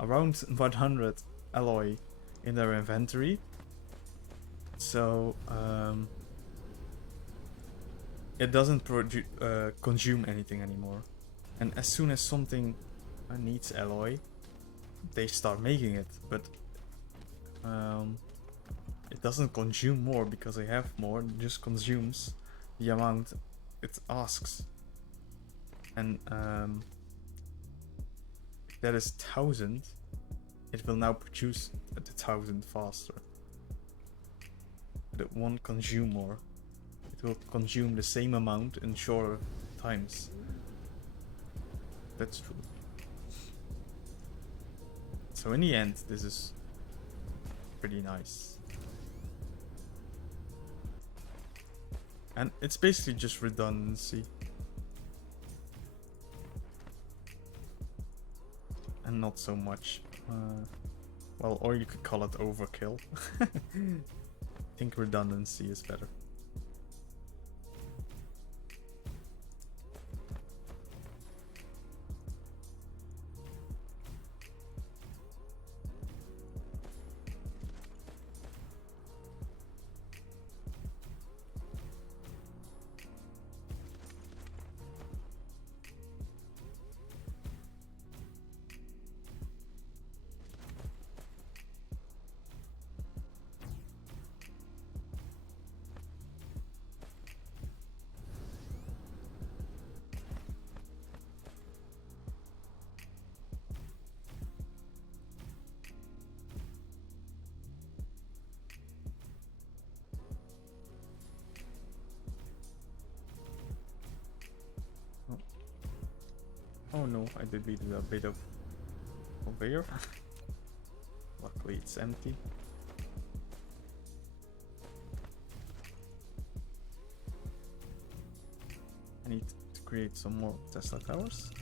Around 100 alloy in their inventory. So it doesn't consume anything anymore. And as soon as something needs alloy, they start making it. But it doesn't consume more because they have more. It just consumes the amount it asks. And if that is 1000, it will now produce at 1000 faster. But it won't consume more. It will consume the same amount in shorter times. That's true. So in the end, this is pretty nice. And it's basically just redundancy. And not so much. Well, or you could call it overkill. I think redundancy is better. Oh no, I deleted a bit of conveyor. Luckily it's empty. I need to create some more Tesla towers.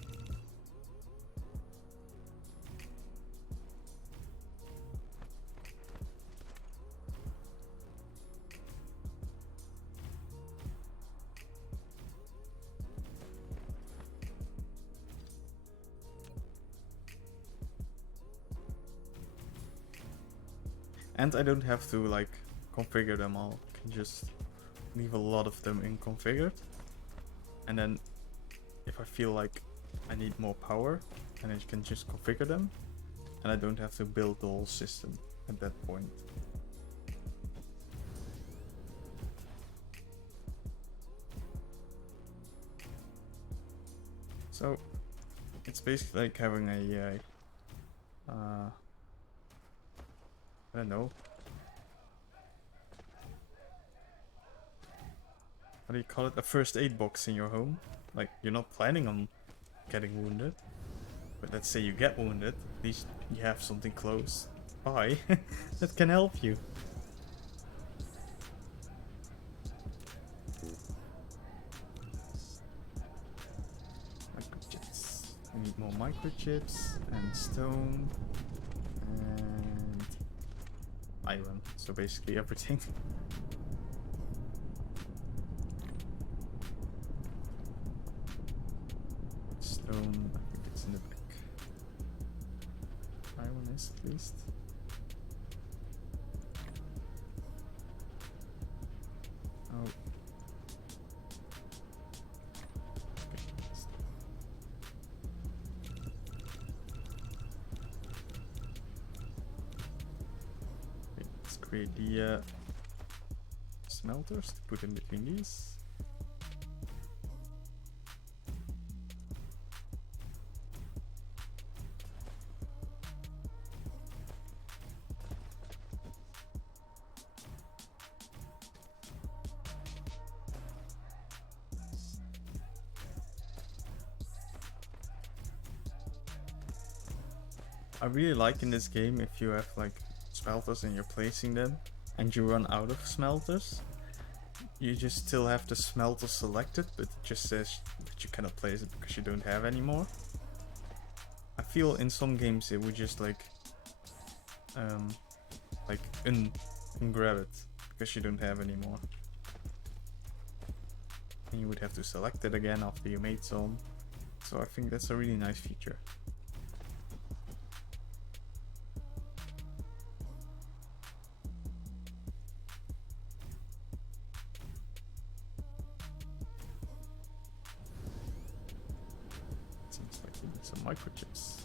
And I don't have to like configure them all. I can just leave a lot of them in configured. And then if I feel like I need more power, then I can just configure them. And I don't have to build the whole system at that point. So it's basically like having a I don't know. What do you call it? A first aid box in your home. Like, you're not planning on getting wounded. But let's say you get wounded. At least you have something close by that can help you. Microchips. We need more microchips and stone. And iron, so basically everything. Stone, I think it's in the back. Iron is at least. Oh. create the smelters to put in between these. I really like in this game if you have like smelters and you're placing them and you run out of smelters, you just still have the smelter selected, but it just says that you cannot place it because you don't have any more. I feel in some games it would just like ungrab it because you don't have any more. And you would have to select it again after you made some. So I think that's a really nice feature. Seems like you need some microchips.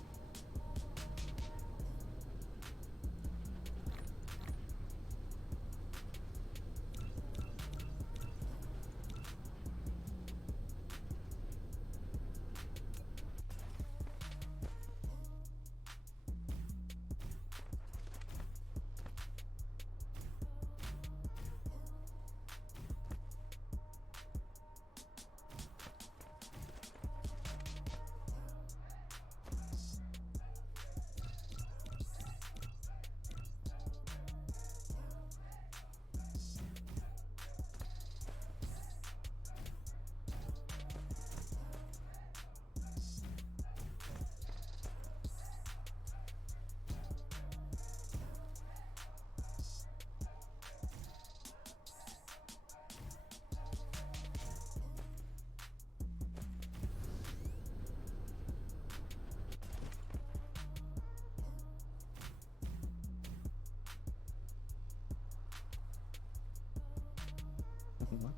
What?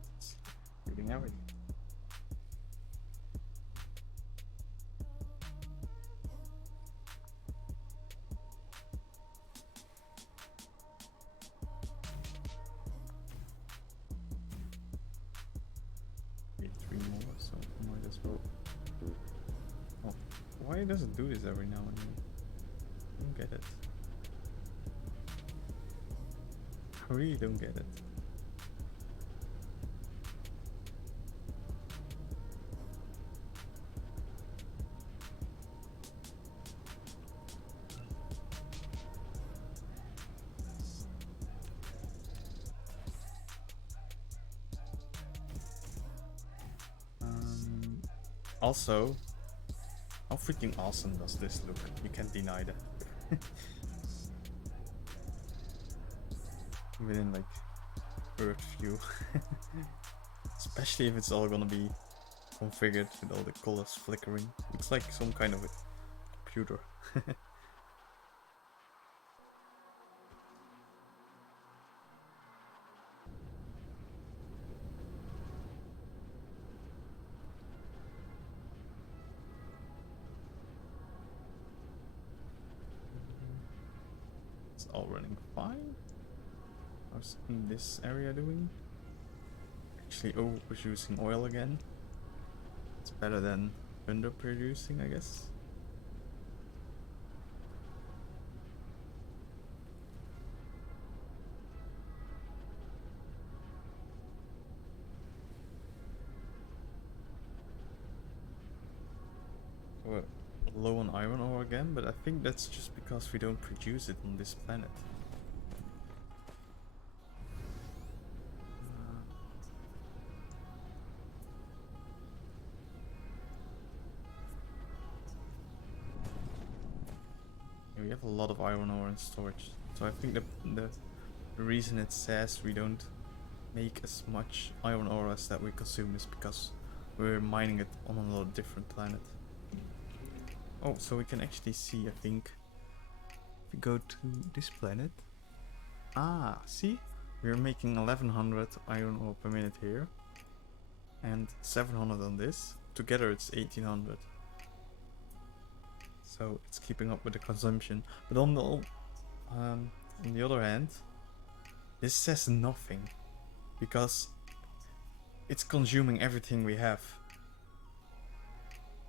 Reading everything. Need 3 more, so I might as well. Oh, why does it do this every now and then? I don't get it. I really don't get it. Also, how freaking awesome does this look? You can't deny that. Within like Earth view. Especially if it's all gonna be configured with all the colors flickering. Looks like some kind of a computer. It's all running fine. How's in this area doing? Actually overproducing oil again. It's better than underproducing, I guess. We're low on iron ore again, but I think that's just because we don't produce it on this planet. We have a lot of iron ore in storage, so I think the reason it says we don't make as much iron ore as that we consume is because we're mining it on another different planet. Oh, so we can actually see, I think, if we go to this planet. Ah, see? We're making 1100 iron ore per minute here. And 700 on this. Together it's 1800. So it's keeping up with the consumption. But on the other hand, This says nothing. Because it's consuming everything we have.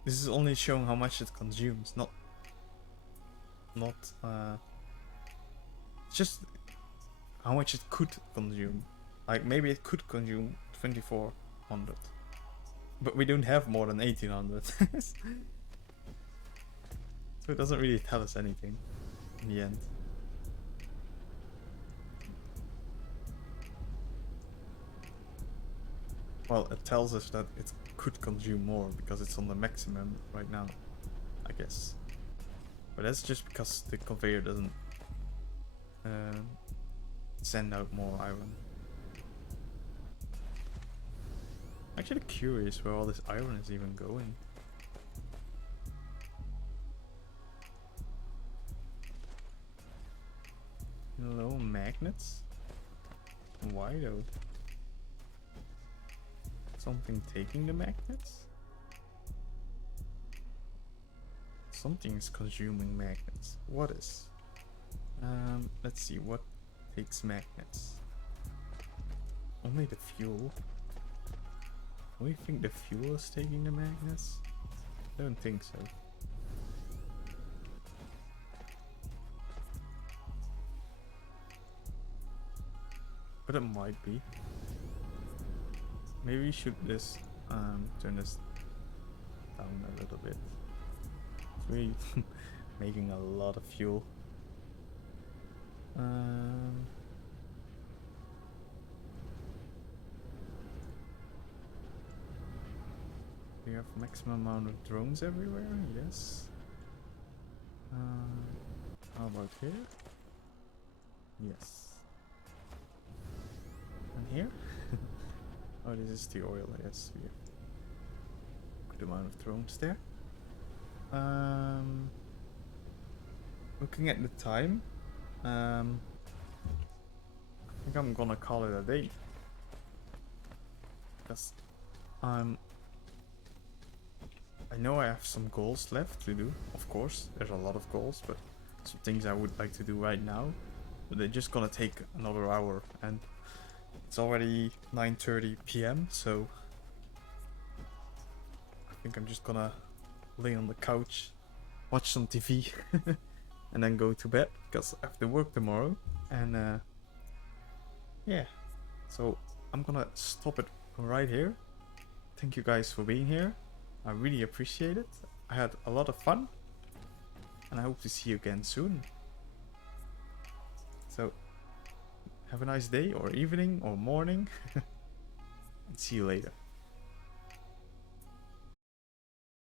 This is only showing how much it consumes, not just how much it could consume. Like maybe it could consume 2400, but we don't have more than 1800. So it doesn't really tell us anything in the end. Well, it tells us that it could consume more because it's on the maximum right now, I guess. But that's just because the conveyor doesn't send out more iron. I'm actually curious where all this iron is even going. No magnets? Why though? Something taking the magnets? Something's consuming magnets. What is? Let's see, what takes magnets? Only the fuel. Do we think the fuel is taking the magnets? I don't think so. But it might be. Maybe we should just turn this down a little bit. It's really making a lot of fuel. We have maximum amount of drones everywhere, yes. How about here? Yes. And here? Oh, this is the oil, yes. We have good amount of drones there. Looking at the time, I think I'm gonna call it a day. Because I know I have some goals left to do, of course. There's a lot of goals, but some things I would like to do right now. But they're just gonna take another hour, and it's already 9:30 p.m. so I think I'm just gonna lay on the couch, watch some TV, and then go to bed because I have to work tomorrow. And yeah, so I'm gonna stop it right here. Thank you guys for being here. I really appreciate it. I had a lot of fun, and I hope to see you again soon. So have a nice day or evening or morning, and see you later.